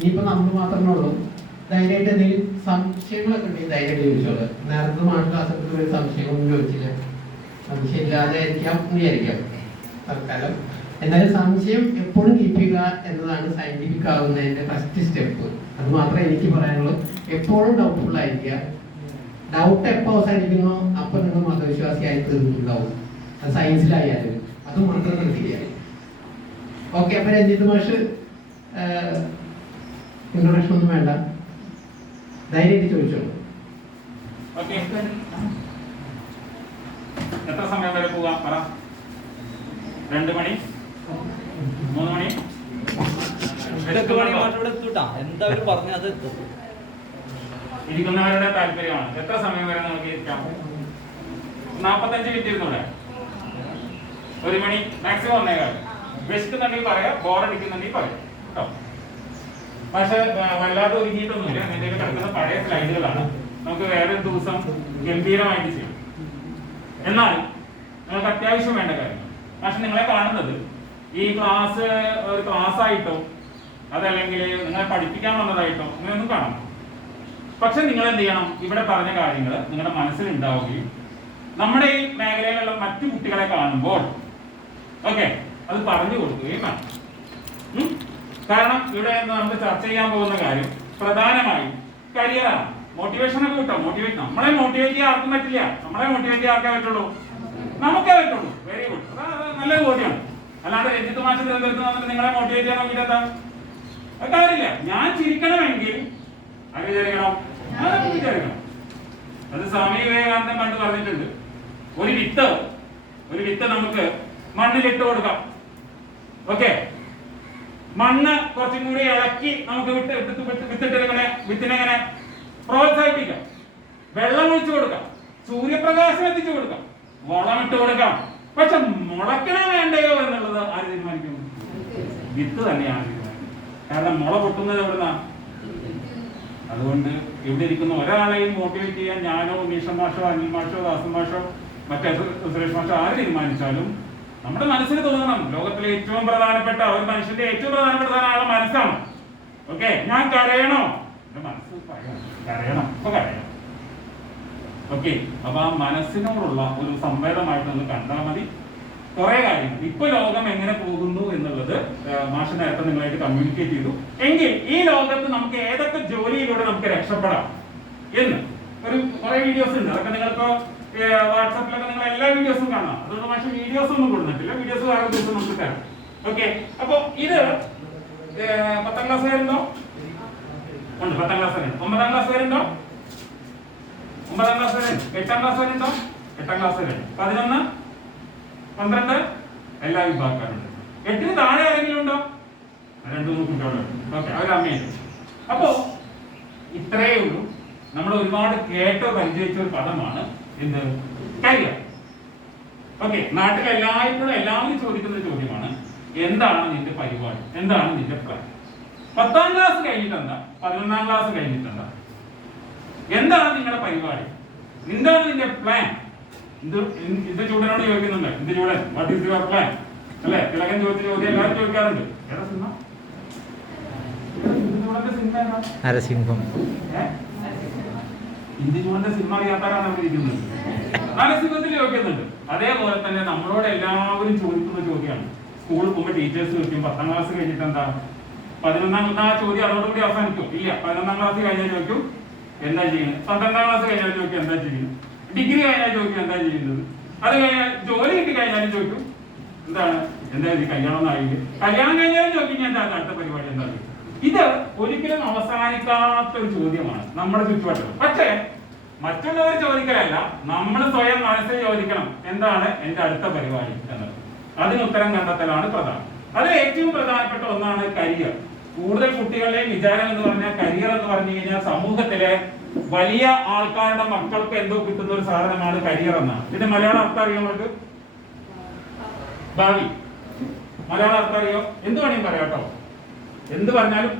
ഇനിയിപ്പോ നമുക്ക് മാത്രമേ ഉള്ളൂ. ധൈര്യമായിട്ട് എന്തെങ്കിലും സംശയങ്ങളൊക്കെ ഉണ്ടെങ്കിൽ ധൈര്യമായിട്ട് ചോദിച്ചോളൂ. നേരത്തെ മാർക്ക് ക്ലാസ് എടുത്ത് ഒരു സംശയമൊന്നും ചോദിച്ചില്ല. സംശയമില്ലാതെ ആയിരിക്കാം വിചാരിക്കാം തൽക്കാലം. എന്തായാലും സംശയം എപ്പോഴും കീപ്പ് ചെയ്യുക എന്നതാണ് സയന്റിഫിക് ആവുന്നതിന്റെ ഫസ്റ്റ് സ്റ്റെപ്പ്. അത് മാത്രമേ എനിക്ക് പറയാനുള്ളൂ. എപ്പോഴും ഡൗട്ട്ഫുൾ ആയിരിക്കുക. ഡൗട്ട് എപ്പോൾ അവസാനിക്കുന്നോ അപ്പൊ നിങ്ങൾ മതവിശ്വാസിയായി തീർന്നിട്ടുണ്ടാവും. അത് സയൻസിലായാലും അത് മാത്രം ശ്രദ്ധിക്കുക. ഓക്കെ, അപ്പൊ രഞ്ജിത്ത് മാഷ് ഇൻട്രൊഡക്ഷൻ ഒന്നും വേണ്ട, ധൈര്യമായിട്ട് ചോദിച്ചോളൂ. എത്ര സമയം വരെ പോകാം പറ? 2 മണി 3 മണി ഇരിക്കുന്നവരുടെ താല്പര്യമാണ്. എത്ര സമയം വരെ നമുക്ക് ഇരിക്കാം? 45 മിനിറ്റ് ഇരുന്നൂടെ? 1 മണി മാക്സിമം 1:15. വിശക്കുന്നുണ്ടെങ്കിൽ പറയാം, ബോറടിക്കുന്നുണ്ടെങ്കിൽ പറയാം കേട്ടോ. പക്ഷെ വല്ലാതെ ഒരുങ്ങിയിട്ടൊന്നുമില്ല. എന്റെ കിടക്കുന്ന പഴയ സ്ലൈഡുകളാണ്. നമുക്ക് വേറെ ഒരു ദിവസം ഗംഭീരമായിട്ട് ചെയ്യാം. എന്നാൽ നിങ്ങൾക്ക് അത്യാവശ്യം വേണ്ട കാര്യങ്ങൾ. പക്ഷെ നിങ്ങളെ കാണുന്നത് ഈ ക്ലാസ് ഒരു ക്ലാസ് ആയിട്ടോ അതല്ലെങ്കിൽ നിങ്ങളെ പഠിപ്പിക്കാൻ വന്നതായിട്ടോ അങ്ങനെയൊന്നും കാണാം. പക്ഷെ നിങ്ങൾ എന്ത് ചെയ്യണം? ഇവിടെ പറഞ്ഞ കാര്യങ്ങൾ നിങ്ങളുടെ മനസ്സിൽ ഉണ്ടാവുകയും നമ്മുടെ ഈ മേഖലയിലുള്ള മറ്റു കുട്ടികളെ കാണുമ്പോൾ ഓക്കെ അത് പറഞ്ഞു കൊടുക്കുകയും വേണം. കാരണം ഇവിടെ നമുക്ക് ചർച്ച ചെയ്യാൻ പോകുന്ന കാര്യം പ്രധാനമായും കരിയറാണ്. മോട്ടിവേഷനൊക്കെ കിട്ടും. നമ്മളെ മോട്ടിവേറ്റ് ചെയ്യാൻ ആർക്കും പറ്റില്ല. നമ്മളെ മോട്ടിവേറ്റ് ചെയ്യാൻ ആർക്കേ പറ്റുള്ളൂ? നമുക്കേ പറ്റുള്ളൂ. വെരി ഗുഡ്, നല്ല ചോദ്യമാണ്. അല്ലാതെ രഞ്ജിത്ത് മാഷ് തിരഞ്ഞെടുത്ത് നിങ്ങളെ മോട്ടിവേറ്റ് ചെയ്യാൻ നോക്കിയിട്ട് എന്താ കാര്യമില്ല. ഞാൻ ചിരിക്കണമെങ്കിൽ അത് വിചാരിക്കണം. അത് സ്വാമി വിവേകാനന്ദൻ പണ്ട് പറഞ്ഞിട്ടുണ്ട്. ഒരു വിത്ത് നമുക്ക് മണ്ണിലിട്ട് കൊടുക്കാം. ഓക്കെ, മണ്ണ് കുറച്ചും കൂടി ഇളക്കി നമുക്ക് വിത്തിനെ എങ്ങനെ പ്രോത്സാഹിപ്പിക്കാം. വെള്ളം ഒഴിച്ചു കൊടുക്കാം, സൂര്യപ്രകാശം എത്തിച്ചു കൊടുക്കാം, വളമിട്ട് കൊടുക്കാം. പക്ഷെ മുളയ്ക്കണോ വേണ്ടയോ എന്നുള്ളത് ആര് തീരുമാനിക്കും? വിത്ത് തന്നെയാണ് തീരുമാനിക്കുന്നത്. കാരണം മുള പൊട്ടുന്നത് എവിടുന്നാ? അതുകൊണ്ട് ഇവിടെ ഇരിക്കുന്ന ഒരാളെയും മോട്ടിവേറ്റ് ചെയ്യാൻ ഞാനോ ഉമേഷ മാഷോ അനിൽ മാഷോ ദാസൻ മാഷോ മറ്റേ സുരേഷ് മാഷോ ആര് തീരുമാനിച്ചാലും നമ്മുടെ മനസ്സിൽ തോന്നണം ലോകത്തിലെ ഏറ്റവും പ്രധാനപ്പെട്ട ഒരു മനുഷ്യന്റെ ഏറ്റവും പ്രധാനപ്പെട്ട ആളുടെ മനസ്സാണ്. ഓക്കെ, ഞാൻ കരയണോ? എന്റെ മനസ്സ് കരയണം, ഇപ്പൊ കരയണം. ഓക്കെ, അപ്പൊ ആ മനസ്സിനോടുള്ള ഒരു സംവേദമായിട്ടൊന്ന് കണ്ടാൽ മതി. കുറെ കാര്യങ്ങൾ ഇപ്പൊ ലോകം എങ്ങനെ പോകുന്നു എന്നുള്ളത് മാഷ് നേരത്തെ നിങ്ങളായിട്ട് കമ്മ്യൂണിക്കേറ്റ് ചെയ്തു. എങ്കിൽ ഈ ലോകത്ത് നമുക്ക് ഏതൊക്കെ ജോലിയിലൂടെ നമുക്ക് രക്ഷപ്പെടാം എന്ന് ഒരു കുറെ വീഡിയോസ് ഉണ്ട്. അതൊക്കെ നിങ്ങൾക്ക് വാട്സാപ്പിലൊക്കെ നിങ്ങൾ എല്ലാ വീഡിയോസും കാണാം. അതുകൊണ്ട് മാഷ് വീഡിയോസ് ഒന്നും കൊടുത്തിട്ടില്ല. വീഡിയോസ് വേറെ ദിവസം നമുക്ക് തരാം. ഓക്കെ, അപ്പൊ ഇത് 10ാം ക്ലാസ് വരുന്നോ? ഉണ്ട്, 10ാം ക്ലാസ് വരെ. 9ാം ക്ലാസ് വരുന്നോ? 9ാം ക്ലാസ് വരെ. 8ാം ക്ലാസ് വരുന്നോ? 8ാം ക്ലാസ് വരെ. 11, 12 എല്ലാ വിഭാഗക്കാരുണ്ട്. 8ന് താഴെ ആരെങ്കിലും ഉണ്ടോ? 2-3 കുട്ടികളുണ്ട്. ഓക്കെ, അവരമ്മയുണ്ട്. അപ്പോ ഇത്രയേ ഉള്ളൂ. നമ്മൾ ഒരുപാട് കേട്ടോ പരിചയിച്ച ഒരു പദമാണ് എന്ത്? കരിയർ. ഓക്കെ, നാട്ടിൽ എല്ലാവരും ചോദിക്കുന്ന ചോദ്യമാണ്, എന്താണ് നിന്റെ പരിപാടി, എന്താണ് നിന്റെ പ്ലാൻ? 10ാം ക്ലാസ് കഴിഞ്ഞിട്ടെന്താ? 11ാം ക്ലാസ് കഴിഞ്ഞിട്ടെന്താ? എന്താണ് നിങ്ങളുടെ പരിപാടി? എന്താണ് നിന്റെ പ്ലാൻ? ഇത് ചൂടനോട് ചോദിക്കുന്നുണ്ട്. ഇത് ചൂടൻ, വാട്ട് ഈസ് യുവർ പ്ലാൻ? അല്ലെ, തിലകൻ ചോദിച്ച ചോദ്യം എല്ലാവരും ചോദിക്കാറുണ്ട്. ഏതാ സിനിമ? നരസിംഹം. ഇന്ത്യയുടെ സിനിമ അറിയാത്തവരാണ് അവിടെ ഇരിക്കുന്നത്. നരസിംഹത്തിൽ ചോദിക്കുന്നുണ്ട്. അതേപോലെ തന്നെ നമ്മളോട് എല്ലാവരും ചോദിക്കുന്ന ചോദ്യമാണ്. സ്കൂളിൽ പോകുമ്പോൾ ടീച്ചേഴ്സ് ചോദിക്കും 10ാം ക്ലാസ് കഴിഞ്ഞിട്ട് എന്താ? 11ാം ചോദ്യം അതോടുകൂടി അവസാനിക്കും. ഇല്ല, 11ാം ക്ലാസ് കഴിഞ്ഞാൽ ചോദിക്കും എന്താ ചെയ്യുന്നത്, 12ാം ക്ലാസ് കഴിഞ്ഞാൽ ചോദിക്കും എന്താ ചെയ്യുന്നത്, ഡിഗ്രി കഴിഞ്ഞാൽ ചോദിക്കും എന്താ ചെയ്യുന്നത്, അത് കഴിഞ്ഞാൽ ജോലി കിട്ടി കഴിഞ്ഞാലും ചോദിക്കും എന്താണ്, എന്താ കല്യാണം ആയില്ലേ, കല്യാണം കഴിഞ്ഞാലും ചോദിക്കും എന്താ അടുത്ത പരിപാടി എന്താ. ഇത് ഒരിക്കലും അവസാനിക്കാത്ത ഒരു ചോദ്യമാണ് നമ്മുടെ ചുറ്റുപാടുകൾ. പക്ഷേ മറ്റുള്ളവർ ചോദിക്കലല്ല, നമ്മൾ സ്വയം മനസ്സിൽ ചോദിക്കണം എന്താണ് എന്റെ അടുത്ത പരിപാടി എന്നത്. അതിന് ഉത്തരം കണ്ടെത്തലാണ് പ്രധാനം. അതിൽ ഏറ്റവും പ്രധാനപ്പെട്ട ഒന്നാണ് കരിയർ. കൂടുതൽ കുട്ടികളുടെയും വിചാരം എന്ന് പറഞ്ഞാൽ കരിയർ എന്ന് പറഞ്ഞു കഴിഞ്ഞാൽ സമൂഹത്തിലെ വലിയ ആൾക്കാരുടെ മക്കൾക്ക് എന്തോ കിട്ടുന്ന ഒരു സാധനമാണ് കരിയർ എന്നാണ്. ഇതിന്റെ മലയാളം അർത്ഥം അറിയോ നമുക്ക്? ഭാവി. മലയാളം അർത്ഥം അറിയോ? എന്ത് വേണമെങ്കിൽ പറയാം കേട്ടോ, എന്ത് പറഞ്ഞാലും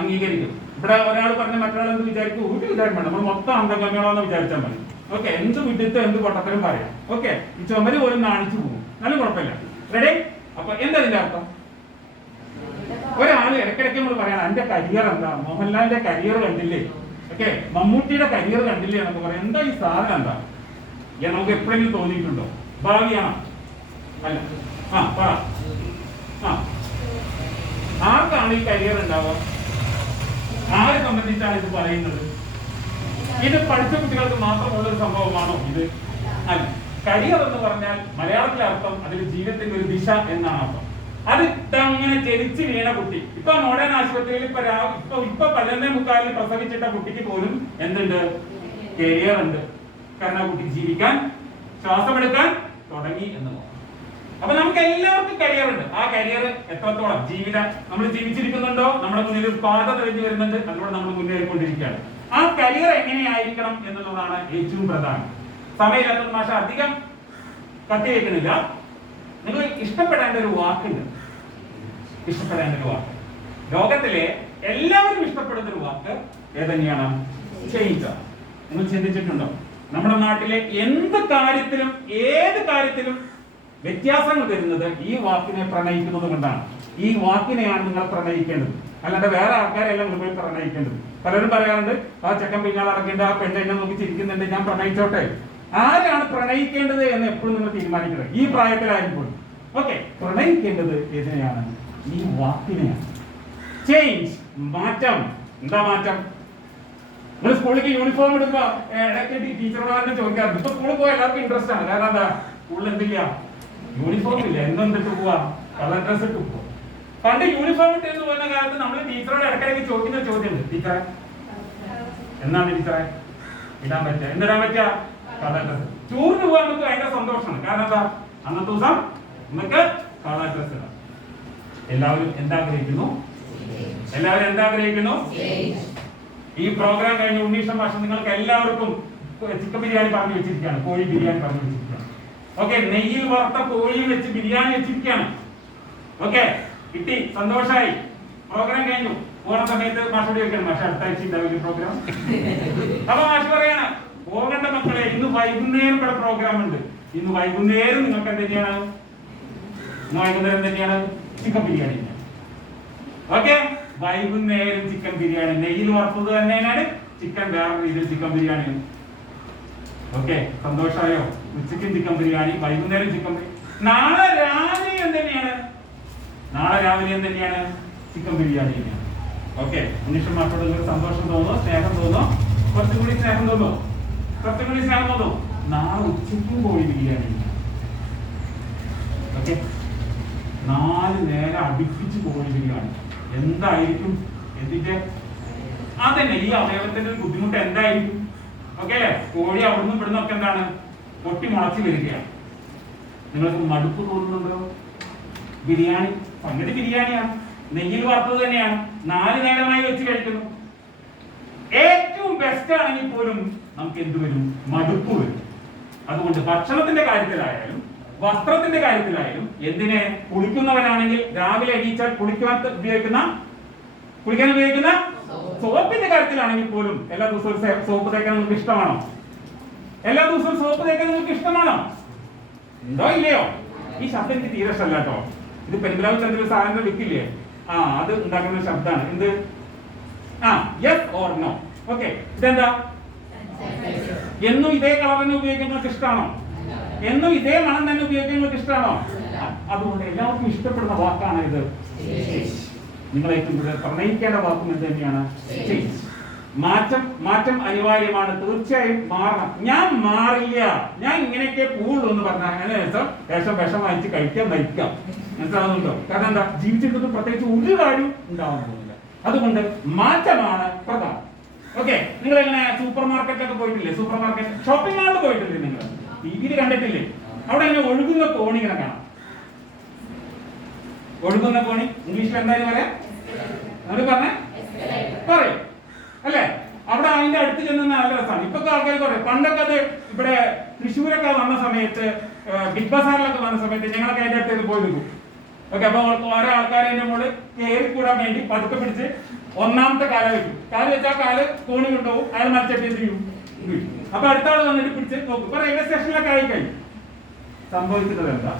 അംഗീകരിക്കും. ഇവിടെ ഒരാൾ പറഞ്ഞ മറ്റൊരാൾ എന്ത് വിചാരിക്കും, ഒരു വിചാരം വേണം, നമ്മൾ മൊത്തം അന്തംഗങ്ങളാന്ന് വിചാരിച്ചാൽ മതി. ഓക്കെ, എന്ത് വിഡിത്തോ എന്ത് പൊട്ടത്തരം പറയാം. ഓക്കെ, ഈ ചുമര് പോലും നാണിച്ചു പോകും, നല്ല കുഴപ്പമില്ല. റെഡി? അപ്പൊ എന്താ ഇതിന്റെ അർത്ഥം? ഒരാൾ ഇടയ്ക്കിടയ്ക്ക് നമ്മൾ പറയണം എന്റെ കരിയർ എന്താ, മോഹൻലാലിന്റെ കരിയർ കണ്ടില്ലേ, ഓക്കെ, മമ്മൂട്ടിയുടെ കരിയർ കണ്ടില്ലേ എന്നൊക്കെ പറയാം. എന്താ ഈ സാധനം എന്താ? നമുക്ക് എപ്പോഴെങ്കിലും തോന്നിയിട്ടുണ്ടോ? ഭാവിയാണോ? അല്ല. പറ. ആർക്കാണ് ഈ കരിയർ ഉണ്ടാവുക? ആരെ സംബന്ധിച്ചാണ് ഇത് പറയുന്നത്? ഇത് പഠിച്ച കുട്ടികൾക്ക് മാത്രമുള്ളൊരു സംഭവമാണോ ഇത്? അല്ല. കരിയർ എന്ന് പറഞ്ഞാൽ മലയാളത്തിലെ അർത്ഥം അതിൽ ജീവിതത്തിന്റെ ഒരു ദിശ എന്നാണ് അർത്ഥം. അത് അങ്ങനെ ജനിച്ച് വീണ കുട്ടി, ഇപ്പൊ മോഡേൺ ആശുപത്രിയിൽ ഇപ്പൊ 11:45 പ്രസവിച്ചിട്ട കുട്ടിക്ക് പോലും എന്തുണ്ട്? കരിയർ ഉണ്ട്. കാരണം ആ കുട്ടി ജീവിക്കാൻ, ശ്വാസമെടുക്കാൻ തുടങ്ങി എന്ന്. അപ്പൊ നമുക്ക് എല്ലാവർക്കും കരിയർ ഉണ്ട്. ആ കരിയർ എത്രത്തോളം നമ്മൾ ജീവിച്ചിരിക്കുന്നുണ്ടോ, നമ്മുടെ മുന്നിൽ ഒരു പാത തെളിഞ്ഞു വരുന്നുണ്ട്, അതിലൂടെ നമ്മൾ മുന്നേറിക്കൊണ്ടിരിക്കുകയാണ്. ആ കരിയർ എങ്ങനെയായിരിക്കണം എന്നുള്ളതാണ് ഏറ്റവും പ്രധാനം. സമയമില്ലാത്ത മാഷ അധികം കത്തിവെക്കുന്നില്ല. നിങ്ങൾ ഇഷ്ടപ്പെടേണ്ട ഒരു വാക്കുണ്ട്. ഇഷ്ടപ്പെടേണ്ട ഒരു വാക്ക്, ലോകത്തിലെ എല്ലാവരും ഇഷ്ടപ്പെടുന്ന ഒരു വാക്ക് ഏതന്നെയാണ്? ചേഞ്ച്. നിങ്ങൾ ചിന്തിച്ചിട്ടുണ്ടോ? നമ്മുടെ നാട്ടിലെ എന്ത് കാര്യത്തിലും ഏത് കാര്യത്തിലും വ്യത്യാസങ്ങൾ വരുന്നത് ഈ വാക്കിനെ പ്രണയിക്കുന്നത് കൊണ്ടാണ്. ഈ വാക്കിനെയാണ് നിങ്ങൾ പ്രണയിക്കേണ്ടത്, അല്ലാണ്ട് വേറെ ആൾക്കാരെല്ലാം നിങ്ങൾ പോയി പ്രണയിക്കേണ്ടത്. പലരും പറയാറുണ്ട് ആ ചെക്കൻ പിന്നാലെ ഇറക്കേണ്ട, ആ പെണ്ണെന്നെ നോക്കി ചിരിക്കുന്നുണ്ട്, ഞാൻ പ്രണയിച്ചോട്ടെ. ആരാണ് പ്രണയിക്കേണ്ടത് എന്ന് എപ്പോഴും നിങ്ങൾ തീരുമാനിക്കുന്നത്. ഈ പ്രായത്തിലായിരിക്കും. ഓക്കെ, പ്രണയിക്കേണ്ടത് ഏതിനെയാണ്? ഈ വാക്കിനെയാണ്. ചേഞ്ച്, മാറ്റം. എന്താ മാറ്റം? നിങ്ങൾ സ്കൂളിലേക്ക് യൂണിഫോം എടുക്കുക, ഇടയ്ക്ക് ടീച്ചറോട് ചോദിക്കാറുണ്ട്. ഇപ്പൊ സ്കൂളിൽ പോയാൽ എല്ലാവർക്കും ഇൻട്രസ്റ്റ് ആണ്. കാരണം എന്താ? സ്കൂളിൽ എന്തില്ല, യൂണിഫോം ഇല്ല. എന്തെന്നിട്ട് പോവാ? കളർ ഡ്രസ് ഇട്ട് പോവാ. പണ്ട് യൂണിഫോം ഇട്ട് എന്ന് പറയുന്ന കാലത്ത് നമ്മൾ ടീച്ചറോട് ഇടയ്ക്കിടയ്ക്ക് ചോദിക്കുന്ന ചോദ്യമുണ്ട്, ടീച്ചറെ എന്നാണ് ടീച്ചറെ ഇടാൻ പറ്റുക? എന്തിടാൻ പറ്റുക? Colour dress. ടൂറിന് പോകാൻ നമുക്ക് ഭയങ്കര സന്തോഷമാണ്. കാരണം എന്താ? അന്നത്തെ ദിവസം നമുക്ക് കളർ ഡ്രസ് ഇടാം. എല്ലാവരും എന്താഗ്രഹിക്കുന്നു? ഈ പ്രോഗ്രാം കഴിഞ്ഞ ഉണ്ണീഷൻ ഭാഷ നിങ്ങൾക്ക് എല്ലാവർക്കും ചിക്കൻ ബിരിയാണി പറഞ്ഞു വെച്ചിരിക്കുകയാണ്, കോഴി ബിരിയാണി പറഞ്ഞു വെച്ചിരിക്കുകയാണ്. ഓക്കെ, നെയ്യിൽ വറുത്ത കോഴിയും വെച്ച് ബിരിയാണി വെച്ചിരിക്കുകയാണ്. ഓക്കെ, കിട്ടി, സന്തോഷമായി. പ്രോഗ്രാം കഴിഞ്ഞു. പോണ സമയത്ത് മാഷോട് ചോദിക്കണം, മാഷ അടുത്ത ആഴ്ച ഉണ്ടാവില്ല പ്രോഗ്രാം? അപ്പൊ മാഷ് പറയാണ്, പോകേണ്ട മക്കളെ, ഇന്ന് വൈകുന്നേരം ഇവിടെ പ്രോഗ്രാം ഉണ്ട്. ഇന്ന് വൈകുന്നേരം നിങ്ങൾക്ക് എന്തൊക്കെയാണ്? ഇന്ന് വൈകുന്നേരം തന്നെയാണ് ചിക്കൻ ബിരിയാണി. ഓക്കെ, വൈകുന്നേരം ചിക്കൻ ബിരിയാണി. നെയ്യിൽ വറുത്തത് തന്നെയാണ്, ചിക്കൻ വേറെ രീതിയിൽ ചിക്കൻ ബിരിയാണി. ഓക്കെ, സന്തോഷമായോ? ഉച്ചയ്ക്കും ചിക്കൻ ബിരിയാണി, വൈകുന്നേരം ചിക്കൻ ബിരിയാണി. നാളെ രാവിലെയും തന്നെയാണ് ചിക്കൻ ബിരിയാണി. ഓക്കെ, മനുഷ്യന്മാരോട് ഒരു സന്തോഷം തോന്നുന്നു, സ്നേഹം തോന്നുന്നു, കുറച്ചും കൂടി സ്നേഹം തോന്നുന്നു. നാളെ ഉച്ചയ്ക്കും കോഴി ബിരിയാണി. ഓക്കെ, 4 നേരം അടുപ്പിച്ച് കോഴി ബിരിയാണി. എന്തായിരിക്കും എന്തിന്റെ? അതന്നെ ഈ അവയവത്തിന്റെ ഒരു ബുദ്ധിമുട്ട് എന്തായിരിക്കും? ഓക്കെ, കോഴി അവിടുന്ന് ഇവിടുന്ന് ഒക്കെ എന്താണ്? പൊട്ടി മുളച്ച് വരികയാണ്. നിങ്ങൾക്ക് മടുപ്പ് തോന്നുന്നുണ്ടോ? ബിരിയാണി സംഗതി ബിരിയാണിയാണ്, നെയ്യിൽ വറുത്തത് തന്നെയാണ്, 4 നേരമായി വെച്ച് കഴിക്കുന്നു. ഏറ്റവും ബെസ്റ്റ് ആണെങ്കിൽ പോലും നമുക്ക് എന്ത് വരും? മടുപ്പ് വരും. അതുകൊണ്ട് ഭക്ഷണത്തിന്റെ കാര്യത്തിലായാലും വസ്ത്രത്തിന്റെ കാര്യത്തിലായാലും, എന്തിനെ, കുളിക്കുന്നവരാണെങ്കിൽ രാവിലെ എണീച്ചാൽ കുളിക്കാൻ ഉപയോഗിക്കുന്ന സോപ്പിന്റെ കാര്യത്തിലാണെങ്കിൽ പോലും എല്ലാ ദിവസവും സോപ്പ് തേക്കാൻ നിങ്ങൾക്ക് ഇഷ്ടമാണോ? ഉണ്ടോ ഇല്ലയോ? ഈ ശബ്ദം എനിക്ക് തീരെ ഇഷ്ടമല്ല കേട്ടോ. ഇത് പെരുമ്പാവൂർ ചന്ദ്ര സാധനം വിൽക്കില്ലേ, അത് ഉണ്ടാക്കുന്ന ശബ്ദമാണ്. എന്ത്? Yes or no. ഓക്കെ, ഇതെന്താ? എന്നും ഇതേ കളർ തന്നെ ഉപയോഗിക്കുന്നത് ഇഷ്ടമാണോ? എന്നും ഇതേ മണം തന്നെ ഉപയോഗിക്കുന്നത് ഇഷ്ടമാണോ? അതുകൊണ്ട് എല്ലാവർക്കും ഇഷ്ടപ്പെടുന്ന വാക്കാണ് ഇത്. നിങ്ങൾ ഏറ്റവും കൂടുതൽ പ്രണയിക്കേണ്ട വാക്കും ഇത് തന്നെയാണ്, ചേഞ്ച്. മാറ്റം അനിവാര്യമാണ്. തീർച്ചയായും മാറണം. ഞാൻ മാറില്ല, ഞാൻ ഇങ്ങനെയൊക്കെ പോവുള്ളൂ എന്ന് പറഞ്ഞാൽ ശേഷം വിഷം വാങ്ങിച്ച് കഴിക്കാൻ നയിക്കാം. മനസ്സിലാവുന്നുണ്ടോ? കാരണം എന്താ? ജീവിച്ചിട്ട് പ്രത്യേകിച്ച് ഒരു കാര്യം ഉണ്ടാവാൻ പോകുന്നില്ല. അതുകൊണ്ട് മാറ്റമാണ് പ്രധാനം. ഓക്കെ, നിങ്ങൾ എങ്ങനെ സൂപ്പർ മാർക്കറ്റിലൊക്കെ പോയിട്ടില്ലേ? സൂപ്പർ മാർക്കറ്റ് ഷോപ്പിംഗ് മാളിൽ പോയിട്ടില്ലേ? നിങ്ങൾ ടിവിയിൽ കണ്ടിട്ടില്ലേ? അവിടെ ഇങ്ങനെ ഒഴുകുന്ന കോണി ഇങ്ങനെ കാണാം. ഒഴുകുന്ന കോണി ഇംഗ്ലീഷിൽ എന്തായാലും പറയാം, നമ്മൾ പറയും അല്ലെ? അവിടെ അതിന്റെ അടുത്ത് ചെന്ന നല്ല രസമാണ്. ഇപ്പൊ ആൾക്കാർ പറയും, പണ്ടൊക്കെ അത് ഇവിടെ തൃശ്ശൂരൊക്കെ വന്ന സമയത്ത്, ബിഗ് ബസാറിലൊക്കെ വന്ന സമയത്ത് ഞങ്ങളൊക്കെ അതിന്റെ അടുത്തേക്ക് പോയി നിൽക്കും. ഓക്കെ, അപ്പൊ ഓരോ ആൾക്കാരെ മുകളിൽ കയറി കൂടാൻ വേണ്ടി പതുക്കെ പിടിച്ച് 1ാമത്തെ കാല വെക്കും. കാല് വെച്ചാൽ കാല് കോണി കൊണ്ടുപോകും, അയാൾ മരിച്ചിട്ട് എന്ത് ചെയ്യും? അപ്പൊ അടുത്ത ആള് വന്നിട്ട് പിടിച്ച് നോക്കും. ഇപ്പൊ റെയിൽവേ സ്റ്റേഷനിലൊക്കെ ആയി കഴിഞ്ഞു. സംഭവിക്കുന്നത് എന്താ?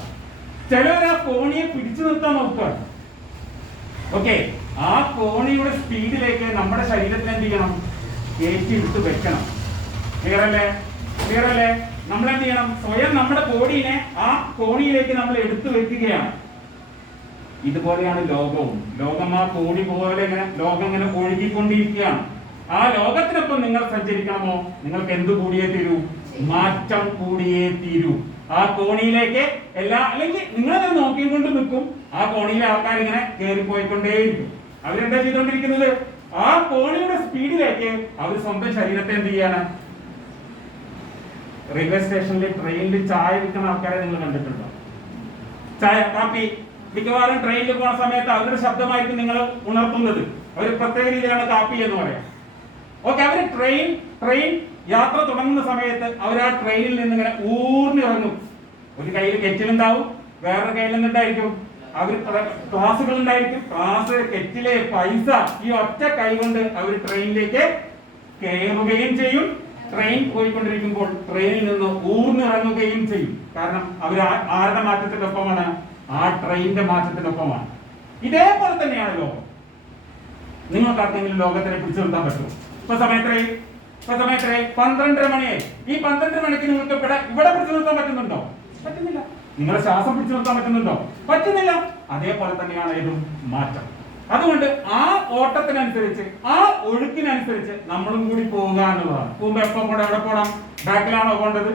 ചിലവർ ആ കോണിയെ പിടിച്ചു നിർത്താൻ നോക്കുക. ഓക്കെ, ആ കോണിയുടെ സ്പീഡിലേക്ക് നമ്മുടെ ശരീരത്തിന് എന്ത് ചെയ്യണം? കയറ്റി എടുത്ത് വെക്കണം. ക്ലിയർ അല്ലേ? ക്ലിയർ അല്ലേ? നമ്മൾ എന്ത് ചെയ്യണം? സ്വയം നമ്മുടെ ബോഡീനെ ആ കോണിയിലേക്ക് നമ്മൾ എടുത്തു വെക്കുകയാണ്. ഇതുപോലെയാണ് ലോകവും. ലോകം ആ കോണി പോലെ ലോകം ഇങ്ങനെ ഒഴുകിക്കൊണ്ടിരിക്കുകയാണ്. ആ ലോകത്തിനൊപ്പം നിങ്ങൾ സഞ്ചരിക്കണമോ? നിങ്ങൾക്ക് എന്ത് കൂടിയേ തീരൂ? മാറ്റം കൂടിയേ തീരൂ. ആ കോണിയിലേക്ക് അല്ലെങ്കിൽ നിങ്ങളത് നോക്കിക്കൊണ്ട് നിൽക്കും. ആ കോണിയിലെ ആൾക്കാർ ഇങ്ങനെ കയറിപ്പോയിക്കൊണ്ടേയിരിക്കും. അവരെന്താ ചെയ്തുകൊണ്ടിരിക്കുന്നത്? ആ കോണിയുടെ സ്പീഡിലേക്ക് അവർ സ്വന്തം ശരീരത്തെ എന്ത് ചെയ്യാണ്? റെയിൽവേ സ്റ്റേഷനിൽ ട്രെയിനിൽ ചായ വിൽക്കുന്ന ആൾക്കാരെ നിങ്ങൾ കണ്ടിട്ടുണ്ടോ? ചായ, കാപ്പി, മിക്കവാറും ട്രെയിനിൽ പോകുന്ന സമയത്ത് അവരുടെ ശബ്ദമായിരിക്കും നിങ്ങൾ ഉണർത്തുന്നത്. അവർ പ്രത്യേക രീതിയിലാണ് കാപ്പി എന്ന് പറയാം. ഓക്കെ, അവര് ട്രെയിൻ യാത്ര തുടങ്ങുന്ന സമയത്ത് അവർ ആ ട്രെയിനിൽ നിന്ന് ഇങ്ങനെ ഊർന്നിറങ്ങും. ഒരു കയ്യിൽ കെറ്റിലുണ്ടാവും, വേറൊരു കയ്യിൽ നിന്നുണ്ടായിരിക്കും അവർ ക്ലാസുകൾ ഉണ്ടായിരിക്കും. ക്ലാസ്, കെറ്റില്, പൈസ, ഈ ഒറ്റ കൈ കൊണ്ട് അവർ ട്രെയിനിലേക്ക് കയറുകയും ചെയ്യും. ട്രെയിൻ പോയിക്കൊണ്ടിരിക്കുമ്പോൾ ട്രെയിനിൽ നിന്ന് ഊർന്നിറങ്ങുകയും ചെയ്യും. കാരണം അവർ ആരുടെ മാറ്റത്തിനൊപ്പമാണ്? ആ ട്രെയിനിന്റെ മാറ്റത്തിനൊപ്പമാണ്. ഇതേപോലെ തന്നെയാണ് ലോകം. നിങ്ങൾക്ക് ആർക്കെങ്കിലും ലോകത്തിനെ പിടിച്ചു നിർത്താൻ പറ്റുമോ? ഇപ്പൊ സമയത്രേ 12:30 മണിയായി. ഈ 12 മണിക്ക് നിങ്ങൾക്ക് ഇവിടെ പിടിച്ചു നിർത്താൻ പറ്റുന്നുണ്ടോ? പറ്റുന്നില്ല. നിങ്ങളെ ശ്വാസം പിടിച്ചു നിർത്താൻ പറ്റുന്നുണ്ടോ? പറ്റുന്നില്ല. അതേപോലെ തന്നെയാണ് ഇതും മാറ്റം. അതുകൊണ്ട് ആ ഓട്ടത്തിനനുസരിച്ച്, ആ ഒഴുക്കിനനുസരിച്ച് നമ്മളും കൂടി പോവുക എന്നുള്ളതാണ്. പോകുമ്പോ എവിടെ പോകണം? ബാക്കിലാണോ പോകേണ്ടത്?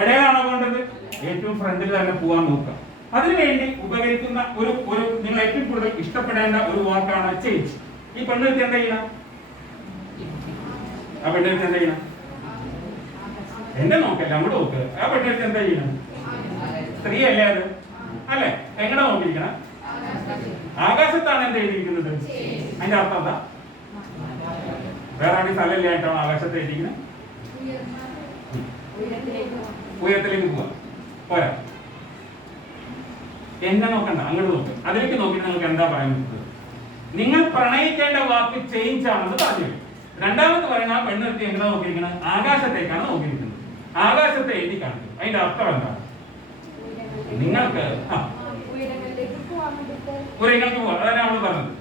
ഇടയിലാണോ പോകേണ്ടത്? ഏറ്റവും ഫ്രണ്ടിൽ തന്നെ പോകാൻ നോക്കുക. അതിനുവേണ്ടി ഉപകരിക്കുന്ന ഒരു നിങ്ങൾ ഏറ്റവും കൂടുതൽ ഇഷ്ടപ്പെടേണ്ട ഒരു വാക്കാണ് ചേഞ്ച്. ഈ പെണ്ണെടുത്ത് എന്താ ചെയ്യണം? ആ പെണ്ണെടുത്ത് എന്താ ചെയ്യണം? എന്നെ നോക്കല്ല, അങ്ങോട്ട് നോക്ക്. ആ പെണ്ണെടുത്ത് എന്താ ചെയ്യണം? സ്ത്രീ അല്ലേ അത്? അല്ലെ? എങ്ങനെ നോക്കിയിരിക്കണം? ആകാശത്താണ് എന്താ എഴുതിയിരിക്കുന്നത്? അതിന്റെ അർത്ഥം എന്താ? വേറെ ആണെങ്കിൽ സ്ഥലമില്ല ആയിട്ടാണ് ആകാശത്ത് എഴുതിയിരിക്കുന്നത്. ഉയരത്തിലേക്ക് പോവാ. പോരാ, എന്നെ നോക്കണ്ട, അങ്ങോട്ട് നോക്ക്. അതിലേക്ക് നോക്കിയിട്ട് നിങ്ങൾക്ക് എന്താ പറയാൻ പറ്റുന്നത്? നിങ്ങൾ പ്രണയിക്കേണ്ട വാക്ക് ചേഞ്ച് ആണെന്ന് പറഞ്ഞു. രണ്ടാമത് പറയുന്ന ആ പെണ്ണെടുത്ത് എങ്ങനെ നോക്കിയിരിക്കുന്നത്? ആകാശത്തേക്കാണ് നോക്കിയിരിക്കുന്നത്. ആകാശത്തെ എഴുതി കാണിക്കും. അതിന്റെ അർത്ഥം എന്താ? നിങ്ങൾക്ക് ഉയരങ്ങൾക്ക് പോവാം. അതാണ് അവള് പറഞ്ഞത്.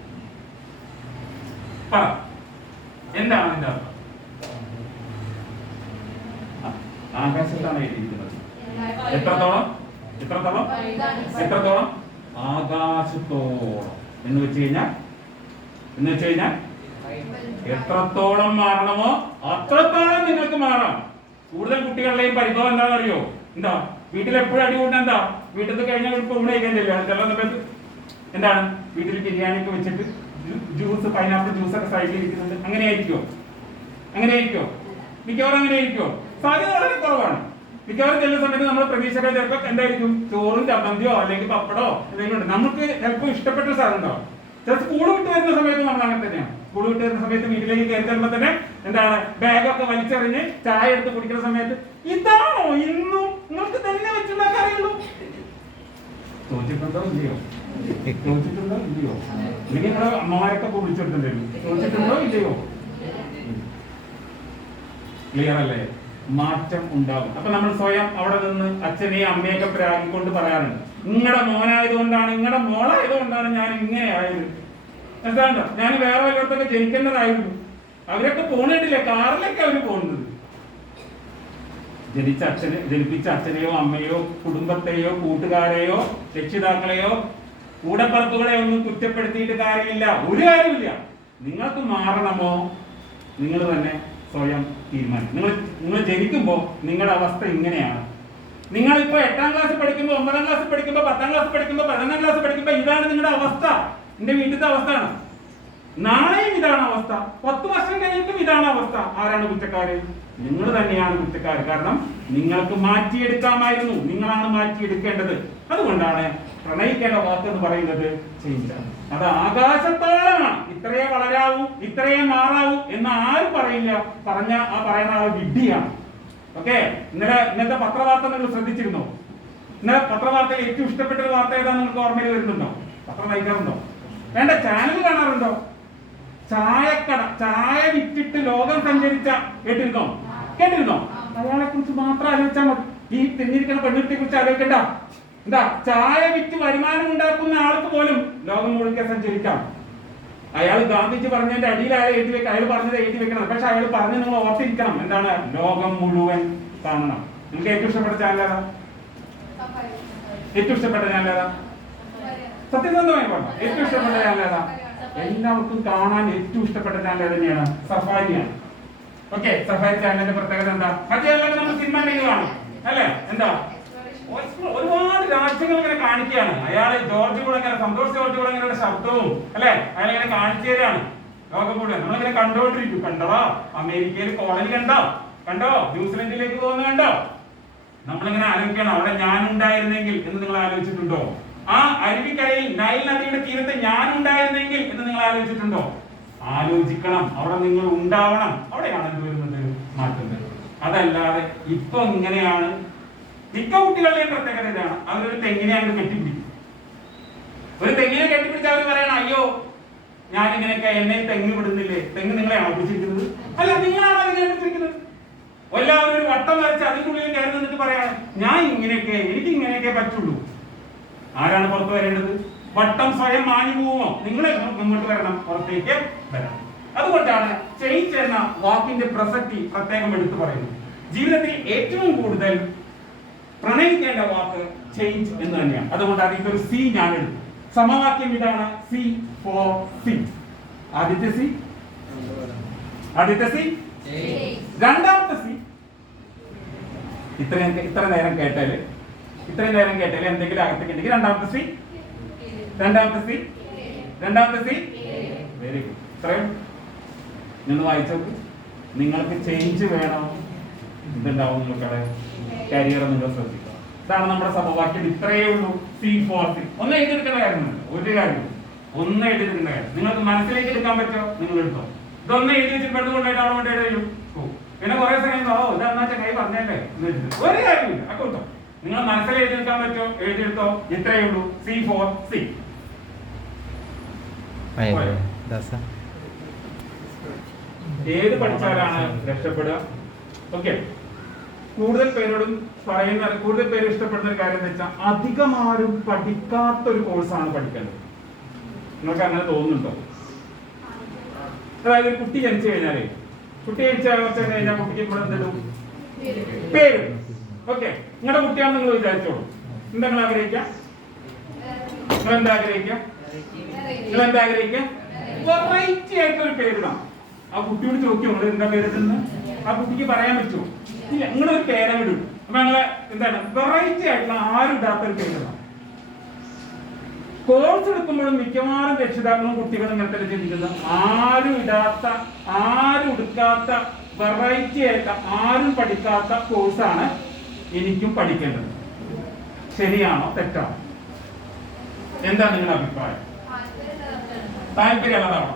പറ, എന്താണ് അതിന്റെ അർത്ഥം? ആകാശത്താണ് എഴുതിയിരിക്കുന്നത്. എത്രത്തോളം? ആകാശത്തോളം എന്ന് വെച്ച് കഴിഞ്ഞാൽ എത്രത്തോളം മാറണമോ അത്രത്തോളം നിങ്ങൾക്ക് മാറാം. കൂടുതൽ കുട്ടികളുടെയും പരിഭവം എന്താണെന്ന് അറിയോ? എന്താ വീട്ടിൽ എപ്പോഴും അടികൂടുന്ന? എന്താ വീട്ടിൽ കഴിഞ്ഞാൽ ഊണ് കഴിക്കുന്നില്ല. ചില സമയത്ത് എന്താണ് വീട്ടിൽ ബിരിയാണി ഒക്കെ വെച്ചിട്ട് ജ്യൂസ്, പൈനാപ്പിൾ ജ്യൂസ് ഒക്കെ സൈഡിൽ ഇരിക്കുന്നുണ്ട്. അങ്ങനെ ആയിരിക്കോ? മിക്കവാറും അങ്ങനെ ആയിരിക്കോ? സാധ്യത വളരെ കുറവാണ്. മിക്കവാറും ചില സമയത്ത് നമ്മൾ പ്രതീക്ഷകൾ ചിലപ്പോൾ എന്തായിരിക്കും? ചോറും ചമ്മന്തിയോ അല്ലെങ്കിൽ പപ്പടോ എന്തെങ്കിലും ഉണ്ട്. നമുക്ക് ചിലപ്പോൾ ഇഷ്ടപ്പെട്ട സാധനം ഉണ്ടാവും. ചില സ്കൂൾ വിട്ട് വരുന്ന സമയത്ത് നമ്മൾ അങ്ങനെ തന്നെയാണ്. സ്കൂൾ വിട്ട് വരുന്ന സമയത്ത് വീട്ടിലേക്ക് കയറി തരുമ്പോൾ തന്നെ എന്താണ് ബാഗൊക്കെ വലിച്ചെറിഞ്ഞ് ചായ എടുത്ത് കുടിക്കുന്ന സമയത്ത് ഇതാണോ ഇന്നും നിങ്ങൾക്ക് തന്നെ വെച്ചുണ്ടാക്കാറുള്ളൂ? ചോദിച്ചിട്ടുണ്ടോ ഇല്ലയോ? ഇല്ലെങ്കിൽ നിങ്ങളെ അമ്മമാരൊക്കെ വിളിച്ചെടുത്തിട്ടുണ്ടല്ലോ. ചോദിച്ചിട്ടുണ്ടോ ഇല്ലയോ? ക്ലിയർ അല്ലേ? മാറ്റം ഉണ്ടാകും. അപ്പൊ നമ്മൾ സ്വയം അവിടെ നിന്ന് അച്ഛനെയും അമ്മയൊക്കെ പ്രാഗിക്കൊണ്ട് പറയാറുണ്ട്, നിങ്ങളുടെ മോനായതുകൊണ്ടാണ്, നിങ്ങളുടെ മോളായതുകൊണ്ടാണ് ഞാൻ ഇങ്ങനെ ആയത്. എന്താണ്ടോ, ഞാൻ വേറെ വല്ലയിടത്തൊക്കെ ജനിക്കേണ്ടതായിരുന്നു. അവരൊക്കെ പോണിട്ടില്ലേ, കാറിലൊക്കെ അവര് പോകുന്നത്. ജനിപ്പിച്ച അച്ഛനെയോ അമ്മയോ കുടുംബത്തെയോ കൂട്ടുകാരെയോ രക്ഷിതാക്കളെയോ കൂടപ്പറപ്പുകളെയോ ഒന്നും കുറ്റപ്പെടുത്തിയിട്ട് കാര്യമില്ല. ഒരു കാര്യമില്ല. നിങ്ങൾക്ക് മാറണമോ നിങ്ങൾ തന്നെ സ്വയം തീരുമാനിക്കും. നിങ്ങൾ ജനിക്കുമ്പോൾ നിങ്ങളുടെ അവസ്ഥ ഇങ്ങനെയാണ്. നിങ്ങളിപ്പോ 8ാം ക്ലാസ് പഠിക്കുമ്പോൾ, 9ാം ക്ലാസ് പഠിക്കുമ്പോൾ, 10ാം ക്ലാസ് പഠിക്കുമ്പോൾ, 11ാം ക്ലാസ് പഠിക്കുമ്പോൾ ഇതാണ് നിങ്ങളുടെ അവസ്ഥ. എന്റെ വീട്ടിലത്തെ അവസ്ഥയാണ്. നാളെയും ഇതാണ് അവസ്ഥ. 10 വർഷം കഴിഞ്ഞിട്ടും ഇതാണ് അവസ്ഥ. ആരാണ് കുറ്റക്കാര്? നിങ്ങൾ തന്നെയാണ് കുറ്റക്കാര്. കാരണം നിങ്ങൾക്ക് മാറ്റിയെടുക്കാമായിരുന്നു. നിങ്ങളാണ് മാറ്റിയെടുക്കേണ്ടത്. അതുകൊണ്ടാണ് പ്രണയിക്കേണ്ട വാക്ക് എന്ന് പറയുന്നത് ചേഞ്ചാണ്. അത് ആകാശത്തോളമാണ്. ഇത്രയേ വളരാവൂ, ഇത്രയേ മാറാവൂ എന്ന് ആരും പറയില്ല. പറയുന്ന ആൾ വിഡ്ഢിയാണ്. ഓക്കെ, ഇന്നത്തെ പത്രവാർത്ത നിങ്ങൾ ശ്രദ്ധിച്ചിരുന്നോ? ഇന്നലെ പത്രവാർത്തയിൽ ഏറ്റവും ഇഷ്ടപ്പെട്ട ഒരു വാർത്ത ഏതാ നിങ്ങൾക്ക് ഓർമ്മയിൽ വരുന്നുണ്ടോ? പത്രം വായിക്കാറുണ്ടോ? വേണ്ട, ചാനൽ കാണാറുണ്ടോ? ചായക്കട, ചായ വിറ്റിട്ട് ലോകം സഞ്ചരിച്ച കേട്ടിരുന്നോ? അയാളെ കുറിച്ച് മാത്രം ആലോചിച്ചാൽ മതി. ഈ തിന്നിരിക്കുന്ന പെണ്ണിനെ കുറിച്ച് ആലോചിക്കണ്ട. എന്താ ചായ വിറ്റ് വരുമാനം ഉണ്ടാക്കുന്ന ആൾക്ക് പോലും ലോകം മുഴുക്കെ സഞ്ചരിക്കാം. അയാൾ ഗാന്ധിജി പറഞ്ഞതിന്റെ അടിയിൽ അയാൾ എഴുതി വെക്കണം, അയാൾ പറഞ്ഞത് എഴുതി വെക്കണം. പക്ഷെ അയാൾ പറഞ്ഞ് നിങ്ങൾ ഓർത്തിരിക്കണം, എന്താണ് ലോകം മുഴുവൻ കാണണം. നിങ്ങൾക്ക് ഏറ്റവും ഇഷ്ടപ്പെട്ട ചാനൽ ഏതാ? ഏറ്റവും ഇഷ്ടപ്പെട്ട ചാനൽ ഏതാ? സത്യസന്ധമായി പറഞ്ഞു, ഏറ്റവും ഇഷ്ടപ്പെട്ട ചാനൽ ഏതാ? എല്ലാവർക്കും കാണാൻ ഏറ്റവും ഇഷ്ടപ്പെട്ട ചാനൽ തന്നെയാണ് സഫാരിയാണ്. ഓക്കെ, സഫാരി ചാനലിന്റെ പ്രത്യേകത എന്താ? മറ്റേ നമ്മൾ സിനിമ കാണും അല്ലേ? എന്താ ഒരുപാട് രാജ്യങ്ങൾ ഇങ്ങനെ കാണിക്കുകയാണ്. അയാള് ജോർജ് കുളങ്ങര, സന്തോഷ് ജോർജ് കുളങ്ങരയുടെ ശബ്ദവും അല്ലെ അയാൾ ഇങ്ങനെ കാണിച്ചു തരാണ് ലോകം മുഴുവൻ. നമ്മളിങ്ങനെ കണ്ടോണ്ടിരിക്കും. കണ്ടോ അമേരിക്കയിൽ കോളനി കണ്ടോ, കണ്ടോ ന്യൂസിലൻഡിലേക്ക് പോകുന്ന കണ്ടോ. നമ്മളിങ്ങനെ ആലോചിക്കണം, അവിടെ ഞാൻ ഉണ്ടായിരുന്നെങ്കിൽ എന്ന് നിങ്ങൾ ആലോചിച്ചിട്ടുണ്ടോ? ആ അരുവിക്കരയിൽ നൈൽ നദിയുടെ തീരത്ത് ഞാൻ ഉണ്ടായിരുന്നെങ്കിൽ എന്ന് നിങ്ങൾ ആലോചിച്ചിട്ടുണ്ടോ? ആലോചിക്കണം, അവിടെ നിങ്ങൾ ഉണ്ടാവണം. അവിടെയാണ് എന്ത് വരുന്നത്? മാറ്റം വരുന്നത്. അതല്ലാതെ ഇപ്പൊ ഇങ്ങനെയാണ്. മിക്ക കുട്ടികളുടെയും പ്രത്യേകത ഇതാണ്, അവരൊരു തെങ്ങിനെ അങ്ങ് കെട്ടിപ്പിടിക്കും. ഒരു തെങ്ങിനെ കെട്ടിപ്പിടിച്ച് അവർ പറയണം, അയ്യോ ഞാനിങ്ങനെയൊക്കെ എന്നെ തെങ്ങ് വിടുന്നില്ലേ. തെങ്ങ് നിങ്ങളെയാണോ പിടിച്ചിരിക്കുന്നത്? അല്ല, നിങ്ങളാണ് അതിനെ പിടിച്ചിരിക്കുന്നത്. എല്ലാവരും ഒരു വട്ടം വരച്ച് അതിനുള്ളിൽ കയറി നിന്നിട്ട് പറയാണ്, ഞാൻ ഇങ്ങനെയൊക്കെ, എനിക്ക് ഇങ്ങനെയൊക്കെ പറ്റുള്ളൂ. ആരാണ് പുറത്ത് വരേണ്ടത്? വട്ടം സ്വയം മാഞ്ഞു പോവുമോ? നിങ്ങൾ മുന്നോട്ട് വരണം, പുറത്തേക്ക് വരണം. അതുകൊണ്ടാണ് ചേഞ്ച് എന്ന വാക്കിന്റെ പ്രസക്തി പ്രത്യേകം എടുത്തു പറയുന്നത്. ജീവിതത്തിൽ ഏറ്റവും കൂടുതൽ പ്രണയിക്കേണ്ട വാക്ക് ചേഞ്ച് എന്ന് തന്നെയാണ്. അതുകൊണ്ട് അതിന്റെ സി ഞാൻ എടുത്തു. സമവാക്യം ഇതാണ്, സി ഫോർ സി. ആദ്യത്തെ സി, രണ്ടാമത്തെ സി. ഇത്ര നേരം കേട്ടാല് എന്തെങ്കിലും അകത്തേക്കുണ്ടെങ്കിൽ രണ്ടാമത്തെ സി, വെരി ഗുഡ്. ഇത്രയും നിന്ന് വായിച്ചോക്ക്. നിങ്ങൾക്ക് ചേഞ്ച് വേണം, ഇതുണ്ടാവും നിങ്ങൾക്കടെ കരിയർ നിങ്ങൾ ശ്രദ്ധിക്കുക. ഇതാണ് നമ്മുടെ സമവാക്യം. ഇത്രയേ ഉള്ളൂ, സി ഫോർ സി. ഒന്നും എഴുതിയെടുക്കേണ്ട കാര്യമൊന്നുമില്ല, ഒരു കാര്യം ഒന്നും എഴുതിയെടുക്കേണ്ട കാര്യം. നിങ്ങൾക്ക് മനസ്സിലേക്ക് എടുക്കാൻ പറ്റോ നിങ്ങൾ എടുത്തോ. ഇതൊന്നും എഴുതി വെച്ചിട്ട് കൊണ്ടുപോയിട്ട് അവിടെ കൊണ്ട് എഴുതും. പിന്നെ കുറെ സമയം ഇതെന്നാ ചങ്ങായി പറഞ്ഞല്ലേ ഒരു കാര്യമില്ല. അക്കൗട്ടോ നിങ്ങൾ മനസ്സിൽ എഴുതിയെടുക്കാൻ പറ്റോ എഴുതിയെടുത്തോ. ഇത്രയേ ഉള്ളൂ, സി ഫോർ സി. ഏത് പഠിച്ചാലാണ് രക്ഷപ്പെടുക? ഓക്കെ, കൂടുതൽ പേരോടും പറയുന്ന, കൂടുതൽ പേര് ഇഷ്ടപ്പെടുന്ന ഒരു കാര്യം എന്ന് വെച്ചാൽ അധികം ആരും പഠിക്കാത്തൊരു കോഴ്സാണ് പഠിക്കേണ്ടത്. നിങ്ങൾക്ക് അങ്ങനെ തോന്നുന്നുണ്ടോ? അതായത് ഒരു കുട്ടി ജനിച്ചു കഴിഞ്ഞാലേ, കുട്ടി ജനിച്ചു കഴിഞ്ഞാൽ കുട്ടിക്ക് ഇവിടെ എന്തിടും? പേര്. ഓക്കെ, നിങ്ങളുടെ കുട്ടിയാണെന്ന് നിങ്ങൾ വിചാരിച്ചോളൂ. എന്താ നിങ്ങൾ ആഗ്രഹിക്കുക? നിങ്ങളെന്താ ആഗ്രഹിക്കുക? വെറൈറ്റി ആയിട്ടൊരു പേരിടാം. ആ കുട്ടിയോട് ചോദിക്കും, നിങ്ങൾ എന്താ പേരിടുന്നത്? ആ കുട്ടിക്ക് പറയാൻ പറ്റുമോ? ഇല്ല, നിങ്ങളൊരു പേരെ വിടും. അപ്പൊ ഞങ്ങളെ എന്താണ് വെറൈറ്റി ആയിട്ടുള്ള ആരും ഇടാത്തൊരു പേരിടാം. കോഴ്സ് എടുക്കുമ്പോഴും മിക്കവാറും രക്ഷിതാക്കളും കുട്ടികളും ഇങ്ങനത്തെ ചിന്തിക്കുന്നത് ആരും ഇടാത്ത, ആരും എടുക്കാത്ത, വെറൈറ്റി ആയിട്ട് ആരും പഠിക്കാത്ത കോഴ്സാണ് എനിക്കും പഠിക്കേണ്ടത്. ശരിയാണോ തെറ്റാണോ? എന്താ നിങ്ങളുടെ അഭിപ്രായം? താല്പര്യമുള്ളതാണോ?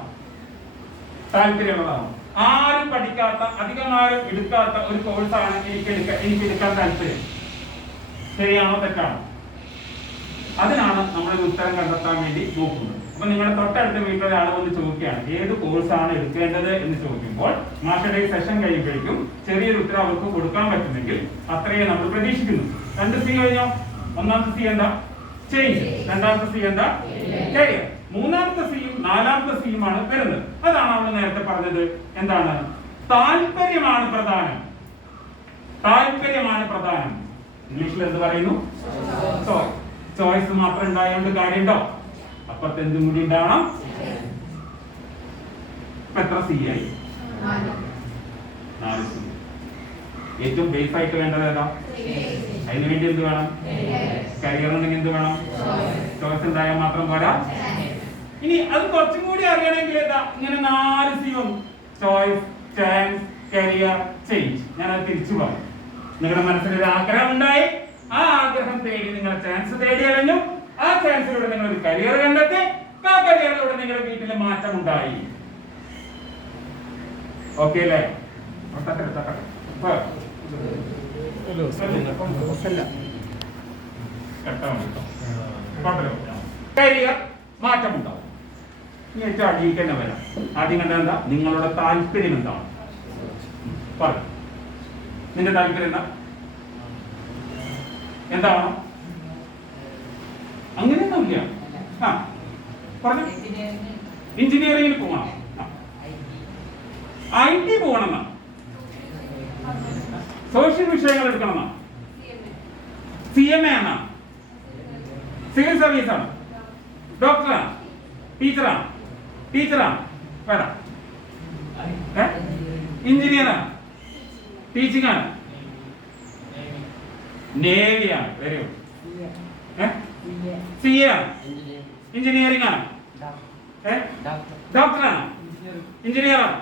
ആരും പഠിക്കാത്ത, അധികം ആരും എടുക്കാത്ത ഒരു കോഴ്സാണ് എനിക്ക് എടുക്കാൻ താല്പര്യം. ശരിയാണോ തെറ്റാണോ? അതിനാണ് നമ്മൾ ഉത്തരം കണ്ടെത്താൻ വേണ്ടി നോക്കുന്നത്. അപ്പൊ നിങ്ങളുടെ തൊട്ടടുത്ത വീട്ടിലെ ആൾ വന്ന് ചോദിക്കുകയാണ് ഏത് കോഴ്സാണ് എടുക്കേണ്ടത് എന്ന് ചോദിക്കുമ്പോൾ മാഷയുടെ സെഷൻ കഴിയുമ്പോഴേക്കും ചെറിയൊരു ഉത്തരം അവർക്ക് കൊടുക്കാൻ പറ്റുമെങ്കിൽ അത്രയും നമ്മൾ പ്രതീക്ഷിക്കുന്നു. 2 സി കഴിഞ്ഞോ? ഒന്നാമത്തെ സി എന്താ? ചേഞ്ച്. രണ്ടാമത്തെ സി എന്താ? കരിയർ. മൂന്നാമത്തെ സിയും നാലാമത്തെ സിയുമാണ് വരുന്നത്. അതാണ് നമ്മൾ നേരത്തെ പറഞ്ഞത്. എന്താണ്? താല്പര്യമാണ് പ്രധാനം. ഇംഗ്ലീഷിൽ എന്ത് പറയുന്നു? ചോയ്സ് മാത്രം ഉണ്ടായതുകൊണ്ട് കാര്യമുണ്ടോ? അപ്പുറത്ത് എന്തും കൂടി ഉണ്ടാവണം. എത്ര സി ആയി? 4 സി. ഏറ്റവും ബേസ് ആയിട്ട് വേണ്ടത് ഏതാ? അതിനുവേണ്ടി എന്ത് വേണം? കരിയർ ഉണ്ടെങ്കിൽ എന്ത് വേണം? ചോയ്സ് ഉണ്ടായാൽ മാത്രം പോരാ. ഇനി അത് കുറച്ചും കൂടി അറിയണമെങ്കിൽ ഏതാ? ഇങ്ങനെ 4 സിയും ചോയ്സ്, ചാൻസ്, കരിയർ, ചേഞ്ച്. ഞാനത് തിരിച്ചു പറഞ്ഞു. നിങ്ങളുടെ മനസ്സിലൊരു ആഗ്രഹം ഉണ്ടായി, ആ ആഗ്രഹം തേടി നിങ്ങൾ ചാൻസ് തേടി കഴിഞ്ഞു. ആ ചാൻസിലൂടെ നിങ്ങൾ ഒരു കരിയർ കണ്ടെത്തി. ആ കരിയറിലൂടെ നിങ്ങളുടെ വീട്ടിൽ മാറ്റം ഉണ്ടായി. ഓക്കെ അല്ലേ? കരിയർ മാറ്റമുണ്ടാവും. ഇനി ഏറ്റവും അടിയിലേക്ക് തന്നെ വരാം. ആദ്യം കണ്ട എന്താ? നിങ്ങളുടെ താല്പര്യം എന്താണ്? പറ. നിന്റെ താല്പര്യം എന്താ? എന്താണോ? അങ്ങനെയൊന്നുമില്ല. ആ പറഞ്ഞു. എഞ്ചിനീയറിംഗിന് പോകണം, IT പോകണം, സോഷ്യൽ വിഷയങ്ങൾ എടുക്കണം, CMA ആണ്, സിവിൽ സർവീസ് ആണ്, ഡോക്ടറാണ്, ടീച്ചറാണ്, വേണം, എഞ്ചിനീയറാണ്, ടീച്ചിങ് ആണ്, നേവിയാണ്, വെരി ഗുഡ്, CA ആണ്, എഞ്ചിനീയറിംഗ് ആണ്, ഡോക്ടറാണ്, എഞ്ചിനീയറാണ്,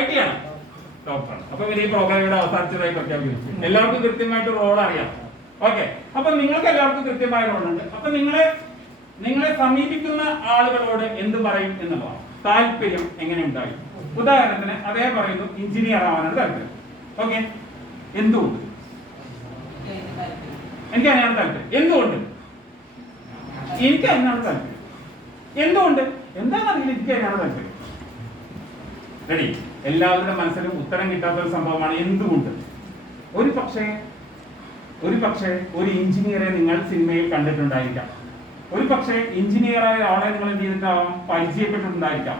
IT ആണ്, ഡോക്ടറാണ്. അപ്പൊ ഈ പ്രോഗ്രാമിയുടെ അവസാനിച്ചതായി പ്രഖ്യാപിക്കുന്നു. എല്ലാവർക്കും കൃത്യമായിട്ട് റോൾ അറിയാം. ഓക്കെ, അപ്പൊ നിങ്ങൾക്ക് എല്ലാവർക്കും കൃത്യമായ റോളുണ്ട്. അപ്പൊ നിങ്ങളെ സമീപിക്കുന്ന ആളുകളോട് എന്ത് പറയും എന്നുള്ളതാണ്. താല്പര്യം എങ്ങനെ ഉണ്ടായി? ഉദാഹരണത്തിന് അതേ പറയുന്നു, എഞ്ചിനീയർ ആവാനാണ് താല്പര്യം. ഓക്കെ, എന്തുകൊണ്ട്? എനിക്ക് അതിനാണ് താല്പര്യം. എന്തുകൊണ്ട്? എനിക്ക് അതിനാണ് താല്പര്യം. എന്തുകൊണ്ട്? എന്താണെന്നറിയില്ല, എനിക്ക് അതിനാണ് താല്പര്യം. റെഡി? എല്ലാവരുടെ മനസ്സിലും ഉത്തരം കിട്ടാത്ത ഒരു സംഭവമാണ് എന്തുകൊണ്ട്. ഒരു പക്ഷേ ഒരു എഞ്ചിനീയറെ നിങ്ങൾ സിനിമയിൽ കണ്ടിട്ടുണ്ടായിരിക്കാം. ഒരു പക്ഷേ എഞ്ചിനീയറായ ആളെ നിങ്ങൾ എന്ത് ചെയ്തിട്ടാവാം, പരിചയപ്പെട്ടിട്ടുണ്ടായിരിക്കാം.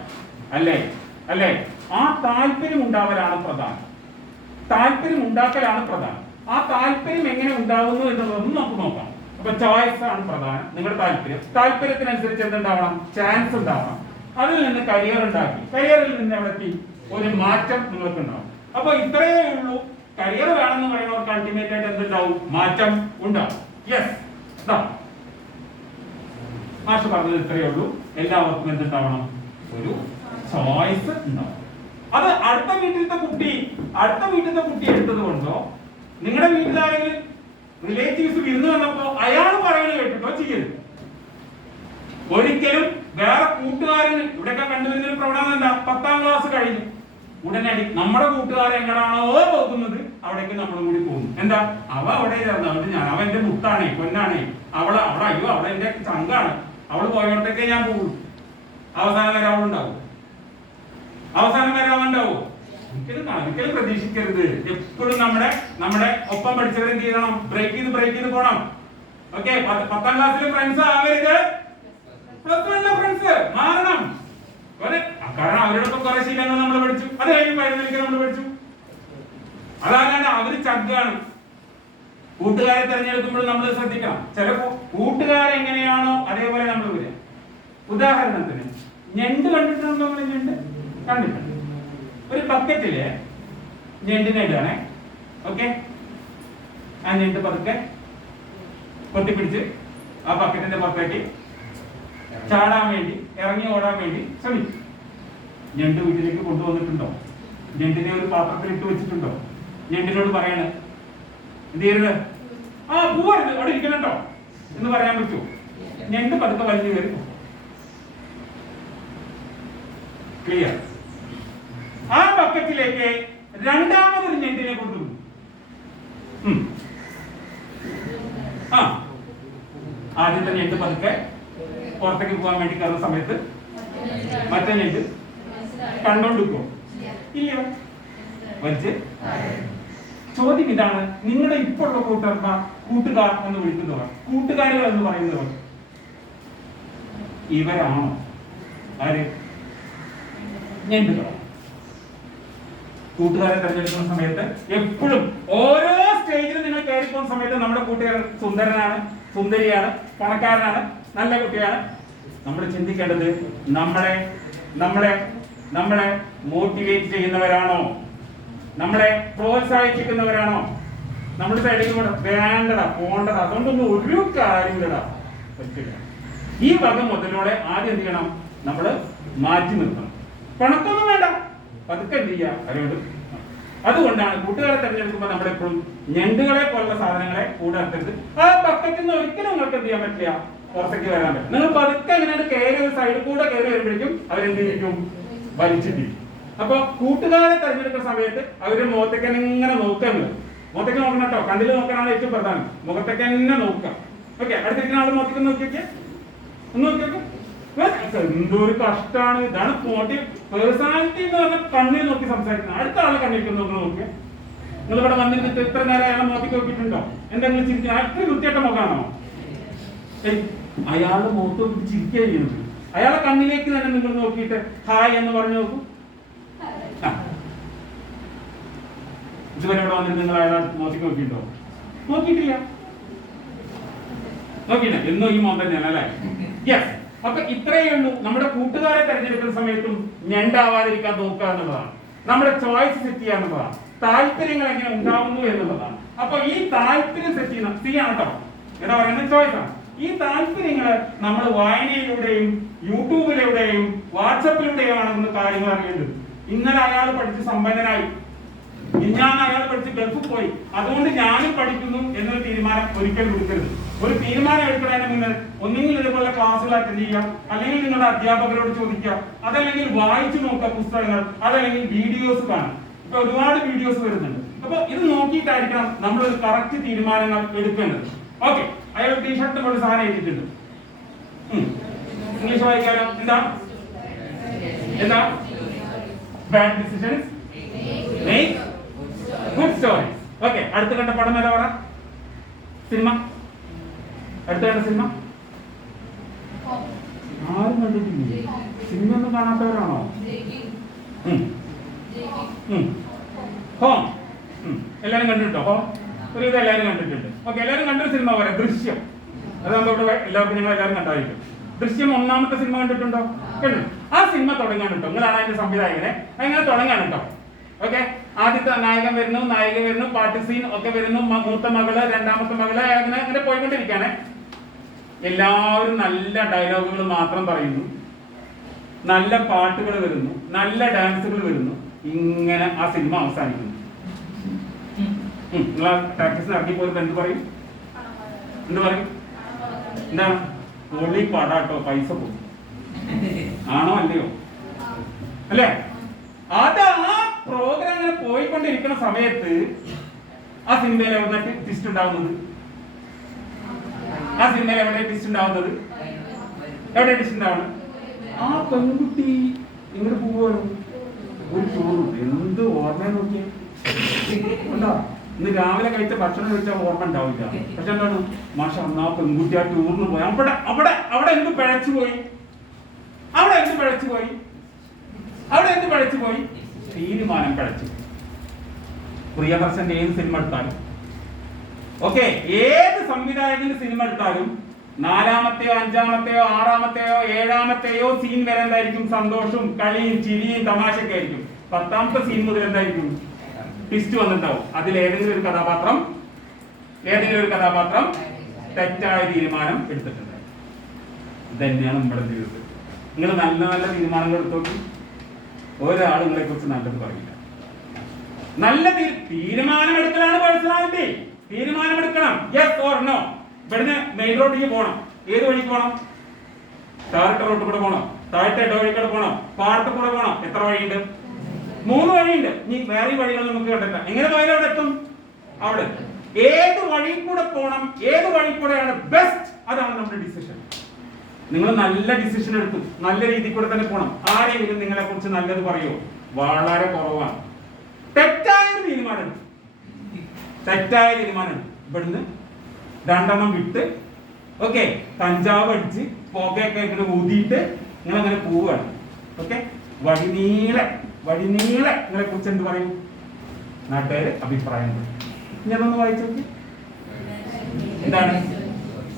അല്ലേ? ആ താല്പര്യം ഉണ്ടാവലാണ് പ്രധാനം. താല്പര്യം ഉണ്ടാക്കലാണ് പ്രധാനം. ആ താല്പര്യം എങ്ങനെ ഉണ്ടാവുന്നു എന്നുള്ളതൊന്നും നമുക്ക് നോക്കാം. അപ്പൊ ചോയ്സ് ആണ് പ്രധാനം. നിങ്ങളുടെ താല്പര്യത്തിനനുസരിച്ച് എന്തുണ്ടാവണം? ചാൻസ് ഉണ്ടാവണം. അതിൽ നിന്ന് കരിയർ ഉണ്ടാക്കി, കരിയറിൽ നിന്ന് എവിടെത്തി ഒരു മാറ്റം നിങ്ങൾക്ക് ഉണ്ടാവും. അപ്പൊ ഇത്രയേ ഉള്ളൂ. കരിയർ വേണമെന്ന് പറയുന്നവർക്ക് അൾട്ടിമേറ്റ് ആയിട്ട് എന്തുണ്ടാവും? മാറ്റം ഉണ്ടാവും. യെസ്, മാഷ് പറഞ്ഞത് ഇത്രയേ ഉള്ളൂ. എല്ലാവർക്കും എന്തുണ്ടാവണം? ഒരു ചോയ്സ് ഉണ്ടാവും. അത് അടുത്ത വീട്ടിലത്തെ കുട്ടി എടുത്തത് കൊണ്ടോ, നിങ്ങളുടെ വീട്ടിലാരെങ്കിലും റിലേറ്റീവ്സ് വിരുന്ന് വന്നപ്പോ അയാൾ പറയുന്നത് കേട്ടിട്ടോ ചെയ്യരുത്. ഒരിക്കലും വേറെ കൂട്ടുകാരന് ഇവിടെയൊക്കെ കണ്ടുവരുന്ന പ്രവണത എന്താ? 10ാം ക്ലാസ് കഴിഞ്ഞു ഉടനടി നമ്മുടെ കൂട്ടുകാരൻ എങ്ങടാണോ പോകുന്നത് അവിടേക്ക് നമ്മളും കൂടി പോകുന്നു. എന്താ? അവിടെ അവൻ എന്റെ മുത്താണേ, പൊന്നാണേ, അവള് അയ്യോ അവളെ എന്റെ ചങ്കാണ്, അവള് പോയോടത്തേക്കേ ഞാൻ പോകും. അവസാനം വരെ അവളുണ്ടാവും. ഒരിക്കലും പ്രതീക്ഷിക്കരുത്. എപ്പോഴും നമ്മുടെ ഒപ്പം പഠിച്ചവരെ എന്ത് ചെയ്യണം? ബ്രേക്ക് ചെയ്ത് പോണം. ഓക്കെ, 10ാം ക്ലാസ്സിലെ ഫ്രണ്ട്സ് ആവരുത്, +1 ഫ്രണ്ട്സ് മാറണം. കാരണം അവരോടൊപ്പം കുറെ ശീലങ്ങൾ നമ്മൾ പഠിച്ചു, അത് കഴിഞ്ഞ് പരുന്നിലേക്ക് നമ്മൾ പഠിച്ചു. അതല്ലാണ്ട് അവര് ചങ്കാണ്. കൂട്ടുകാരെ തെരഞ്ഞെടുക്കുമ്പോൾ നമ്മൾ ശ്രദ്ധിക്കണം. ചില കൂട്ടുകാരെങ്ങനെയാണോ അതേപോലെ നമ്മൾ വരിക. ഉദാഹരണത്തിന് ഞണ്ട് കണ്ടിട്ടുണ്ടോ? ഞണ്ട് കണ്ടിട്ടുണ്ട്. ഒരു ബക്കറ്റില് ഞണ്ടിനെ ഇടുകയാണേ. ഓക്കെ, ആ ഞണ്ട് പതുക്കെ കൊത്തിപ്പിടിച്ച് ആ ബക്കറ്റിന്റെ പുറത്തേക്ക് ചാടാൻ വേണ്ടി, ഇറങ്ങി ഓടാൻ വേണ്ടി ശ്രമിച്ചു. ഞണ്ട് വീട്ടിലേക്ക് കൊണ്ടുവന്നിട്ടുണ്ടോ? ഞണ്ടിനെ ഒരു പാത്രത്തിൽ ഇട്ട് വെച്ചിട്ടുണ്ടോ? ഞണ്ടിനോട് പറയണ എന്ത് ചെയ്യരുത്, പോവരുത്, അവിടെ ഇരിക്കണോ എന്ന് പറയാൻ പറ്റുമോ? ഞണ്ട് പതുക്കെ വലിഞ്ഞു കയറി. ക്ലിയർ? ആ ബക്കറ്റിലേക്ക് രണ്ടാമതൊരു ഞണ്ടിനെ കൊണ്ടുവന്നു. ആദ്യത്തെ ഞണ്ട് പതുക്കെ പുറത്തേക്ക് പോകാൻ വേണ്ടി കയറുന്ന സമയത്ത് മറ്റേ ഞണ്ട് കണ്ടോണ്ടിരിക്കോ? ഇല്ലയോ? വലിച്ച്. ചോദ്യം ഇതാണ്, നിങ്ങളുടെ ഇപ്പോഴുള്ള കൂട്ടുകാർ എന്ന് വിളിക്കുന്നവർ, കൂട്ടുകാരികൾ എന്ന് പറയുന്നവർ ഇവരാണോ? ആര്? ഞണ്ടുകളോ? കൂട്ടുകാരെ തെരഞ്ഞെടുക്കുന്ന സമയത്ത് എപ്പോഴും ഓരോ സ്റ്റേജിലും നിങ്ങൾ കയറി പോകുന്ന സമയത്ത് നമ്മുടെ കൂട്ടുകാരൻ സുന്ദരനാണ്, സുന്ദരിയാണ്, പണക്കാരനാണ്, നല്ല കുട്ടിയാണ്. നമ്മൾ ചിന്തിക്കേണ്ടത് നമ്മളെ മോട്ടിവേറ്റ് ചെയ്യുന്നവരാണോ, നമ്മളെ പ്രോത്സാഹിപ്പിക്കുന്നവരാണോ? നമ്മുടെ സൈഡിൽ വേണ്ടടാ, പോണ്ടടാ, അതുകൊണ്ടൊന്നും ഒരു കാര്യമില്ലടാ, പറ്റില്ല. ഈ വക മുതലോടെ ആദ്യം എന്ത് ചെയ്യണം? നമ്മൾ മാറ്റി നിർത്തണം. പണക്കൊന്നും വേണ്ട, പതുക്കെ എന്ത് ചെയ്യുക അവരോട്. അതുകൊണ്ടാണ് കൂട്ടുകാരെ തെരഞ്ഞെടുക്കുമ്പോൾ നമ്മളെപ്പോഴും ഞണ്ടുകളെ പോലുള്ള സാധനങ്ങളെ കൂടെ നിർത്തരുത്. ആ ബക്കറ്റിൽ നിന്ന് ഒരിക്കലും നിങ്ങൾക്ക് എന്ത് ചെയ്യാൻ പറ്റില്ല, പുറത്തേക്ക് വരാൻ പറ്റും. നിങ്ങൾ പതുക്കെ എങ്ങനെയാണ് കയറി ഒരു സൈഡിൽ കൂടെ കയറി വരുമ്പോഴേക്കും അവരെന്ത് ചെയ്യും? വലിച്ചിട്ടിരിക്കും. അപ്പൊ കൂട്ടുകാരെ തെരഞ്ഞെടുക്കുന്ന സമയത്ത് അവര് മുഖത്തേക്ക് എങ്ങനെ നോക്കുന്നത്, മുഖത്തേക്ക് നോക്കണം കേട്ടോ, കണ്ണിൽ നോക്കാനാണ് ഏറ്റവും പ്രധാനം. മുഖത്തേക്ക് തന്നെ നോക്കാം. ഓക്കെ, അടുത്തിരിക്കുന്ന ആള് മുഖത്തേക്ക് നോക്കിയൊക്കെ ഒന്ന് നോക്കിയൊക്കെ. എന്തൊരു കഷ്ടാണ്. ഇതാണ് പേഴ്സണാലിറ്റി എന്ന് പറഞ്ഞാൽ കണ്ണിൽ നോക്കി സംസാരിക്കുന്നത്. അടുത്ത ആളെ കണ്ണിൽ നോക്കിയ നിങ്ങൾ ഇവിടെ വന്നിട്ട് ഇത്ര നേരം അയാളെ നോക്കി നോക്കിയിട്ടുണ്ടോ? എന്തെങ്കിലും ചിരിക്കുക? അത്ര വൃത്തിയായിട്ട മുഖാണോ? അയാളുടെ മുഖത്ത് ചിരിക്കുക ചെയ്യുന്നത്. അയാളെ കണ്ണിലേക്ക് തന്നെ നിങ്ങൾ നോക്കിയിട്ട് ഹായ് എന്ന് പറഞ്ഞു നോക്കൂ. ഇതുവരെ ഇവിടെ വന്നിട്ട് നിങ്ങൾ അയാളെ നോക്കി നോക്കിയിട്ടുണ്ടോ? നോക്കിയിട്ടില്ല. നോക്കിയില്ല. എന്നും ഈ മോൻ തന്നെയാണ് അല്ലേ? യെസ്. അപ്പൊ ഇത്രയേ ഉള്ളൂ. നമ്മുടെ കൂട്ടുകാരെ തെരഞ്ഞെടുക്കുന്ന സമയത്തും ഞണ്ടാവാതിരിക്കാൻ നോക്കുക എന്നുള്ളതാണ്. നമ്മുടെ ചോയ്സ് സെറ്റ് ചെയ്യുക എന്നുള്ളതാണ്. താല്പര്യങ്ങൾ എങ്ങനെ ഉണ്ടാവുന്നു എന്നുള്ളതാണ്. അപ്പൊ ഈ താല്പര്യം സെറ്റ് ചെയ്യുന്ന സി ആണ് കേട്ടോ. എന്താ പറയുന്നത്? ചോയ്സ് ആണ്. ഈ താല്പര്യങ്ങള് നമ്മൾ വായനയിലൂടെയും യൂട്യൂബിലൂടെയും വാട്സപ്പിലൂടെയുമാണ് ഇന്ന് കാര്യങ്ങൾ അറിയേണ്ടത്. ഇന്നലെ അയാൾ പഠിച്ച് സമ്പന്നനായി, ഞാൻ അയാൾ പഠിച്ച് ഗൾഫിൽ പോയി, അതുകൊണ്ട് ഞാനും പഠിക്കുന്നു എന്നൊരു തീരുമാനം ഒരിക്കലും എടുക്കരുത്. ഒരു തീരുമാനം എടുക്കുന്നതിന് മുന്നേ ഒന്നെങ്കിൽ ഇതുപോലെ ക്ലാസ്സുകൾ അറ്റൻഡ് ചെയ്യുക, അല്ലെങ്കിൽ നിങ്ങളുടെ അധ്യാപകരോട് ചോദിക്കുക, അതല്ലെങ്കിൽ വായിച്ചു നോക്കുക പുസ്തകങ്ങൾ, അതല്ലെങ്കിൽ വീഡിയോസ് കാണാം. ഇപ്പൊ ഒരുപാട് വീഡിയോസ് വരുന്നുണ്ട്. അപ്പൊ ഇത് നോക്കിയിട്ടായിരിക്കണം നമ്മൾ ഒരു കറക്റ്റ് തീരുമാനങ്ങൾ എടുക്കേണ്ടത്. ഓക്കെ, അയാൾ ടീഷർട്ട് പോലെ സാധനം എഴുതിയിട്ടുണ്ട്. ഇംഗ്ലീഷ് വായിക്കാലോ. എന്താ എന്താ bad decisions make good stories. Okay, അടുത്ത കണ്ട പടം ഏതാ പറ? സിനിമ. അടുത്ത കണ്ട സിനിമ ആരും കണ്ടിട്ടില്ലേ? സിനിമ ഒന്നും കാണാത്തവരാണോ? ഹോം എല്ലാരും കണ്ടിട്ടുണ്ടോ? ഹോം ഒരു ഇത് എല്ലാവരും കണ്ടിട്ടുണ്ട്. ഓക്കെ, എല്ലാവരും കണ്ടൊരു സിനിമ പറയാം, ദൃശ്യം. അതാകുമ്പോൾ ഇവിടെ എല്ലാവർക്കും നിങ്ങൾ എല്ലാവരും കണ്ടായിരിക്കും. ദൃശ്യം ഒന്നാമത്തെ സിനിമ കണ്ടിട്ടുണ്ടോ? കണ്ടു. ആ സിനിമ തുടങ്ങാൻ കേട്ടോ, നിങ്ങളാണ് അതിന്റെ സംവിധായകനെ. അങ്ങനെ തുടങ്ങാൻ കേട്ടോ. ഓക്കെ, ആദ്യത്തെ നായകൻ വരുന്നു, നായിക വരുന്നു, പാട്ട് സീൻ ഒക്കെ വരുന്നു, മൂത്ത മകള്, രണ്ടാമത്തെ മകള്, അങ്ങനെ അങ്ങനെ പോയിക്കൊണ്ടിരിക്കുകയാണ്. എല്ലാവരും നല്ല ഡയലോഗുകൾ മാത്രം പറയുന്നു, നല്ല പാട്ടുകൾ വരുന്നു, നല്ല ഡാൻസുകൾ വരുന്നു. ഇങ്ങനെ ആ സിനിമ അവസാനിക്കുന്നു. നിങ്ങൾ പ്രാക്ടീസിന് ഇറങ്ങി പോലും എന്ത് പറയും? എന്ത് പറയും? എന്താണ്? പൊളി പടാട്ടോ, പൈസ പോകും. ആണോ അല്ലയോ? അല്ലേ? അത് ആ പ്രോഗ്രാം ഇങ്ങനെ പോയിക്കൊണ്ടിരിക്കുന്ന സമയത്ത് ആ സിനിമയിൽ എവിടെ ട്വിസ്റ്റ് ഉണ്ടാവുന്നത്? ആ സിനിമയിൽ എവിടെ ട്വിസ്റ്റ് ഉണ്ടാവുന്നത്? എവിടെ ട്വിസ്റ്റ് ഉണ്ടാവുന്നത്? ആ പെൺകുട്ടി ഇങ്ങോട്ട് പോവാണ്. ഒരു ചോറും എന്ത് ഓർമ്മ നോക്കിയേ. ഇന്ന് രാവിലെ കഴിച്ച ഭക്ഷണം കഴിച്ചാൽ ഓർമ്മ ഉണ്ടാവില്ല. പക്ഷെ എന്താണ് മാഷ അന്ന് ആ പെൺകുട്ടി ആ ടൂറിന് പോയി. അവിടെ അവിടെ അവിടെ എന്ത് പിഴച്ചു പോയി? അവിടെ എന്ത് പിഴച്ചു പോയി? അവിടെ എന്ത് പിഴച്ചു പോയി? തീരുമാനം പിഴച്ചു. പ്രിയദർശന്റെ ഏത് സിനിമ എടുത്താലും, ഓക്കെ, ഏത് സംവിധായകന്റെ സിനിമ എടുത്താലും നാലാമത്തെയോ അഞ്ചാമത്തെയോ ആറാമത്തെയോ ഏഴാമത്തെയോ സീൻ വരെ എന്തായിരിക്കും? സന്തോഷവും കളിയും ചിരിയും തമാശയൊക്കെ ആയിരിക്കും. 10ാമത്തെ സീൻ മുതൽ എന്തായിരിക്കും? ട്വിസ്റ്റ് വന്നിട്ടുണ്ടാവും. അതിൽ ഏതെങ്കിലും ഒരു കഥാപാത്രം തെറ്റായ തീരുമാനം എടുത്തിട്ടുണ്ട്. ഇതന്നെയാണ് നമ്മുടെ ജീവിതത്തിൽ. നിങ്ങൾ നല്ല നല്ല തീരുമാനങ്ങൾ എടുത്തോക്കി ഒരാൾ നിങ്ങളെ കുറിച്ച് നല്ലത് പറയില്ല. നല്ല തീരുമാനം എടുക്കലാണ് പേഴ്സണാലിറ്റി. തീരുമാനമെടുക്കണം. Yes or no. ഇവിടുന്ന് മെയിൻ റോഡിലേക്ക് പോകണം. ഏത് വഴിക്ക് പോകണം? താഴത്തെ റോഡ് കൂടെ പോകണം, താഴത്തെ വഴിക്കൂടെ പോകണം, പാടത്ത് കൂടെ പോകണം. എത്ര വഴിയുണ്ട്? 3 വഴിയുണ്ട്. ഇനി വേറെ വഴികൾ നമുക്ക് കണ്ടെത്താം. എങ്ങനെ പോയാലും അവിടെ എത്തും. അവിടെ ഏത് വഴി കൂടെ പോകണം, ഏത് വഴി കൂടെയാണ് ബെസ്റ്റ്, അതാണ് നമ്മുടെ ഡിസിഷൻ. നിങ്ങൾ നല്ല ഡിസിഷൻ എടുത്തു, നല്ല രീതിയിൽ കൂടെ തന്നെ പോകണം. ആരെങ്കിലും നിങ്ങളെ കുറിച്ച് നല്ലത് പറയുമോ? വളരെ കുറവാണ്. തെറ്റായ തീരുമാനം, ഇവിടുന്ന് 2 വിട്ട്, ഓക്കെ, കഞ്ചാവ് അടിച്ച് പുകയൊക്കെ ഇങ്ങനെ ഊതിയിട്ട് നിങ്ങൾ അങ്ങനെ പോവുകയാണ്. ഓക്കെ, വഴിനീളെ നിങ്ങളെ കുറിച്ച് എന്ത് പറയും? നാട്ടുകാര് അഭിപ്രായം പറയും. ഞാനൊന്ന് വായിച്ചു നോക്കി. എന്താണ്?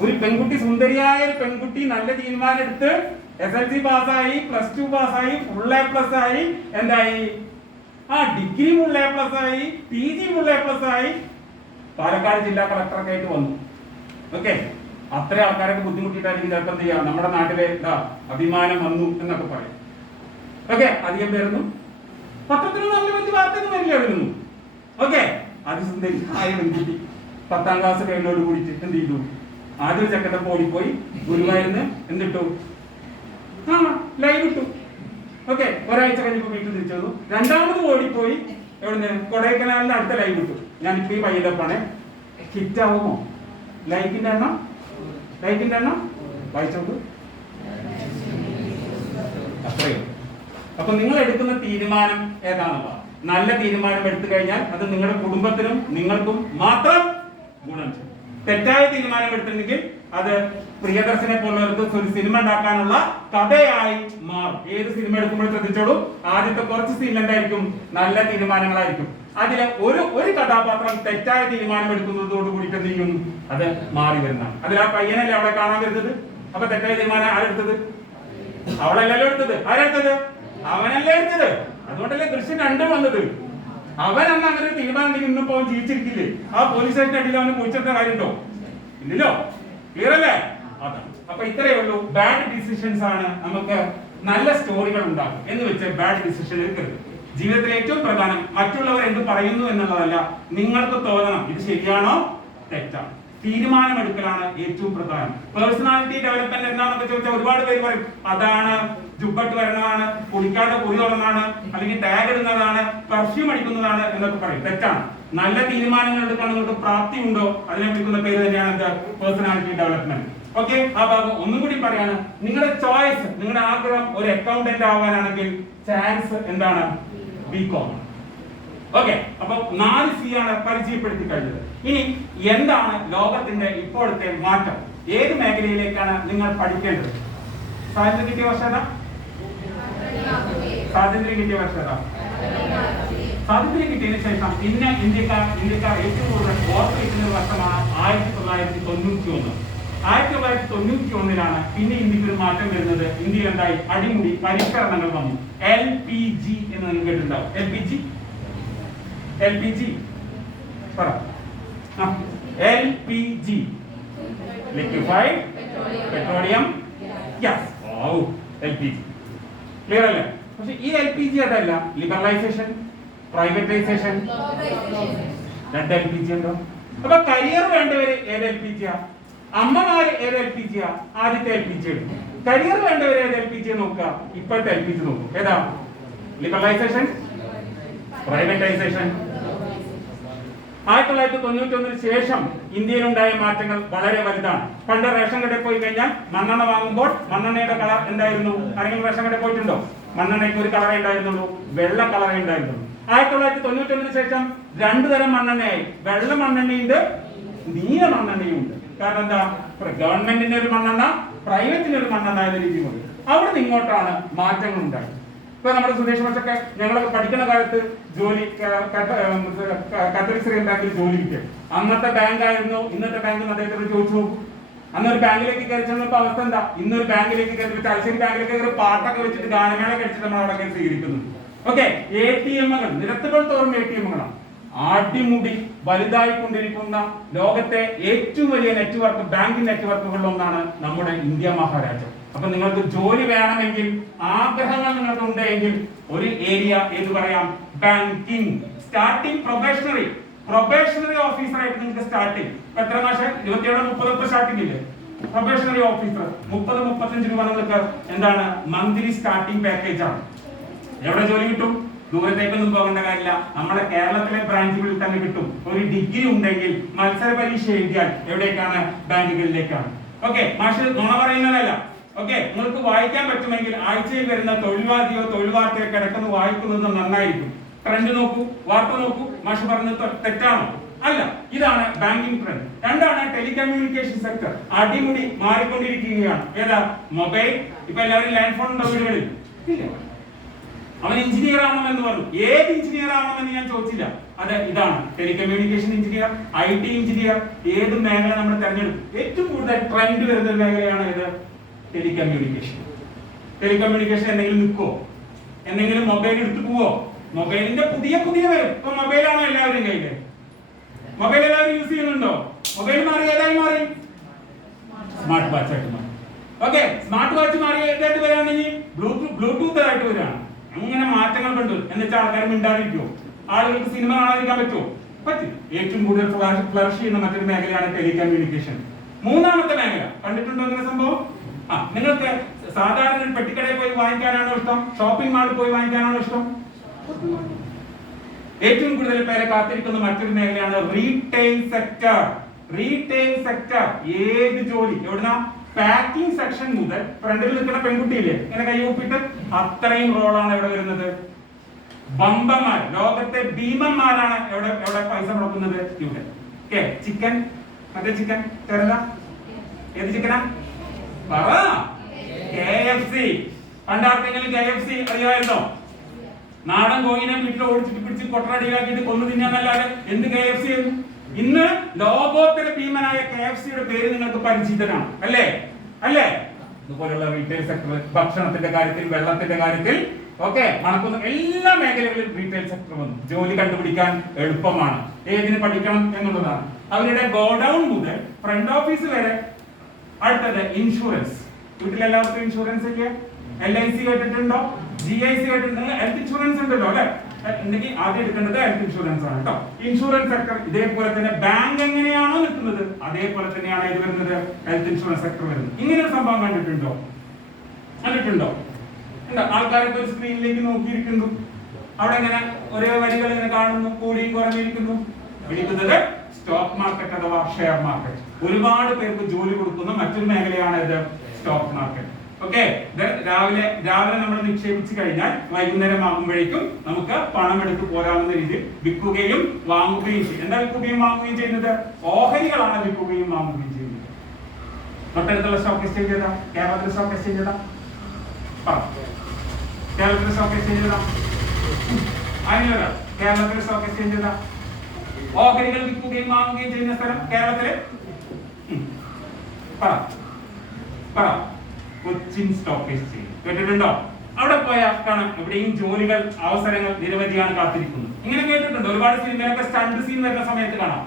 ഒരു പെൺകുട്ടി, സുന്ദരിയായ ഒരു പെൺകുട്ടി നല്ല തീരുമാനം എടുത്ത് SLC പാസ്സായി, +2 പാസ്സായി, ഫുൾ A+ ആയി, എന്തായി? ഡിഗ്രി ഫുൾ A+ ആയി, PG ഫുൾ A+ ആയി, പാലക്കാട് ജില്ലാ കളക്ടറൊക്കെ ആയിട്ട് വന്നു. ഓക്കെ, അത്ര ആൾക്കാരൊക്കെ ബുദ്ധിമുട്ടിയിട്ടായിരിക്കും ചിലപ്പോൾ ചെയ്യാം. നമ്മുടെ നാട്ടിലെ അഭിമാനം വന്നു എന്നൊക്കെ പറയും. ഓക്കെ, അധികം പേരുന്നു പത്രത്തിൽ നല്ല വലിയ വാർത്തയൊന്നും വരില്ല വരുന്നു. ഓക്കെ, അതിസുന്ദരി ആയ പെൺകുട്ടി 10ാം ക്ലാസ് കഴിഞ്ഞോട് കൂടിയിട്ട് എന്ത് ചെയ്തു? ആദ്യം ചെക്കൻ്റെ ഓടിപ്പോയി ഗുരുവായൂരിന്ന് എന്തിട്ടു? ലൈവ് ഇട്ടു. ഓക്കെ, ഒരാഴ്ച കഴിഞ്ഞപ്പോൾ വീട്ടിൽ തിരിച്ചു വന്നു. 2ാമത് ഓടിപ്പോയി എവിടുന്ന്? കൊടൈക്കനാലിന്റെ അടുത്ത ലൈവ് ഇട്ടു. ഞാനിപ്പോ ഈ പയ്യൻ്റെപ്പാണ്. ഹിറ്റാവുമോ? ലൈക്കിന്റെ എണ്ണം വായിച്ചോളൂ. അത്രയോ? അപ്പൊ നിങ്ങൾ എടുക്കുന്ന തീരുമാനം ഏതാണെന്നുള്ളത്, നല്ല തീരുമാനം എടുത്തു കഴിഞ്ഞാൽ അത് നിങ്ങളുടെ കുടുംബത്തിനും നിങ്ങൾക്കും മാത്രം ഗുണം ചെയ്യും. തെറ്റായ തീരുമാനം എടുത്തിട്ടുണ്ടെങ്കിൽ അത് പ്രിയദർശനെ പോലുള്ളവർക്ക് ഒരു സിനിമ ഉണ്ടാക്കാനുള്ള കഥയായി മാറും. ഏത് സിനിമ എടുക്കുമ്പോൾ ശ്രദ്ധിച്ചോളൂ, ആദ്യത്തെ കുറച്ച് സീൻ എന്തായിരിക്കും, നല്ല തീരുമാനങ്ങളായിരിക്കും. അതിലെ ഒരു കഥാപാത്രം തെറ്റായ തീരുമാനം എടുക്കുന്നതോട് കൂടിയിട്ട് എന്ത് ചെയ്യും, അത് മാറി വരുന്നതാണ്. അതിൽ ആ പയ്യനല്ലേ അവളെ കാണാൻ വരുന്നത്, അപ്പൊ തെറ്റായ തീരുമാനം ആരെടുത്തത്, അവളല്ലല്ലോ എടുത്തത്, ആരെടുത്തത്, അവനല്ലേ എടുത്തത്. അതുകൊണ്ടല്ലേ ദൃശ്യം 2 വന്നത്. അവൻ അന്ന് അങ്ങനെ ഒരു തീരുമാനം ഉണ്ടെങ്കിൽ ഇന്നിപ്പോ അവൻ ജീവിച്ചിരിക്കില്ലേ? ആ പോലീസ് സ്റ്റേഷന്റെ അടിയിൽ അവന് കുഴിച്ചിട്ട കാര്യമുണ്ടോ, ഇല്ലല്ലോ. ക്ലിയർ അല്ലേ? അതാണ്. അപ്പൊ ഇത്രയേ ഉള്ളൂ. ബാഡ് ഡിസിഷൻസ് ആണ് നമുക്ക് നല്ല സ്റ്റോറികൾ ഉണ്ടാകും എന്ന് വെച്ച് ബാഡ് ഡിസിഷൻ എടുക്കരുത്. ജീവിതത്തിൽ ഏറ്റവും പ്രധാനം മറ്റുള്ളവർ എന്ത് പറയുന്നു എന്നുള്ളതല്ല, നിങ്ങൾക്ക് തോന്നണം ഇത് ശരിയാണോ തെറ്റാണോ. തീരുമാനമെടുക്കലാണ് ഏറ്റവും പ്രധാനം. പേഴ്സണാലിറ്റി ഡെവലപ്മെന്റ് എന്താണെന്നൊക്കെ ചോദിച്ചാൽ ഒരുപാട് പേര് പറയും അതാണ് ജുബട്ട് വരുന്നതാണ്, കുടിക്കാതെ കുറി തുടങ്ങാണ്, അല്ലെങ്കിൽ ടാഗ് ഇടുന്നതാണ്, പെർഫ്യൂം അടിക്കുന്നതാണ് എന്നൊക്കെ പറയും. തെറ്റാണ്. നല്ല തീരുമാനങ്ങൾ എടുക്കാൻ നിങ്ങൾക്ക് പ്രാപ്തി ഉണ്ടോ, അതിനെ വിളിക്കുന്ന പേര് തന്നെയാണ് എന്താ, പേഴ്സണാലിറ്റി ഡെവലപ്മെന്റ്. ഓക്കെ, ആ ഭാഗം ഒന്നും കൂടി പറയാണ്. നിങ്ങളുടെ ചോയ്സ്, നിങ്ങളുടെ ആഗ്രഹം ഒരു അക്കൗണ്ടന്റ് ആവാനാണെങ്കിൽ ചാൻസ് എന്താണ്, ബികോം. ഓക്കെ, അപ്പൊ 4 C ആണ് പരിചയപ്പെടുത്തി കഴിഞ്ഞത്. ഇനി എന്താണ് ലോകത്തിന്റെ ഇപ്പോഴത്തെ മാറ്റം, ഏത് മേഖലയിലേക്കാണ് നിങ്ങൾ പഠിക്കേണ്ടത്? സ്വാതന്ത്ര്യം കിട്ടിയ വർഷം ഏതാ? സ്വാതന്ത്ര്യം കിട്ടിയ വർഷം ഏതാ? സ്വാതന്ത്ര്യം കിട്ടിയതിനു ശേഷം ഇന്ത്യക്കാർ ഏറ്റവും കൂടുതൽ ഓർത്തിരിക്കുന്ന വർഷമാണ് 1991. 1991 പിന്നെ ഇന്ത്യക്ക് ഒരു മാറ്റം വരുന്നത്. ഇന്ത്യയിൽ എന്തായി, അടിമുടി പരിഷ്കരണങ്ങൾ വന്നു. LPG എന്ന് നിങ്ങൾ കേട്ടിട്ടുണ്ടാവും. LPG പറ. LPG liquefied petroleum gas. LPG clear അല്ലേ? പക്ഷെ ഈ LPG അതല്ല, ലിബറലൈസേഷൻ, പ്രൈവറ്റൈസേഷൻ, 2 LPG ഉണ്ടോ? അപ്പൊ കരിയർ വേണ്ടവര് ഏത് LPG ആ? അമ്മമാര് ഏത് LPG ആ? ആദ്യത്തെ LPG എടുക്കും. കരിയർ വേണ്ടവര് ഏത് LPG നോക്കുക? ഇപ്പോഴത്തെ LPG നോക്കും. ഏതാ? Liberalisation, privatisation. 1991 ശേഷം ഇന്ത്യയിലുണ്ടായ മാറ്റങ്ങൾ വളരെ വലുതാണ്. പണ്ട് റേഷൻ കടയിൽ പോയി കഴിഞ്ഞാൽ മണ്ണെണ്ണ വാങ്ങുമ്പോൾ മണ്ണെണ്ണയുടെ കളർ എന്തായിരുന്നു? ആരെങ്കിലും റേഷൻ കടയിൽ പോയിട്ടുണ്ടോ? മണ്ണെണ്ണയ്ക്ക് ഒരു കളറേ ഉണ്ടായിരുന്നുള്ളൂ, വെള്ള കളറേ ഉണ്ടായിരുന്നുള്ളൂ. 1991 ശേഷം 2 തരം മണ്ണെണ്ണയായി. വെള്ള മണ്ണെണ്ണയുണ്ട്, നീല മണ്ണെണ്ണയുണ്ട്. കാരണം എന്താ, ഗവൺമെന്റിന്റെ ഒരു മണ്ണെണ്ണ, പ്രൈവറ്റിന്റെ ഒരു മണ്ണെണ്ണ എന്ന രീതിയിൽ അവിടെ നിന്ന് ഇങ്ങോട്ടാണ് മാറ്റങ്ങൾ ഉണ്ടായത്. ഇപ്പൊ നമ്മുടെ സുദേശ് മാഷൊക്കെ ഞങ്ങളൊക്കെ പഠിക്കുന്ന കാലത്ത് ജോലി കാത്തലിക് സിറിയൻ ബാങ്കിൽ ജോലി കിട്ടിയത്. അന്നത്തെ ബാങ്ക് ആയിരുന്നു ഇന്നത്തെ ബാങ്ക് അദ്ദേഹത്തോട് ചോദിച്ചു നോക്കും. അന്നൊരു ബാങ്കിലേക്ക് കയറി ചെന്നപ്പോ അവസ്ഥ എന്താ? ഇന്നൊരു ബാങ്കിലേക്ക് കയറി, തലശ്ശേരി ബാങ്കിലേക്ക് പാട്ടൊക്കെ വെച്ചിട്ട് ഗാനമേള കഴിച്ചിട്ട് നമ്മൾ അവിടെ സ്വീകരിക്കുന്നു. ഓക്കെ, ATM-കൾ നിരത്തുകൾ തോറും ATM-കളാണ്. അടിമുടി വലുതായിക്കൊണ്ടിരിക്കുന്ന ലോകത്തെ ഏറ്റവും വലിയ നെറ്റ്വർക്ക്, ബാങ്കിംഗ് നെറ്റ്വർക്കുകളിൽ ഒന്നാണ് നമ്മുടെ ഇന്ത്യ മഹാരാജ്യം. അപ്പൊ നിങ്ങൾക്ക് ജോലി വേണമെങ്കിൽ, ആഗ്രഹങ്ങൾ നിങ്ങൾക്ക് ഉണ്ടെങ്കിൽ ഒരു ഏരിയ എന്ന് പറയാം ബാങ്കിങ്. സ്റ്റാർട്ടിംഗ് പ്രൊബേഷണറി ഓഫീസറായിട്ട് നിങ്ങൾക്ക് സ്റ്റാർട്ടിംഗ് എത്ര മാസം? 27-30 സ്റ്റാർട്ടിംഗ് ഇല്ലേ? പ്രൊബേഷണറി ഓഫീസർ 30-35 രൂപ നിങ്ങൾക്ക് എന്താണ് മന്ത്ലി സ്റ്റാർട്ടിംഗ് പാക്കേജ് ആണ്. എവിടെ ജോലി കിട്ടും? ദൂരത്തേക്കൊന്നും പോകേണ്ട കാര്യമില്ല, നമ്മുടെ കേരളത്തിലെ ബ്രാഞ്ചുകളിൽ തന്നെ കിട്ടും. ഒരു ഡിഗ്രി ഉണ്ടെങ്കിൽ മത്സര പരീക്ഷ എഴുതിയാൽ എവിടേക്കാണ്? ബാങ്കുകളിലേക്കാണ്. ഓക്കെ, മാഷ് നുണ പറയുന്നതല്ല. ഓക്കെ, നിങ്ങൾക്ക് വായിക്കാൻ പറ്റുമെങ്കിൽ ആഴ്ചയിൽ വരുന്ന തൊഴിൽവാദിയോ തൊഴിൽ വാർത്തയോ കിടക്കുന്ന വായിക്കുന്നത് നന്നായിരിക്കും. ട്രെൻഡ് നോക്കൂ, വാർത്ത നോക്കൂ. മാഷ് പറഞ്ഞത് തെറ്റാണോ? അല്ല, ഇതാണ് ബാങ്കിങ് ട്രെൻഡ്. 2 ടെലികമ്മ്യൂണിക്കേഷൻ സെക്ടർ അടിമുടി മാറിക്കൊണ്ടിരിക്കുകയാണ്. ഏതാ? മൊബൈൽ. ഇപ്പൊ എല്ലാവരും ലാൻഡ് ഫോൺ ഉണ്ടോ വീടുകളിൽ? ഇല്ല. അവൻ എഞ്ചിനീയർ ആവണമെന്ന് പറഞ്ഞു. ഏത് എഞ്ചിനീയർ ആവണമെന്ന് ഞാൻ ചോദിച്ചില്ല. അത് ഇതാണ് ടെലികമ്മ്യൂണിക്കേഷൻ എഞ്ചിനീയർ, IT എഞ്ചിനീയർ. ഏത് മേഖല നമ്മൾ തെരഞ്ഞെടുക്കും? ഏറ്റവും കൂടുതൽ ട്രെൻഡ് വരുന്ന മേഖലയാണ് ഇത്, ടെലികമ്മ്യൂണിക്കേഷൻ. ടെലികമ്മ്യൂണിക്കേഷൻ എന്തെങ്കിലും നിൽക്കോ? എന്തെങ്കിലും മൊബൈൽ എടുത്തു പോവോ? മൊബൈലിന്റെ പുതിയ വരും. ഇപ്പൊ മൊബൈലാണോ എല്ലാവരും കയ്യില്? മൊബൈൽ എല്ലാവരും യൂസ് ചെയ്യുന്നുണ്ടോ? മൊബൈൽ മാറി ഏതായി മാറി? സ്മാർട്ട് വാച്ച് ആയിട്ട് മാറി. ഓക്കെ, സ്മാർട്ട് വാച്ച് മാറി ഏതായിട്ട് വരികയാണെങ്കിൽ ബ്ലൂടൂത്ത് ആയിട്ട് വരികയാണ്. അങ്ങനെ മാറ്റങ്ങൾ കണ്ടു എന്ന് വെച്ചാൽ ആൾക്കാർ മിണ്ടാതിരിക്കുമോ? ആളുകൾക്ക് സിനിമ കാണാതിരിക്കാൻ പറ്റുമോ? പറ്റും. ഏറ്റവും കൂടുതൽ ഫ്ലറിഷ് ചെയ്യുന്ന മറ്റൊരു മേഖലയാണ് ടെലികമ്മ്യൂണിക്കേഷൻ. 3ാമത്തെ മേഖല കണ്ടിട്ടുണ്ടോ ഇങ്ങനെ സംഭവം? നിങ്ങൾക്ക് സാധാരണ പെട്ടിക്കടയിൽ പോയി വാങ്ങിക്കാനാണോ ഇഷ്ടം? ഷോപ്പിംഗ് മാളിൽ പോയി വാങ്ങിക്കാനാണോ ഇഷ്ടം? ഏറ്റവും കൂടുതൽ പേരെ കാത്തിരിക്കുന്ന മറ്റൊരു മേഖലയാണ് റീറ്റെയിൽ സെക്ടർ. ഏത് ജോലി എവിടുന്ന? പാക്കിംഗ് സെക്ഷൻ മുതൽ ഫ്രണ്ടിൽ നിൽക്കുന്ന പെൺകുട്ടിയില്ലേ ഇങ്ങനെ കൈ ഒപ്പിട്ട് അത്രയും റോളാണ് ഇവിടെ വരുന്നത്. ബമ്പന്മാർ, ലോകത്തെ ഭീമന്മാരാണ് എവിടെ പൈസ മുടക്കുന്നത്? ഇവിടെ. ചിക്കൻ, മറ്റേ ചിക്കൻ തരല ഏത് ചിക്കനാ? പറ. KFC. പണ്ടാർക്കെങ്കിലും KFC അറിയാമായിരുന്നോ? നാടൻ കോഴിനെ വീട്ടിൽ ഓടിച്ചിട്ട് പിടിച്ച് കൊട്ടറടിയിലാക്കിയിട്ട് കൊന്നു തിന്നാന്നല്ലാതെ എന്ത് KFC? ഇന്ന് ലോകോത്തര ഭീമനായ KFCയുടെ പേര് നിങ്ങൾക്ക് പരിചിതനാണ് അല്ലേ? അല്ലേ? ഇതുപോലുള്ള റീറ്റെയിൽ സെക്ടർ, ഭക്ഷണത്തിന്റെ കാര്യത്തിൽ, വെള്ളത്തിന്റെ കാര്യത്തിൽ ഒക്കെ മണക്കുന്ന എല്ലാ മേഖലകളിലും റീറ്റെയിൽ സെക്ടർ വന്നു. ജോലി കണ്ടുപിടിക്കാൻ എളുപ്പമാണ്. ഏതിന് പഠിക്കണം എന്നുള്ളതാണ്. അവരുടെ ഗോഡൌൺ മുതൽ ഫ്രണ്ട് ഓഫീസ് വരെ. അടുത്തത് ഇൻഷുറൻസ്. വീട്ടിലെല്ലാവർക്കും ഇൻഷുറൻസ് ഒക്കെ LIC കേട്ടിട്ടുണ്ടോ? GIC കേട്ടിട്ടുണ്ടോ? ഹെൽത്ത് ഇൻഷുറൻസ് ഉണ്ടല്ലോ അല്ലെ? ഉണ്ടെങ്കിൽ ആദ്യം എടുക്കേണ്ടത് ഹെൽത്ത് ഇൻഷുറൻസ് ആണ് കേട്ടോ. ഇൻഷുറൻസ് സെക്ടർ ഇതേപോലെ തന്നെ ബാങ്ക് എങ്ങനെയാണോ നിൽക്കുന്നത് അതേപോലെ തന്നെയാണ് ഇത് വരുന്നത്, ഹെൽത്ത് ഇൻഷുറൻസ് സെക്ടർ വരുന്നത്. ഇങ്ങനെ ഒരു സംഭവം കണ്ടിട്ടുണ്ടോ? ആൾക്കാരൊക്കെ ഒരു സ്ക്രീനിലേക്ക് നോക്കിയിരിക്കുന്നു. അവിടെ ഇങ്ങനെ ഒരേ വരികൾ ഇങ്ങനെ കാണുന്നു, കൂടിയും കുറഞ്ഞിരിക്കുന്നു. വിളിക്കുന്നത് സ്റ്റോക്ക് മാർക്കറ്റ് അഥവാ ഷെയർ മാർക്കറ്റ്. ഒരുപാട് പേർക്ക് ജോലി കൊടുക്കുന്ന മറ്റൊരു മേഖലയാണ് ഇത് സ്റ്റോക്ക് മാർക്കറ്റ്. ഓക്കെ, രാവിലെ നമ്മൾ നിക്ഷേപിച്ചു കഴിഞ്ഞാൽ വൈകുന്നേരം ആകുമ്പോഴേക്കും നമുക്ക് പണം എടുത്ത് പോരാവുന്ന രീതിയിൽ വിൽക്കുകയും വാങ്ങുകയും ചെയ്യും. എന്താ വിൽക്കുകയും വാങ്ങുകയും ചെയ്യുന്നത്? ഓഹരികളാണ് വിൽക്കുകയും വാങ്ങുകയും ചെയ്യുന്നത്. തൊട്ടടുത്തുള്ള സ്റ്റോക്ക് എക്സ്ചേഞ്ച് ഏതാ? കേരളത്തിലെ സ്റ്റോക്ക് എക്സ്ചേഞ്ച് ഏതാ? കേരളത്തിലെ സ്റ്റോക്ക് എക്സ്ചേഞ്ച് ഏതാ? അതിനൊരാ കേരളത്തിലെ സ്റ്റോക്ക് എക്സ്ചേഞ്ച് ഏതാ? ഓഹരികൾ വിൽക്കുകയും വാങ്ങുകയും ചെയ്യുന്ന സ്ഥലം കേരളത്തിലെ പറ. കൊച്ചിൻ സ്റ്റോക്ക് എക്സ്ചേഞ്ച് കേട്ടിട്ടുണ്ടോ? അവിടെ പോയാൽ കാണാം എവിടെയും ജോലികൾ, അവസരങ്ങൾ നിരവധിയാണ് കാത്തിരിക്കുന്നത്. ഇങ്ങനെ കേട്ടിട്ടുണ്ട്. ഒരുപാട് സിനിമയിലൊക്കെ സ്റ്റണ്ട് സീൻ വരുന്ന സമയത്ത് കാണാം.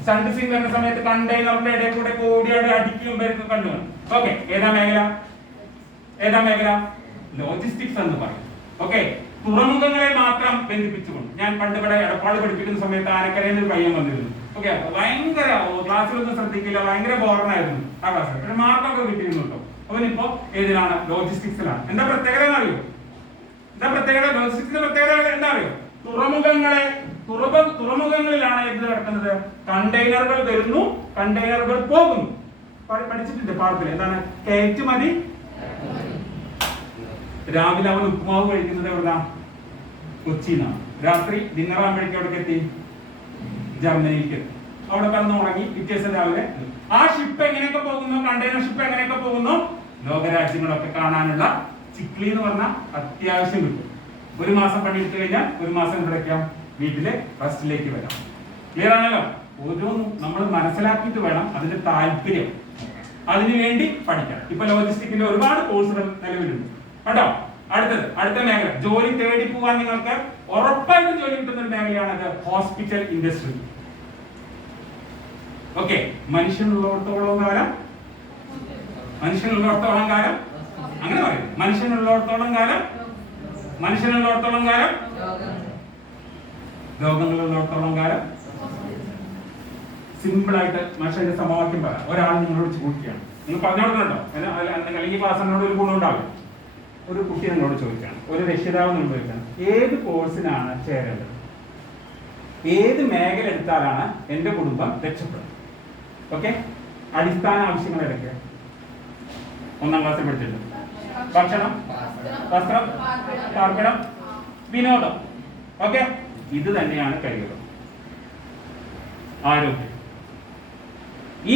സ്റ്റണ്ട് സീൻ വരുന്ന സമയത്ത് കണ്ടെയ്നറിന്റെ ഇടയിൽ കൂടെ കോടിയോടെ അടിക്കും പേരൊക്കെ കണ്ടു. ഓക്കെ, ഏതാ മേഖല? ലോജിസ്റ്റിക്സ് എന്ന് പറയും. ഓക്കെ, തുറമുഖങ്ങളെ മാത്രം ബന്ധിപ്പിച്ചുകൊണ്ട്. ഞാൻ പണ്ട് ഇവിടെ എടപ്പാട് പഠിപ്പിക്കുന്ന സമയത്ത് ആനക്കരയിൽ ഒരു പയ്യൻ വന്നിരുന്നു. ഓക്കെ, ഭയങ്കര ക്ലാസ്സിലൊന്നും ശ്രദ്ധിക്കില്ല, ഭയങ്കര ബോറനായിരുന്നു ആ ക്ലാസ്. പക്ഷെ മാർക്കൊക്കെ കിട്ടിയിരുന്നു കേട്ടോ. അവനിപ്പോ ഏതിലാണ്? ലോജിസ്റ്റിക്സിലാണ്. എന്താ പ്രത്യേകത എന്നറിയോ? ലോജിസ്റ്റിക്സിന്റെ പ്രത്യേകത എന്താ അറിയോ? തുറമുഖങ്ങളിലാണ് എന്ത് നടക്കുന്നത്? കണ്ടെയ്നറുകൾ വരുന്നു, കണ്ടെയ്നറുകൾ പോകുന്നു. പഠിച്ചിട്ടുണ്ട് പാഠത്തിൽ. എന്താണ് കയറ്റുമതി? രാവിലെ അവൻ ഉപ്പുമാവ് കഴിക്കുന്നത് എവിടുന്നാ? കൊച്ചിന്നാണ്. രാത്രി ഡിന്നർ ആകുമ്പോഴേക്കും എവിടേക്ക് എത്തി? ജർമ്മനിയിലേക്ക് എത്തി. അവിടെ കടന്ന് ഉറങ്ങി. പിറ്റേസം രാവിലെ ആ ഷിപ്പ് എങ്ങനെയൊക്കെ പോകുന്നു, കണ്ടെയ്നർ ഷിപ്പ് എങ്ങനെയൊക്കെ പോകുന്നു, ലോകരാജ്യങ്ങളൊക്കെ കാണാനുള്ള ചിക്ലി എന്ന് പറഞ്ഞാൽ അത്യാവശ്യം കിട്ടും. ഒരു മാസം പണിയെടുത്തു കഴിഞ്ഞാൽ ഒരു മാസം ഇവിടേക്കാം വീട്ടിലെ റെസ്റ്റിലേക്ക് വരാം. ക്ലിയർ ആണല്ലോ? ഓരോന്നും നമ്മൾ മനസ്സിലാക്കിയിട്ട് വേണം അതിന്റെ താല്പര്യം, അതിനുവേണ്ടി പഠിക്കണം. ഇപ്പൊ ലോജിസ്റ്റിക്കിന്റെ ഒരുപാട് കോഴ്സുകൾ നിലവിലുണ്ട് കേട്ടോ. അടുത്ത മേഖല, ജോലി തേടി പോകാൻ നിങ്ങൾക്ക് ഉറപ്പായിട്ടും ജോലി കിട്ടുന്ന ഒരു മേഖലയാണത് ഹോസ്പിറ്റൽ ഇൻഡസ്ട്രി. ഓക്കെ, മനുഷ്യനുള്ളിടത്തോളം കാലം അങ്ങനെ പറയും. മനുഷ്യനുള്ളിടത്തോളം കാലം രോഗങ്ങളുള്ളിടത്തോളം കാലം. സിമ്പിൾ ആയിട്ട് മനുഷ്യന്റെ സമവാക്യം പറയാം. ഒരാൾ നിങ്ങളോട് ചോദിക്കുകയാണ്, നിങ്ങൾ പറഞ്ഞു കൊടുക്കണോ? അല്ലെങ്കിൽ ക്ലാസ് എന്നോട് ഒരു ഗുണം ഉണ്ടാവില്ല. ഒരു കുട്ടി നിങ്ങളോട് ചോദിക്കുകയാണ്, ഒരു രക്ഷിതാവ് നിങ്ങളോട് ചോദിക്കുകയാണ്, ഏത് കോഴ്സിനാണ് ചേരേണ്ടത്? ഏത് മേഖല എടുത്താലാണ് എന്റെ കുടുംബം രക്ഷപ്പെടുന്നത്? ഓക്കെ, അടിസ്ഥാന ആവശ്യങ്ങൾ ഏതൊക്കെ? 1ാം ക്ലാസ്സിൽ പഠിച്ചിട്ടുണ്ട്. ഭക്ഷണം, വസ്ത്രം, പാർപ്പിടം, വിനോദം. ഓക്കെ, ഇത് തന്നെയാണ് കരിയർ. ആരോഗ്യം.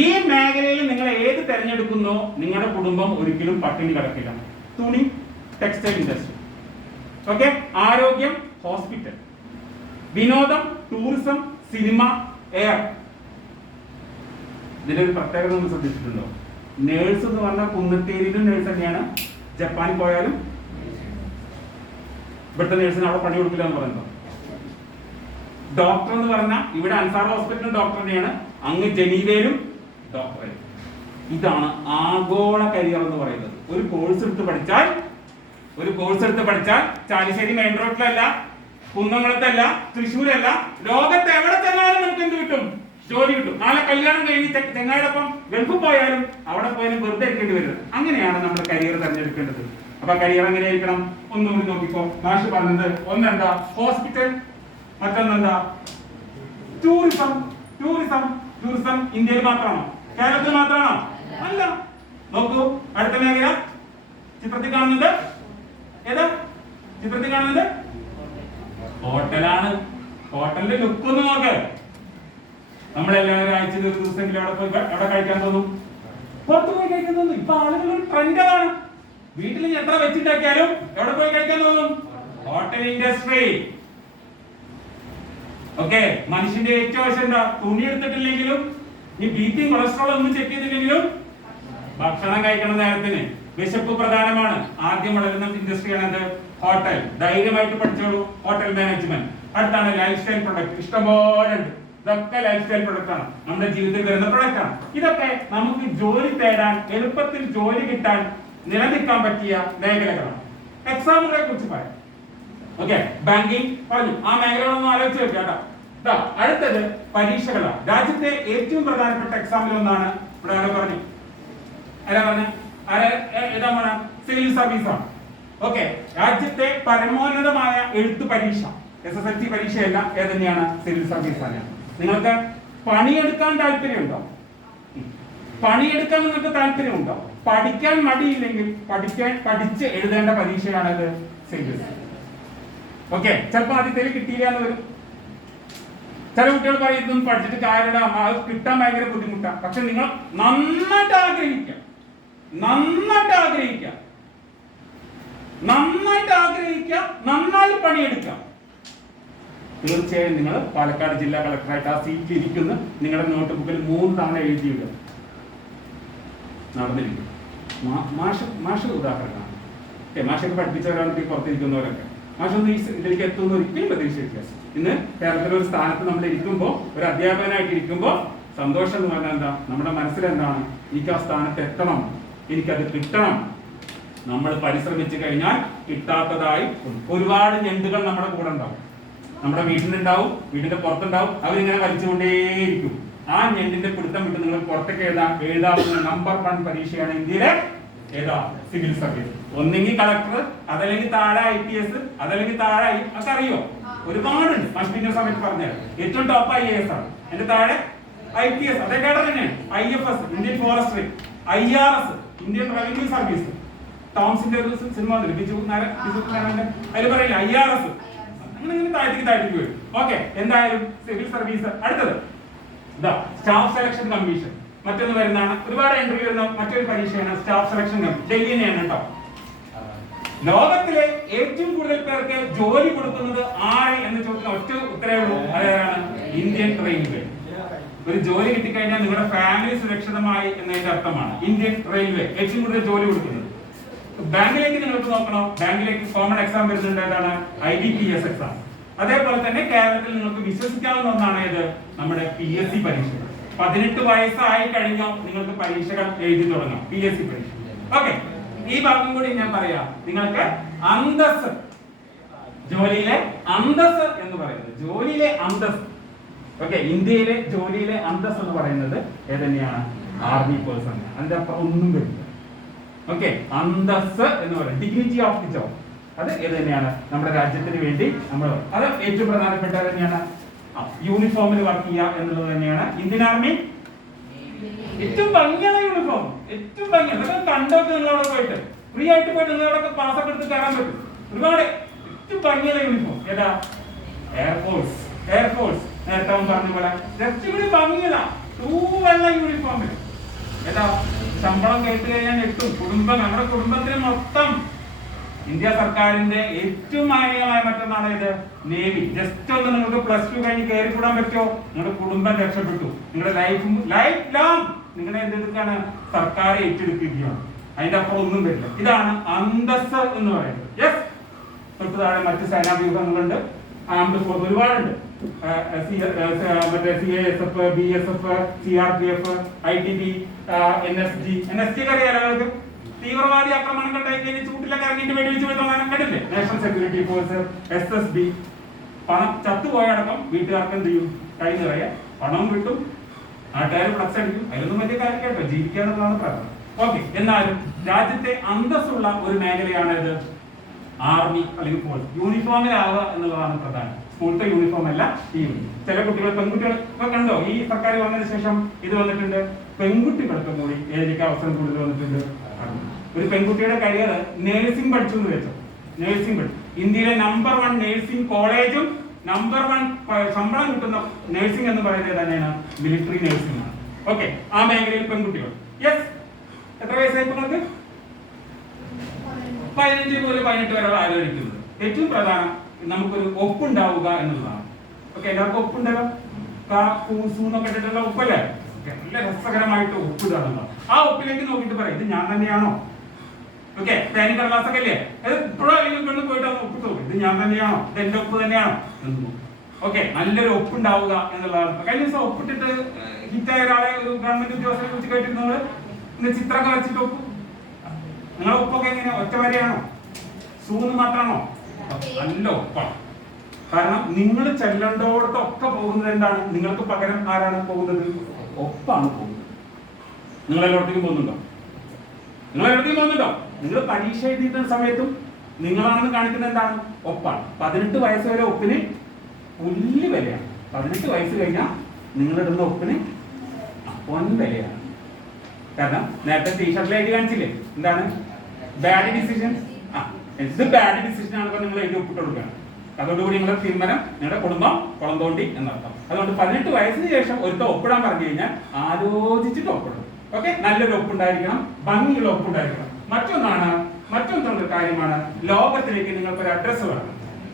ഈ മേഖലയിൽ നിങ്ങൾ ഏത് തെരഞ്ഞെടുക്കുന്നോ നിങ്ങളുടെ കുടുംബം ഒരിക്കലും പട്ടിണി കിടക്കില്ല. തുണി, ടെക്സ്റ്റൈൽ ഇൻഡസ്ട്രി. ഓക്കെ, ആരോഗ്യം, ഹോസ്പിറ്റൽ, വിനോദം, ടൂറിസം, സിനിമ, എയർ. ഇതിലൊരു പ്രത്യേകത നമ്മൾ ശ്രദ്ധിച്ചിട്ടുണ്ടോ? നേഴ്സ് എന്ന് പറഞ്ഞാൽ കുന്നത്തേരിയിലും നേഴ്സ് തന്നെയാണ്, ജപ്പാനിൽ പോയാലും ഇവിടുത്തെ നേഴ്സിന് അവിടെ പണി കൊടുക്കില്ല എന്ന് പറയുന്നത്. ഡോക്ടർ എന്ന് പറഞ്ഞാൽ ഇവിടെ അൻസാർ ഹോസ്പിറ്റലും ഡോക്ടർ തന്നെയാണ്, അങ്ങ് ജനീവയിലും ഡോക്ടർ. ഇതാണ് ആഗോള കരിയർ എന്ന് പറയുന്നത്. ഒരു കോഴ്സ് എടുത്ത് പഠിച്ചാൽ ചാലിശ്ശേരി മെയിൻ റോഡിലല്ല, കുന്നംകുളത്തല്ല, തൃശ്ശൂരല്ല, ലോകത്ത് എവിടെ ചെന്നാലും നമുക്ക് എന്ത് കിട്ടും? ജോലി കിട്ടും. നാളെ കല്യാണം കഴിഞ്ഞ് ചെങ്ങായിടൊപ്പം ഗൾഫിൽ പോയാലും അവിടെ പോയാലും വെറുതെ ഇരിക്കേണ്ടി വരുന്നത്. അങ്ങനെയാണ് നമ്മൾ കരിയർ തിരഞ്ഞെടുക്കേണ്ടത്. അപ്പൊ കരിയർ എങ്ങനെയായിരിക്കണം? ഒന്നുകൂടി നോക്കിക്കോ. മാഷ് പറഞ്ഞത് ഒന്നെന്താ? ഹോസ്പിറ്റൽ. മറ്റൊന്നെന്താ? ടൂറിസം. ഇന്ത്യയിൽ മാത്രമാണോ? കേരളത്തിൽ മാത്രമാണോ? അല്ല. നോക്കൂ, അടുത്ത മേഖല ചിത്രത്തിൽ കാണുന്നത് ഏതാ? ഹോട്ടലാണ്. ഹോട്ടലിന്റെ ലുക്ക് ഒന്ന് നോക്ക്. നമ്മളെല്ലാവരും ആഴ്ചയിൽ ഒരു ദിവസമെങ്കിലും അവിടെ കഴിക്കാൻ തോന്നും. പുറത്തു പോയി കഴിക്കുന്നത് ഇപ്പൊ ആളുകൾ ട്രെൻഡ് അതാണ്. വീട്ടിൽ എത്ര വെച്ചിട്ടാക്കിയാലും എവിടെ പോയി കഴിക്കാൻ തോന്നും? Hotel industry. ഓക്കെ, മനുഷ്യന്റെ ഏറ്റവും ആവശ്യം എന്താ? തുണി എടുത്തിട്ടില്ലെങ്കിലും ഈ ബിപി കൊളസ്ട്രോൾ ഒന്നും ചെക്ക് ചെയ്തില്ലെങ്കിലും ഭക്ഷണം കഴിക്കണ നേരത്തിന് വിശപ്പ് പ്രധാനമാണ്. ആദ്യം വളരുന്ന ഇൻഡസ്ട്രിയാണ് എന്ത്? ഹോട്ടൽ. ധൈര്യമായിട്ട് പഠിച്ചോളൂ ഹോട്ടൽ മാനേജ്മെന്റ്. അടുത്താണ് ലൈഫ് സ്റ്റൈൽ പ്രൊഡക്റ്റ്. ഇഷ്ടംപോലെ ഉണ്ട്. ഇതൊക്കെ ലൈഫ് സ്റ്റൈൽ പ്രൊഡക്റ്റ് ആണ്, നമ്മുടെ ജീവിതത്തിൽ വരുന്ന പ്രൊഡക്റ്റ് ആണ്. ഇതൊക്കെ നമുക്ക് ജോലി തേടാൻ, എളുപ്പത്തിൽ ജോലി കിട്ടാൻ, നിലനിൽക്കാൻ പറ്റിയ മേഖലകളാണ്. എക്സാമുകളെ കുറിച്ച് പറയാം. ഓക്കെ, ബാങ്കിങ് പറഞ്ഞു. ആ മേഖലകളൊന്നും ആലോചിച്ച് വെക്കാം കേട്ടോ. അടുത്തത് പരീക്ഷകളാണ്. രാജ്യത്തെ ഏറ്റവും പ്രധാനപ്പെട്ട എക്സാമിൽ ഒന്നാണ് ഇവിടെ ആരോ പറഞ്ഞു. ആരാ പറഞ്ഞ? ഏതാ പറഞ്ഞ? സിവിൽ സർവീസ് ആണ്. ഓക്കെ, രാജ്യത്തെ പരമോന്നതമായ എഴുത്ത് പരീക്ഷ SSLC പരീക്ഷയല്ല, ഏതന്നെയാണ്? സിവിൽ സർവീസ് ആണ്. നിങ്ങൾക്ക് പണിയെടുക്കാൻ താല്പര്യമുണ്ടോ? പണിയെടുക്കാൻ നിങ്ങൾക്ക് താല്പര്യമുണ്ടോ? പഠിക്കാൻ മടിയില്ലെങ്കിൽ പഠിച്ച് എഴുതേണ്ട പരീക്ഷയാണത് സിവിൽ. ഓക്കെ, ചിലപ്പോൾ ആദ്യത്തേൽ കിട്ടിയില്ല എന്ന് വരും. ചില കുട്ടികൾ പറയുന്നതും പഠിച്ചിട്ട് കാര്യമില്ല, അത് കിട്ടാൻ ഭയങ്കര ബുദ്ധിമുട്ടാണ്. പക്ഷെ നിങ്ങൾ നന്നായിട്ട് ആഗ്രഹിക്കുക, നന്നായി പണിയെടുക്കുക. തീർച്ചയായും നിങ്ങൾ പാലക്കാട് ജില്ലാ കളക്ടറായിട്ട് ആ സീറ്റിൽ ഇരിക്കുന്ന നിങ്ങളുടെ നോട്ട് ബുക്കിൽ 3 തവണ എഴുതിയിടുക. നടന്നിരിക്കും. മാഷ് ഉദാഹരണമാണ്. മാഷൊക്കെ പഠിപ്പിച്ചവരാണ് പുറത്തിരിക്കുന്നവരൊക്കെ. മാഷൊന്നും ഇതിലേക്ക് എത്തുന്ന ഒരിക്കലും പ്രതീക്ഷിച്ചില്ല. ഇന്ന് കേരളത്തിലെ ഒരു സ്ഥാനത്ത് നമ്മൾ ഇരിക്കുമ്പോൾ, ഒരു അധ്യാപകനായിട്ട് ഇരിക്കുമ്പോൾ സന്തോഷം എന്ന് പറഞ്ഞാൽ എന്താ? നമ്മുടെ മനസ്സിലെന്താണ്? എനിക്ക് ആ സ്ഥാനത്ത് എത്തണം, എനിക്കത് കിട്ടണം. നമ്മൾ പരിശ്രമിച്ചു കഴിഞ്ഞാൽ കിട്ടാത്തതായി ഒരുപാട് ഞണ്ടുകൾ നമ്മുടെ കൂടെ ഉണ്ടാവും. നമ്മുടെ വീട്ടിലുണ്ടാവും, വീടിന്റെ പുറത്തുണ്ടാവും. അവരിങ്ങനെ വലിച്ചുകൊണ്ടേയിരിക്കും. ആ ഞണ്ടിന്റെ പിടുത്തം വിട്ട് നിങ്ങൾ പുറത്തേക്ക് എഴുതാവുന്ന നമ്പർ 1 പരീക്ഷയാണ് ഇന്ത്യയിലെ ഏതാ? Civil service. ഒന്നെങ്കിൽ കളക്ടർ, അതല്ലെങ്കിൽ താഴെ IPS, അതല്ലെങ്കിൽ താഴെ ഒക്കെ അറിയോ? ഒരുപാടുണ്ട്. മഷ്മിന്റെ സമയത്ത് പറഞ്ഞാൽ ഏറ്റവും ടോപ്പ് IAS ആണ്. എന്റെ താഴെ IPS, അതേ കേട്ട തന്നെയാണ്. IFS, Indian forestry, IRS, Indian revenue service. ടോംസിന്റെ ഒരു സിനിമ അതിൽ പറയില്ല IRS. അങ്ങനെ താഴ്ത്തിക്ക് വരും. ഓക്കെ, എന്തായാലും സിവിൽ സർവീസ്. അടുത്തത് സ്റ്റാഫ് സെലക്ഷൻ കമ്മീഷൻ. മറ്റൊന്ന് വരുന്നതാണ്, ഒരുപാട് എൻട്രി വരുന്ന മറ്റൊരു പരീക്ഷയാണ് സ്റ്റാഫ് സെലക്ഷൻ കമ്മീഷൻ. ഡൽഹിനെയാണ് കേട്ടോ. ലോകത്തിലെ ഏറ്റവും കൂടുതൽ പേർക്ക് ജോലി കൊടുക്കുന്നത് ആര് എന്ന ചോദ്യത്തിന് ഒറ്റ ഉത്തരവേ ഉള്ളൂ. അതാണ് ഇന്ത്യൻ റെയിൽവേ. ഒരു ജോലി കിട്ടിക്കഴിഞ്ഞാൽ നിങ്ങളുടെ ഫാമിലി സുരക്ഷിതമായി എന്നതിന്റെ അർത്ഥമാണ്. ഇന്ത്യൻ റെയിൽവേ ഏറ്റവും കൂടുതൽ ജോലി കൊടുക്കുന്നത്. ബാങ്കിലേക്ക് നിങ്ങൾക്ക് നോക്കണം. ബാങ്കിലേക്ക് കോമൺ എക്സാം വരുന്നുണ്ട്. ഏതാണ്? IBPS exam. അതേപോലെ തന്നെ കേരളത്തിൽ നിങ്ങൾക്ക് വിശ്വസിക്കാവുന്ന ഒന്നാണ് ഏത്? നമ്മുടെ PSC പരീക്ഷ. 18 വയസ്സായി കഴിഞ്ഞാൽ നിങ്ങൾക്ക് പരീക്ഷകൾ എഴുതി തുടങ്ങാം. PSC പരീക്ഷ. ഓക്കെ, ഈ ഭാഗം കൂടി ഞാൻ പറയാം. നിങ്ങൾക്ക് അന്തസ്, ജോലിയിലെ അന്തസ് എന്ന് പറയുന്നത്, ജോലിയിലെ അന്തസ്. ഓക്കെ, ഇന്ത്യയിലെ ജോലിയിലെ അന്തസ് എന്ന് പറയുന്നത് ഏതന്നെയാണ്? Army person. അതിന്റെ അപ്പുറം ഒന്നും വരില്ല. ഓക്കെ, അന്തസ് എന്ന് പറയുന്നത് ഡിഗ്നിറ്റി ഓഫ് ദി ജോബ്. അത് ഏത് തന്നെയാണ്? നമ്മുടെ രാജ്യത്തിന് വേണ്ടി നമ്മൾ, അത് ഏറ്റവും പ്രധാനപ്പെട്ട തന്നെയാണ്. യൂണിഫോമിൽ വർക്ക് ചെയ്യുക എന്നുള്ളത് തന്നെയാണ്. ഇന്ത്യൻ ആർമി ഏറ്റവും ഭംഗിയുള്ള യൂണിഫോം, ഏറ്റവും ഭംഗി. അതൊക്കെ കണ്ടൊക്കെ നിങ്ങളവിടെ പോയിട്ട് ഫ്രീ ആയിട്ട് പോയിട്ട് നിങ്ങളവിടെ പാസ്സൊക്കെ എടുത്ത് കയറാൻ പറ്റും. ഒരുപാട് ഏറ്റവും ഭംഗിയുള്ള യൂണിഫോം ഏതാ? എയർഫോഴ്സ്. നേരത്തെ പറഞ്ഞ പോലെ കുറച്ചുകൂടി ഭംഗിയതാ തൂവെള്ള യൂണിഫോമിൽ. ഏതാ? ശമ്പളം കേട്ട് കഴിഞ്ഞാൽ എത്തും. നമ്മുടെ കുടുംബത്തിന് മൊത്തം ഇന്ത്യ സർക്കാരിന്റെ ഏറ്റവും മാന്യമായ മറ്റൊന്നാണ് ഇത് നേവി. ജസ്റ്റ് ഒന്ന് നിങ്ങൾക്ക് +2 കഴിഞ്ഞ് കയറി കൂടാൻ പറ്റുമോ? നിങ്ങളുടെ കുടുംബം രക്ഷപ്പെട്ടു. നിങ്ങളുടെ ലൈഫ് ലോങ് നിങ്ങളെ എന്തെടുക്കാണ്? സർക്കാർ ഏറ്റെടുക്കുകയാണ്. അതിന്റെ അപ്പുറം ഒന്നും വരില്ല. ഇതാണ് അന്തസ് എന്ന് പറയുന്നത്. യെസ്, തൊട്ട് താഴെ മറ്റ് സേനാവ്യൂഹങ്ങളുണ്ട്. ആംഡ് ഫോഴ്സ് ഒരുപാടുണ്ട്. മറ്റേ CISF, BSF, CRPF, ITB, NSG അറിയാലോ. തീവ്രവാദി ആക്രമണങ്ങൾ കഴിഞ്ഞ് ചൂട്ടിലൊക്കെ ഇറങ്ങിയിട്ട് വെടിവെച്ച് പോയി കണ്ടില്ലേ? National security force, SSB. പണം ചത്തുപോയടക്കം വീട്ടുകാർക്ക് എന്ത് ചെയ്യും? കൈ നിറയെ പണം കിട്ടും, നാട്ടുകാർ ഫ്ലക്സ് അടിക്കും. അതിലൊന്നും വലിയ കാര്യം കേട്ടോ, ജീവിക്കാനുള്ളതാണ് പ്രധാനം. ഓക്കെ, എന്നാലും രാജ്യത്തെ അന്തസ്സുള്ള ഒരു മേഖലയാണ് ഇത് ആർമി അല്ലെങ്കിൽ ഫോഴ്സ്. യൂണിഫോമിലാവുക എന്നുള്ളതാണ് പ്രധാനം. സ്കൂളത്തെ യൂണിഫോം അല്ല. ഈ ചില കുട്ടികൾ, പെൺകുട്ടികൾ ഇപ്പൊ കണ്ടോ, ഈ സർക്കാർ വന്നതിന് ശേഷം ഇത് വന്നിട്ടുണ്ട്. പെൺകുട്ടികൾക്കും കൂടി ഏതൊക്കെ അവസരം കൂടുതൽ വന്നിട്ടുണ്ട്. ഒരു പെൺകുട്ടിയുടെ കരിയർ നേഴ്സിംഗ് പഠിച്ചു എന്ന് വെച്ചോ. നേഴ്സിംഗ് പഠിച്ചു. ഇന്ത്യയിലെ നമ്പർ 1 നേഴ്സിംഗ് കോളേജും നമ്പർ 1 ശമ്പളം കിട്ടുന്ന നേഴ്സിംഗ് എന്ന് പറയുന്നത് തന്നെയാണ് മിലിറ്ററി നേഴ്സിംഗ് ആണ്. ഓക്കെ, ആ മേഖലയിൽ പെൺകുട്ടികൾ. യെസ്, എത്ര വയസ്സായി നിങ്ങൾക്ക്? 15 മുതൽ 18 വരെ ആലോചിക്കുന്നത്. ഏറ്റവും പ്രധാനം നമുക്കൊരു ഒപ്പുണ്ടാവുക എന്നുള്ളതാണ്. ഓക്കെ, എല്ലാവർക്കും ഒപ്പുണ്ടല്ലോ. എന്നൊക്കെ ഇട്ടിട്ടുള്ള ഒപ്പല്ലേ? നല്ല രസകരമായിട്ട് ഒപ്പിടുക. ആ ഒപ്പിലേക്ക് നോക്കിയിട്ട് പറയാം ഇത് ഞാൻ തന്നെയാണോ? ഓക്കെ, പേനും കടലാസൊക്കെ അല്ലേ? അത് ഇപ്പോഴും അല്ലെങ്കിൽ കൊണ്ട് പോയിട്ട് അത് ഒപ്പിട്ട് നോക്കും. ഇത് ഞാൻ തന്നെയാണോ? ഇത് എന്റെ ഒപ്പ് തന്നെയാണോ എന്ന് നോക്കും. ഓക്കെ, നല്ലൊരു ഒപ്പുണ്ടാവുക എന്നുള്ളതാണ്. കഴിഞ്ഞ ദിവസം ഒപ്പിട്ടിട്ട് ഹിറ്റായ ഒരാളെ ഒരു ഗവൺമെന്റ് ഉദ്യോഗസ്ഥരെ കുറിച്ച് കേട്ടിരുന്നത് ചിത്രമൊക്കെ വരച്ചിട്ട് ഒപ്പ്. നിങ്ങളെ ഒപ്പൊക്കെ എങ്ങനെയാ? ഒറ്റ വരെയാണോ? സൂന്ന് മാത്രമാണോ? നല്ല ഒപ്പാണ്. കാരണം നിങ്ങൾ ചെല്ലേണ്ടോടത്തൊക്കെ പോകുന്നത് എന്താണ്? നിങ്ങൾക്ക് പകരം ആരാണ് പോകുന്നത്? ഒപ്പാണ് പോകുന്നത്. നിങ്ങൾ എല്ലായിടത്തേക്കും പോകുന്നുണ്ടോ? നിങ്ങൾ പരീക്ഷ എഴുതിയിട്ടുള്ള സമയത്തും നിങ്ങളാണെന്ന് കാണിക്കുന്നത് എന്താണ്? ഒപ്പാണ്. 18 വയസ്സ് വരെ ഒപ്പിന് പുല്ല് വിലയാണ്. 18 വയസ്സ് കഴിഞ്ഞാൽ നിങ്ങളിടുന്ന ഒപ്പിന് പൊൻ വിലയാണ്. കാരണം നേരത്തെ ടീഷർട്ടിൽ എഴുതി കാണിച്ചില്ലേ എന്താണ്? Bad decision. എന്ത് ബാഡ് ഡിസിഷൻ ആണെന്ന് നിങ്ങൾ എഴുതി ഒപ്പിട്ട് കൊടുക്കുകയാണ്. അതോടുകൂടി നിങ്ങളുടെ തീരുമാനം നിങ്ങളുടെ കുടുംബം കുളം തോണ്ടി എന്നർത്ഥം. അതുകൊണ്ട് 18 വയസ്സിന് ശേഷം ഒരുത്ത ഒപ്പിടാൻ പറഞ്ഞു കഴിഞ്ഞാൽ ആലോചിച്ചിട്ട് ഒപ്പിടും. ഓക്കെ, നല്ലൊരു ഒപ്പുണ്ടായിരിക്കണം, ഭംഗിയുള്ള ഒപ്പുണ്ടായിരിക്കണം. മറ്റൊന്നൊരു കാര്യമാണ്, ലോകത്തിലേക്ക് നിങ്ങൾക്ക് ഒരു അഡ്രസ്സ് വേണം.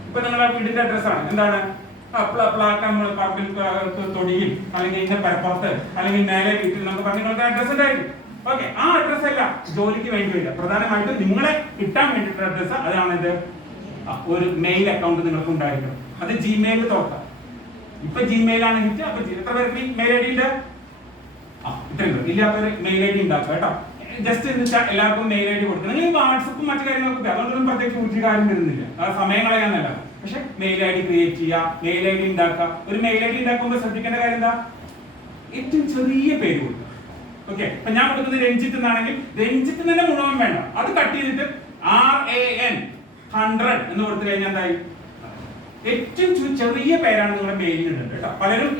ഇപ്പൊ നിങ്ങളുടെ വീടിന്റെ അഡ്രസ്സാണ് എന്താണ്? പറമ്പിൽ തൊടിയിൽ അല്ലെങ്കിൽ ഇന്ന പരപ്പുറത്ത് അല്ലെങ്കിൽ നേരെ വീട്ടിൽ എന്നൊക്കെ പറഞ്ഞ് നിങ്ങൾക്ക് അഡ്രസ് ഉണ്ടായിരിക്കും. ഓക്കെ, ആ അഡ്രസ് അല്ല ജോലിക്ക് വേണ്ടി വരിക. പ്രധാനമായിട്ടും നിങ്ങളെ കിട്ടാൻ വേണ്ടിയിട്ടുള്ള അഡ്രസ്സ് അതാണിത്. ഒരു മെയിൽ അക്കൗണ്ട് നിങ്ങൾക്ക് ഉണ്ടായിരിക്കണം. അത് ജിമെയിൽ തുറക്കാം. ഇപ്പൊ ജിമെയിൽ ആണ് ഹിറ്റ്. അപ്പൊ എത്ര പേർക്ക് മെയിൽ ഐ ഡി ഉണ്ട്? ഇത്രയും ഇല്ലാത്തൊരു മെയിൽ ഐ ഡി ഉണ്ടാക്കുക കേട്ടോ. ജസ്റ്റ് എന്ന് വെച്ചാൽ എല്ലാവർക്കും മെയിൽ ഐ ഡി കൊടുക്കണം. നിങ്ങൾ വാട്സപ്പും മറ്റു കാര്യങ്ങളൊക്കെ അതുകൊണ്ടൊന്നും പ്രത്യേകിച്ച് ഒരു കാര്യം വരുന്നില്ല. ആ സമയം കളയാന്നല്ല. പക്ഷെ മെയിൽ ഐ ഡി ക്രിയേറ്റ് ചെയ്യുക, മെയിൽ ഐ ഡി ഉണ്ടാക്കുക. ഒരു മെയിൽ ഐ ഡി ഉണ്ടാക്കുമ്പോൾ ശ്രദ്ധിക്കേണ്ട കാര്യം എന്താ? ഏറ്റവും ചെറിയ പേര് കൊടുക്കുക. ഓക്കെ, ഇപ്പൊ ഞാൻ കൊടുക്കുന്നത് രഞ്ജിത്ത് എന്നാണെങ്കിൽ രഞ്ജിത്ത് തന്നെ മുഴുവൻ വേണ്ട. അത് കട്ട് ചെയ്തിട്ട് RAN 100 എന്ന് കൊടുത്തു കഴിഞ്ഞാൽ എന്തായി? ഏറ്റവും ചെറിയ പേരാണ് നിങ്ങളുടെ മെയിലിൽ ഇടുന്നത് കേട്ടോ. പലരും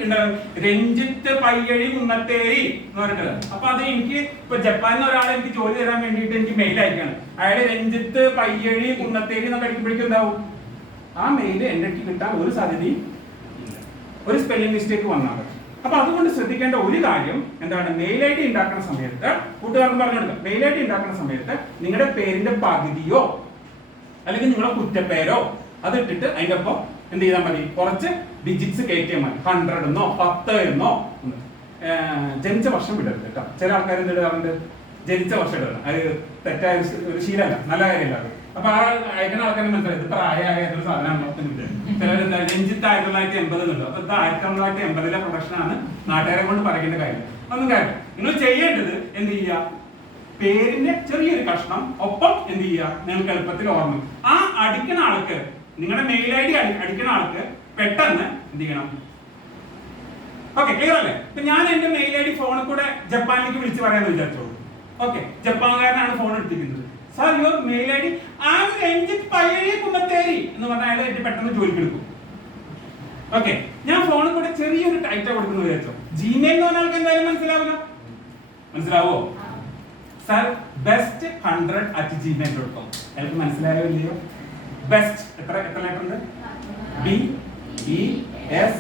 രഞ്ജിത്ത് പയ്യഴി കുന്നത്തേരി എന്ന് പറഞ്ഞിട്ട്. അപ്പൊ അത് എനിക്ക് ഇപ്പൊ ജപ്പാനിൽ ഒരാളെ എനിക്ക് ജോലി തരാൻ വേണ്ടിയിട്ട് എനിക്ക് മെയിൽ അയക്കാണ്. അയാളെ രഞ്ജിത്ത് പയ്യഴി കുന്നത്തേരി എന്നൊക്കെ അടിക്കുമ്പോഴേക്കും എന്താവും? ആ മെയിൽ എന്റെ അടുത്ത് കിട്ടാൻ ഒരു സാധ്യതയും ഇല്ല. ഒരു സ്പെല്ലിംഗ് മിസ്റ്റേക്ക് വന്നാൽ. അപ്പൊ അതുകൊണ്ട് ശ്രദ്ധിക്കേണ്ട ഒരു കാര്യം എന്താണ്? മെയിൽ ഐ ഡി ഉണ്ടാക്കുന്ന സമയത്ത് കൂട്ടുകാർക്ക് പറഞ്ഞെടുക്കുക. മെയിൽ ഐ ഡി ഉണ്ടാക്കുന്ന സമയത്ത് നിങ്ങളുടെ പേരിന്റെ പകുതിയോ അല്ലെങ്കിൽ നിങ്ങളുടെ കുറ്റപ്പേരോ അത് ഇട്ടിട്ട് അതിന്റെ ഒപ്പം എന്ത് ചെയ്താൽ മതി? കുറച്ച് ഡിജിറ്റ്സ് കയറ്റിയാൽ മതി. 100 എന്നോ 10 എന്നോ. ജനിച്ച വർഷം വിടരുത് കേട്ടോ. ചില ആൾക്കാർ എന്ത് ഇടാറുണ്ട്? ജനിച്ച വർഷം ഇടണം. അത് തെറ്റായ ഒരു ശീലമല്ല, നല്ല കാര്യമല്ല അത്. അപ്പൊ ആ അയക്കുന്ന ആൾക്കാരെ മനസ്സിലായി ഇത് പ്രായമായ ഒരു സാധനമാണോ? ചിലരെന്താ രഞ്ജിത്ത് 1980 എന്നുണ്ടോ? അപ്പൊ ഇത് 1980 പ്രൊഡക്ഷനാണ്. നാട്ടുകാരെ കൊണ്ട് പറയേണ്ട കാര്യം ഒന്നും കാര്യം. നിങ്ങൾ ചെയ്യേണ്ടത് എന്ത് ചെയ്യുക? പേരിന്റെ ചെറിയൊരു കഷ്ണം ഒപ്പം എന്ത് ചെയ്യുക? നിങ്ങൾക്ക് എളുപ്പത്തിൽ ഓർമ്മ. ആ അടിക്കുന്ന ആൾക്ക് നിങ്ങളുടെ മെയിൽ ഐ ഡി അടിക്കുന്ന ആൾക്ക് പെട്ടെന്ന് എന്ത് ചെയ്യണം? ഓക്കെ, ക്ലിയർ അല്ലേ? ഇപ്പൊ ഞാൻ എന്റെ മെയിൽ ഐ ഡി ഫോണിൽ കൂടെ ജപ്പാനിലേക്ക് വിളിച്ച് പറയാന്ന് വിചാരിച്ചോളൂ. ഓക്കെ, ജപ്പാൻകാരനാണ് ഫോൺ എടുത്തിരിക്കുന്നത്. Sir your mail I D Ranjith Payyazhi Kunnatheri എന്ന് പറഞ്ഞാൽ അയാൾ എന്റെ പെട്ടെന്ന് ജോലിക്ക് എടുക്കും. ഓക്കെ, ഞാൻ ഫോണിൽ കൂടെ ചെറിയൊരു ടൈറ്റാ കൊടുക്കുന്നു വിചാരിച്ചോ. ജിമെയിൽ എന്ന് പറഞ്ഞാൽ എന്തായാലും മനസ്സിലാവോ? Sir best100@gmail.com. എനിക്ക് മനസ്സിലായോ ഇല്ലയോ? ബെസ്റ്റ് എത്ര ലെറ്റർ ഉണ്ട്? BEST.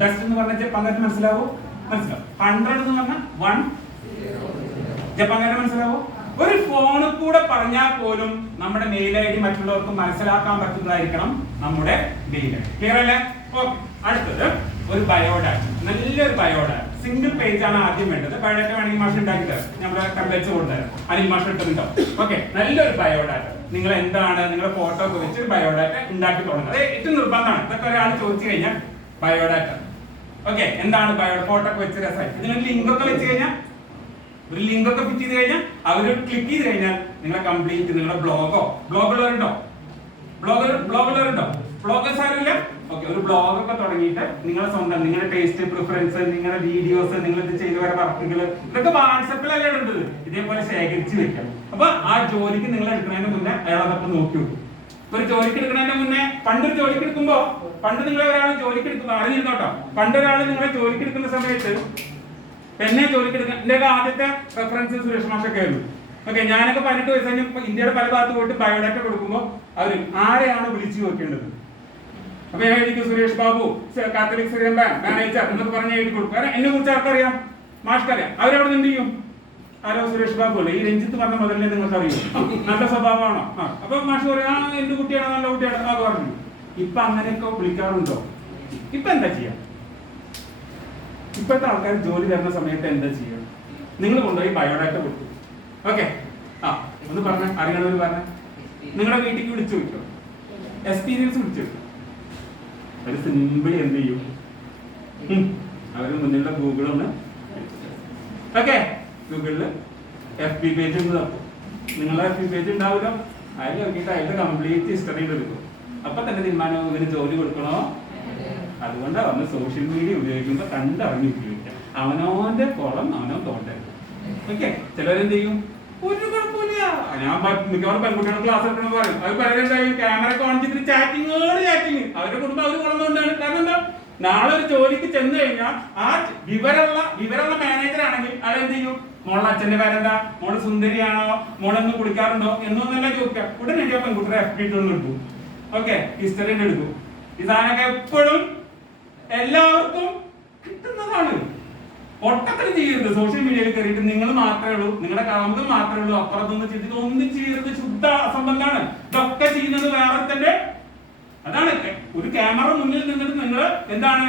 ബെസ്റ്റ് എന്ന് പറഞ്ഞാൽ ജപ്പാൻകാരന് മനസ്സിലാവോ? മനസ്സിലാവും. 100 എന്ന് പറഞ്ഞാൽ 1 ജപ്പാൻകാരന് മനസ്സിലാവോ? ഒരു ഫോണിൽ കൂടെ പറഞ്ഞാൽ പോലും നമ്മുടെ മെയിൽ ഐ ഡി മറ്റുള്ളവർക്ക് മനസ്സിലാക്കാൻ പറ്റുന്നതായിരിക്കണം നമ്മുടെ മെയിൽ ഐ ഡി. ക്ലിയർ അല്ലേ? ഓക്കെ, അടുത്തത് ഒരു ബയോഡാറ്റ. നല്ലൊരു ബയോഡാറ്റ. സിംഗിൾ പേജ് ആണ് ആദ്യം വേണ്ടത്. ബയോഡാറ്റ വേണമെങ്കിൽ മാഷ് ഉണ്ടാക്കി തരാം. നമ്മുടെ ടെംപ്ലേറ്റ്സ് കൊടുത്തരാം. അനിൽ മാഷ് ഇട്ടുണ്ടാവും. ഓക്കെ, നല്ലൊരു ബയോഡാറ്റ. നിങ്ങൾ എന്താണ് നിങ്ങളുടെ ഫോട്ടോ ഒക്കെ വെച്ച് ബയോഡാറ്റ ഉണ്ടാക്കി തുടങ്ങുന്നത്. അത് ഏറ്റവും നിർബന്ധമാണ്. ഇതൊക്കെ ഒരാൾ ചോദിച്ചു കഴിഞ്ഞാൽ ബയോഡാറ്റ. ഓക്കെ, എന്താണ് ഫോട്ടോ ഒക്കെ വെച്ച് രസമായി ഇതിനൊരു ലിങ്ക് ഒക്കെ വെച്ച് കഴിഞ്ഞാൽ ഒരു ലിങ്ക് ഒക്കെ ഫിറ്റ് ചെയ്ത് കഴിഞ്ഞാൽ അവർ ക്ലിക്ക് ചെയ്ത് കഴിഞ്ഞാൽ നിങ്ങളെ കംപ്ലീറ്റ് നിങ്ങളുടെ ബ്ലോഗുള്ളവരുണ്ടോ? ബ്ലോഗേഴ്സ് ആരുമില്ല? ഓക്കെ, ഒരു ബ്ലോഗ് ഒക്കെ തുടങ്ങിയിട്ട് നിങ്ങളുടെ സ്വന്തം നിങ്ങളുടെ ടേസ്റ്റ് പ്രിഫറൻസ് നിങ്ങളുടെ വീഡിയോസ് നിങ്ങൾ ഇത് ചെയ്തു വരെ വർക്കുകൾ ഇതൊക്കെ വാട്സപ്പിലല്ലേ ഉണ്ടത്. ഇതേപോലെ ശേഖരിച്ച് വെക്കാം. അപ്പൊ ആ ജോലിക്ക് നിങ്ങൾ എടുക്കുന്നതിന് മുന്നേ അയാൾ അതൊക്കെ നോക്കി വെക്കും. ഒരു ജോലിക്ക് എടുക്കുന്നതിന് മുന്നേ പണ്ടൊരു ജോലിക്ക് എടുക്കുമ്പോ നിങ്ങൾ ഒരാൾ ജോലിക്ക് എടുക്കുമ്പോ അറിഞ്ഞിരുന്നോട്ടോ. പണ്ടൊരാൾ നിങ്ങളെ ജോലിക്ക് എടുക്കുന്ന സമയത്ത് എന്നെ ജോലിക്ക് എടുക്കാൻ എന്റെ ആദ്യത്തെ റെഫറൻസ് സുരേഷ് മാഷൊക്കെ ആയിരുന്നു. ഓക്കെ, ഞാനൊക്കെ 18 വയസ്സ് കഴിഞ്ഞ് ഇന്ത്യയുടെ പല ഭാഗത്ത് പോയിട്ട് ബയോഡാറ്റ കൊടുക്കുമ്പോൾ അവർ ആരെയാണ് വിളിച്ചു നോക്കേണ്ടത്? അപ്പൊ ഞാൻ എഴുതിക്കും സുരേഷ് ബാബു കാത്തലിക് സിറിയൻ ബാങ്ക് മാനേജർ എന്നൊക്കെ പറഞ്ഞ് എഴുതി കൊടുക്കും. കാരണം എന്നെ കുറിച്ച് ആർക്കറിയാം? മാഷ്ക്കറിയാം. അവരവിടെ എന്ത് ചെയ്യും? ആരോ സുരേഷ് ബാബു അല്ലേ, ഈ രഞ്ജിത്ത് പറഞ്ഞ മുതലേ നിങ്ങൾക്ക് അറിയും, നല്ല സ്വഭാവമാണോ? അപ്പൊ മാഷ് പറയാ എന്റെ കുട്ടിയാണ്, നല്ല കുട്ടിയാണ് ആ പറഞ്ഞു. ഇപ്പൊ അങ്ങനെയൊക്കെ വിളിക്കാറുണ്ടോ? ഇപ്പൊ എന്താ ചെയ്യാ? ഇപ്പോഴത്തെ ആൾക്കാർ ജോലി തരുന്ന സമയത്ത് എന്താ ചെയ്യുക? നിങ്ങൾ കൊണ്ടുപോയി ബയോഡാറ്റ കൊടുത്തു. ഓക്കെ, ആ ഒന്ന് പറഞ്ഞ അറിയണവർ പറഞ്ഞ നിങ്ങളുടെ വീട്ടിലേക്ക് വിളിച്ചു വെക്കോ, എക്സ്പീരിയൻസ് വിളിച്ചു വെക്കും. ഒരു സിമ്പിളി എന്ത് ചെയ്യും, അവര് മുന്നിലുള്ള ഗൂഗിളൊന്ന് ഓക്കെ, ഗൂഗിളില് FB പേജ് ഒന്ന് തപ്പും. നിങ്ങളുടെ FB പേജ് ഉണ്ടാവില്ല, അതിൽ നോക്കിയിട്ട് അതിന്റെ കംപ്ലീറ്റ് ഹിസ്റ്ററി എടുക്കും. അപ്പൊ തന്നെ തീരുമാനം ഇവന് ജോലി കൊടുക്കണോ. അതുകൊണ്ടാണ് വന്ന് സോഷ്യൽ മീഡിയ ഉപയോഗിക്കുമ്പോൾ കണ്ടറിഞ്ഞ് ഉപയോഗിക്കാം. അവനോന്റെ കുളം അവനോ തോണ്ടരുത്. ഓക്കെ, ചിലരെന്ത് ചെയ്യും, ഒരു കുഴപ്പമില്ല, ഞാൻ മിക്കവാറും പെൺകുട്ടികളുടെ ക്ലാസ് എടുക്കണമെന്ന് പറയും. അത് പറയുന്നുണ്ടായി ക്യാമറ ഓൺ ചെയ്തിട്ട് ചാറ്റിങ്ങോട് ചാറ്റിങ്. അവരുടെ കുടുംബം അവർ കുളന്നുകൊണ്ടാണ്. കാരണം എന്താ, നാളെ ഒരു ജോലിക്ക് ചെന്ന് കഴിഞ്ഞാൽ ആ വിവരമുള്ള മാനേജർ ആണെങ്കിൽ അയാൾ എന്ത് ചെയ്യും, മോളുടെ അച്ഛന്റെ പേരെന്താ, മോള് സുന്ദരിയാണോ, മോളൊന്നും കുളിക്കാറുണ്ടോ എന്നൊന്നല്ല ചോദിക്കുക. ഉടനെ ആ പെൺകുട്ടിയുടെ FB എടുക്കും. ഓക്കെ, ഹിസ്റ്ററി എടുക്കും. ഈ സാധനമൊക്കെ എപ്പോഴും എല്ലാവർക്കും കിട്ടുന്നതാണ്. ഒട്ടത്തിൽ ചെയ്യരുത്. സോഷ്യൽ മീഡിയയിൽ കയറിയിട്ട് നിങ്ങൾ മാത്രമേ ഉള്ളൂ, നിങ്ങളുടെ കാമുകൾ മാത്രമേ ഉള്ളൂ, അപ്പുറത്തൊന്നും ചെയ്തിട്ട് ഒന്നും ചെയ്യരുത്. ശുദ്ധ അസംബന്ധമാണ്. ഇതൊക്കെ ചെയ്യുന്നത് വേറെ തന്നെ. അതാണ് ഒരു ക്യാമറ മുന്നിൽ നിന്നിട്ട് നിങ്ങൾ എന്താണ്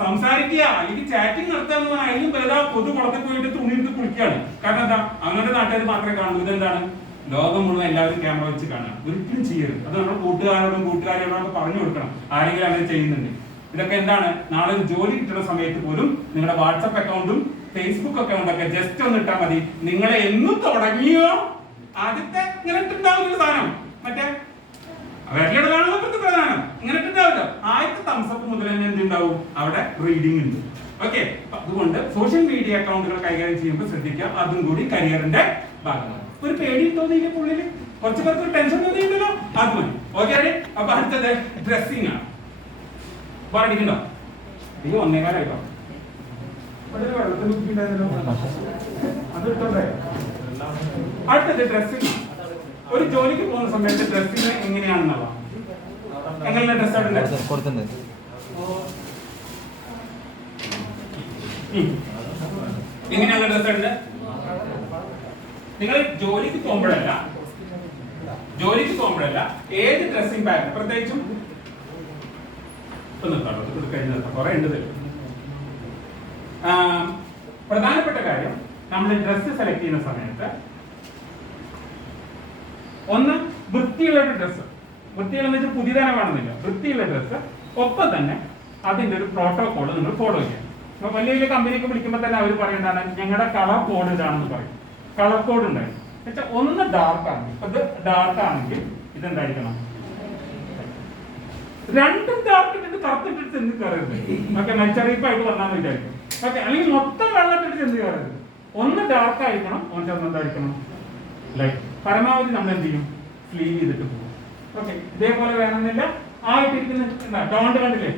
സംസാരിക്കുക അല്ലെങ്കിൽ ചാറ്റിംഗ് നടത്തുക എന്ന് പറഞ്ഞാലും വലുതാ പൊതു കുളത്തിൽ പോയിട്ട് തുണിയിട്ട് കുളിക്കുകയാണ്. കാരണം എന്താ, അവരുടെ നാട്ടുകാർ മാത്രമേ കാണൂ. ഇതെന്താണ്, ലോകം മുഴുവൻ എല്ലാവരും ക്യാമറ വെച്ച് കാണാം. ഒരിക്കലും ചെയ്യരുത്. അത് നമ്മുടെ കൂട്ടുകാരോടും പറഞ്ഞു കൊടുക്കണം, ആരെങ്കിലും അങ്ങനെ ചെയ്യുന്നുണ്ട്. ഇതൊക്കെ എന്താണ്, നാളെ ജോലി കിട്ടുന്ന സമയത്ത് പോലും നിങ്ങളുടെ വാട്സപ്പ് അക്കൗണ്ടും ഫേസ്ബുക്ക് അക്കൗണ്ടൊക്കെ ജസ്റ്റ് ഒന്ന് ഇട്ടാൽ മതി. നിങ്ങളെ എന്നും തുടങ്ങിയോ ആദ്യത്തെ ഇങ്ങനെ ഇട്ടുണ്ടാവുന്ന സാധനം, മറ്റേ വിരലിടലാണല്ലോ പ്രധാനം, ഇങ്ങനെ ഇട്ടുണ്ടാവില്ല. ആദ്യത്തെ തംസപ്പ് മുതൽ തന്നെ എന്തുണ്ടാവും, അവിടെ റീഡിംഗ് ഉണ്ട്. ഓക്കെ, അതുകൊണ്ട് സോഷ്യൽ മീഡിയ അക്കൗണ്ടുകൾ കൈകാര്യം ചെയ്യുമ്പോൾ ശ്രദ്ധിക്കുക. അതും കൂടി കരിയറിന്റെ ഭാഗമാണ്. ഒരു പേടി തോന്നിയില്ല പുള്ളില്, കുറച്ച് പേർക്ക് ടെൻഷൻ തോന്നിയിട്ടുണ്ടല്ലോ, അത് മതി. ഓക്കെ, അപ്പൊ അടുത്തത് ഡ്രസ്സിംഗ് ആണ്. പാടിക്കണ്ടോ, ഇത് 1:15 അടുത്തത് ഡ്രസ്സിംഗ്. ഒരു ജോലിക്ക് പോകുന്ന സമയത്ത് ഡ്രസ്സിംഗ് എങ്ങനെയാണെന്നുള്ള, എങ്ങനെയുള്ള ഡ്രസ്സാണ് കൊടുക്കുന്നത്? എങ്ങനെയുള്ള ഡ്രസ്സുണ്ട്? നിങ്ങൾ ജോലിക്ക് പോകുമ്പോഴല്ല ഏത് ഡ്രസ്സിംഗ് പാറ്റേൺ, പ്രത്യേകിച്ചും കുറെ ഉണ്ട്. പ്രധാനപ്പെട്ട കാര്യം, നമ്മൾ ഡ്രസ്സ് സെലക്ട് ചെയ്യുന്ന സമയത്ത് ഒന്ന് വൃത്തിയുള്ള ഡ്രസ്സ്. വൃത്തിയുള്ളതെന്ന് വെച്ചാൽ പുതിയതായി വേണമെന്നില്ല, വൃത്തിയുള്ള ഡ്രസ്സ്. ഒപ്പം തന്നെ അതിന്റെ ഒരു പ്രോട്ടോകോൾ നിങ്ങൾ ഫോളോ ചെയ്യാം. അപ്പൊ വലിയ വലിയ കമ്പനിക്ക് വിളിക്കുമ്പോൾ തന്നെ അവർ പറയേണ്ടതാണ്, ഞങ്ങളുടെ കളർ കോഡ് ഇതാണെന്ന് പറയും. കളർ കോഡ് ഉണ്ടായി വെച്ചാൽ ഒന്ന് ഡാർക്ക് ആണെങ്കിൽ, ഇപ്പൊ ഇത് ഡാർക്ക് ആണെങ്കിൽ ഇതെന്തായിരിക്കണം, രണ്ടും ഡാർക്ക് ഇട്ടിട്ട് കറുത്തിട്ടിട്ട് ചെന്ന് കയറരുത്. ഓക്കെ, നച്ചറിയിപ്പായിട്ട് വന്നാന്ന് വിചാരിക്കും. ഓക്കെ, അല്ലെങ്കിൽ മൊത്തം വെള്ളത്തിട്ട് ചെന്ന് കയറരുത്. ഒന്ന് ഡാർക്ക് ആയിരിക്കണം, ഒന്ന് എന്തായിരിക്കണം, ലൈറ്റ്. പരമാവധി നമ്മൾ എന്ത് ചെയ്യും, സ്ലീവ് ചെയ്തിട്ട് പോകും. ഓക്കെ, ഇതേപോലെ വേണമെന്നില്ല. ആയിട്ടിരിക്കുന്ന ഡോണ്ട് കണ്ടില്ലേ,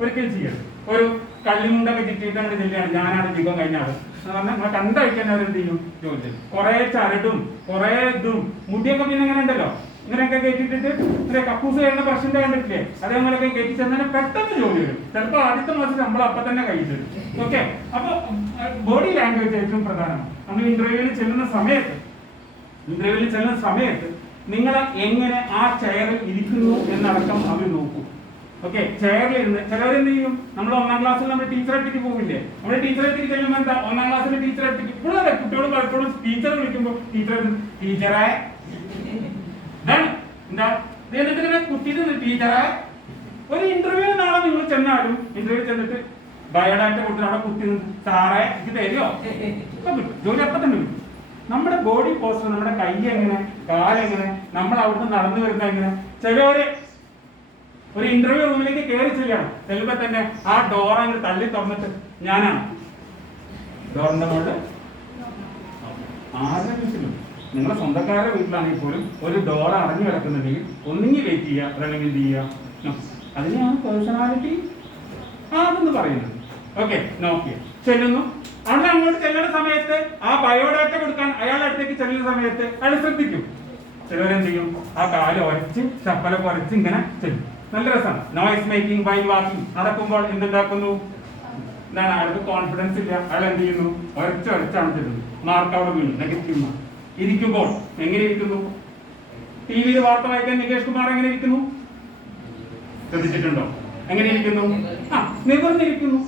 ഒരിക്കലും ചെയ്യരുത്. ഒരു കള്ളിമുണ്ടൊക്കെ ചിറ്റിയിട്ടാണ് ചെല്ലുകയാണ്, ഞാനാണ് ജിഗം കഴിഞ്ഞ ആള് നമ്മൾ കണ്ടഴിക്കാൻ അവരെന്ത് ചെയ്യും, ജോലി കുറെ ചരടും കുറെ ഇതും മുടിയൊക്കെ പിന്നെ ഇങ്ങനെ ഉണ്ടല്ലോ, ഇങ്ങനെയൊക്കെ കയറ്റിട്ടിട്ട് കക്കൂസ് ചെയ്യുന്ന പ്രശ്നം കണ്ടിട്ടില്ലേ, അതേപോലെയൊക്കെ കയറ്റി ചെന്നാൽ പെട്ടെന്ന് ജോലി വരും. ചിലപ്പോൾ ആദ്യത്തെ മാസം നമ്മൾ അപ്പം തന്നെ കൈ തരും. ഓക്കെ, അപ്പൊ ബോഡി ലാംഗ്വേജ് ഏറ്റവും പ്രധാനമാണ്. നമ്മൾ ഇന്റർവ്യൂവിൽ ചെല്ലുന്ന സമയത്ത് നിങ്ങൾ എങ്ങനെ ആ ചെയറിൽ ഇരിക്കുന്നു എന്നടക്കം അവർ നോക്കൂ. ഓക്കെ, ചെയറിൽ ഇരുന്ന് ചിലവരെന്ത് ചെയ്യും, നമ്മൾ 1ാം ക്ലാസ്സിൽ നമ്മൾ ടീച്ചറെ ഒറ്റയ്ക്ക് പോകില്ലേ, നമ്മുടെ ടീച്ചറെ ഒറ്റയ്ക്ക് ചെല്ലുമ്പോൾ എന്താ, 1ാം ക്ലാസ്സിലെ ടീച്ചറെ ഒറ്റയ്ക്ക് ഇപ്പോഴും അതെ, കുട്ടികൾ പലപ്പോഴും ടീച്ചർ വിളിക്കുമ്പോൾ ടീച്ചറെ എന്താ എന്നിട്ട് ഇങ്ങനെ കുട്ടിയിട്ട് ടീച്ചറെ. ഒരു ഇന്റർവ്യൂ നാളെ നിങ്ങൾ ചെന്നാലും ഇന്റർവ്യൂ ചെന്നിട്ട് ബയോഡാറ്റ കൊടുത്തിട്ട് അവിടെ കുട്ടി സാറേ ഇത് തരുമോ, ജോലി അപ്പം തന്നെ കിട്ടും. നമ്മുടെ ബോഡി പോസ്റ്റർ, നമ്മുടെ കൈ എങ്ങനെ, കാലെങ്ങനെ, നമ്മൾ അവിടുന്ന് നടന്നു വരുന്ന എങ്ങനെ. ചിലവര് ഒരു ഇന്റർവ്യൂ റൂമിലേക്ക് കയറി ചെല്ലണം, ചെല്ലുമ്പോ തന്നെ ആ ഡോർ അങ്ങ് തള്ളി തുറന്നിട്ട് ഞാനാണ് ഡോറിന്റെ മുകളിൽ ആരെങ്കിലും നിങ്ങളുടെ സ്വന്തക്കാരുടെ വീട്ടിലാണെങ്കിൽ പോലും ഒരു ഡോർ അടഞ്ഞു കിടക്കുന്നുണ്ടെങ്കിൽ ഒന്നിങ്ങി വെയിറ്റ് ചെയ്യുക, അതല്ലെങ്കിൽ എന്ത് ചെയ്യുക, അതിനെയാണ് പേഴ്സണാലിറ്റി അതെന്ന് പറയുന്നത്. ഓക്കെ, നോക്കിയ ചെല്ലുന്നു, അവിടെ അങ്ങോട്ട് ചെല്ലുന്ന സമയത്ത് ആ ബയോഡാറ്റ കൊടുക്കാൻ അയാളുടെ അടുത്തേക്ക് ചെല്ലുന്ന സമയത്ത് അയാൾ ശ്രദ്ധിക്കും. ചിലവരെന്ത് ചെയ്യും, ആ കാല് ഉരച്ച് ചപ്പലൊക്കെ ഉരച്ച് ഇങ്ങനെ ചെല്ലും. നല്ല രസമാണ്. നോയ്സ് മേക്കിംഗ് ബൈ വാക്കിംഗ് നടക്കുമ്പോൾ എന്തുണ്ടാക്കുന്നു, എന്താണ്, അയാൾക്ക് കോൺഫിഡൻസ് ഇല്ല, അയാൾ എന്ത് ചെയ്യുന്നു, ഉരച്ചാണ് ചെല്ലുന്നത്. മാർക്ക് അവിടെ വീണു, നെഗറ്റീവ് മാർക്ക്. ഇരിക്കുമ്പോൾ എങ്ങനെ ഇരിക്കുന്നു? ടി വിയിൽ വാർത്ത വായിക്കാൻ നികേഷ് കുമാർ എങ്ങനെ ഇരിക്കുന്നു? ശ്രദ്ധിച്ചിട്ടുണ്ടോ? എങ്ങനെ ഇരിക്കുന്നു? നിവർന്നിരിക്കുന്നു.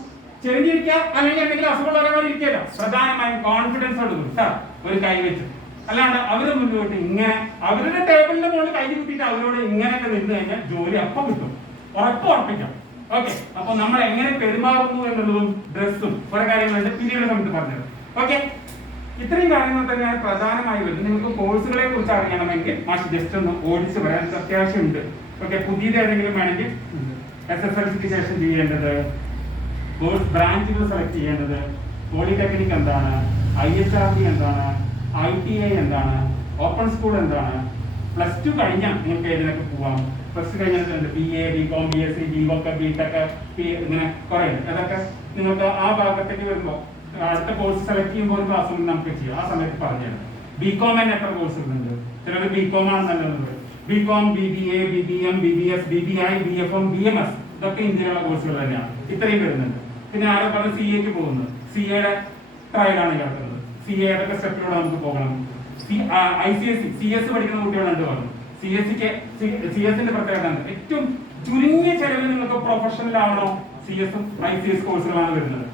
ചെറിഞ്ഞിരിക്കുക, അല്ലെങ്കിൽ എന്തെങ്കിലും അസുഖമുള്ളവരെ ഇരിക്കല്ലോ. പ്രധാനമായും കോൺഫിഡൻസ് കൊടുക്കും, ഒരു കൈ വെച്ച്. അല്ലാണ്ട് അവര് മുന്നോട്ട് ഇങ്ങനെ അവരുടെ ടേബിളിന്റെ മുകളിൽ കൈ കുത്തിയിട്ട് അവരോട് ഇങ്ങനെയൊക്കെ നിന്ന് കഴിഞ്ഞാൽ ജോലി അപ്പം കിട്ടും, ഉറപ്പിക്കാം. ഓക്കെ, അപ്പൊ നമ്മൾ എങ്ങനെ പെരുമാറുന്നു എന്നുള്ളതും ഡ്രസ്സും കുറെ കാര്യങ്ങളുണ്ട്, പിന്നീട് നമുക്ക് പറഞ്ഞത്. ഓക്കെ, ഇത്രയും കാര്യങ്ങൾ തന്നെയാണ് പ്രധാനമായി വരുന്നത്. നിങ്ങൾക്ക് കോഴ്സുകളെ കുറിച്ച് അറിയണമെങ്കിൽ മാഷ് ജസ്റ്റ് ഒന്ന് ഓടിച്ച് വരാൻ അത്യാവശ്യമുണ്ട്. ഓക്കെ, പുതിയത് ഏതെങ്കിലും വേണമെങ്കിൽ SSLCക്ക് ശേഷം ചെയ്യേണ്ടത്, കോഴ്സ് ബ്രാഞ്ചുകൾ സെലക്ട് ചെയ്യേണ്ടത്, പോളിടെക്നിക് എന്താണ്, IHRD എന്താണ്, ITI എന്താണ്, ഓപ്പൺ സ്കൂൾ എന്താണ്, +2 കഴിഞ്ഞാൽ നിങ്ങൾക്ക് ഏതിനൊക്കെ പോവാം. +2 കഴിഞ്ഞിട്ടുണ്ട് BA, BCom, BSc, BVoc, BTech, ഇങ്ങനെ കുറെ ഉണ്ട്. അതൊക്കെ നിങ്ങൾക്ക് ആ ഭാഗത്തേക്ക് വരുമ്പോൾ അടുത്ത കോഴ്സ് സെലക്ട് ചെയ്യുമ്പോൾ ഒരു ക്ലാസ് നമുക്ക് ചെയ്യാം. ആ സമയത്ത് പറഞ്ഞുതരാം. BCom തന്നെ എത്ര കോഴ്സുകളുണ്ട്? ചിലത് BCom ആണ് നല്ലത്. BCom, BBA, BBM, BBS, BBI, BFM, BMS ഇതൊക്കെ ഇന്ത്യയിലുള്ള കോഴ്സുകൾ തന്നെയാണ്. ഇത്രയും വരുന്നുണ്ട്. പിന്നെ ആരോ പറഞ്ഞ CAക്ക് പോകുന്നത്, CAയുടെ ട്രയലാണ് കിടക്കുന്നത്. CA ഏതൊക്കെ സ്റ്റെപ്പിലൂടെ നമുക്ക് പോകണം. ICSE, CS പഠിക്കുന്ന കുട്ടികളുണ്ട് പറഞ്ഞു. CS-ന്റെ പ്രത്യേകത ഏറ്റവും ചുരുങ്ങിയ ചെലവിൽ നിങ്ങൾക്ക് പ്രൊഫഷണൽ ആവണോ, CS-ഉം ICS കോഴ്സുകളാണ് വരുന്നത്.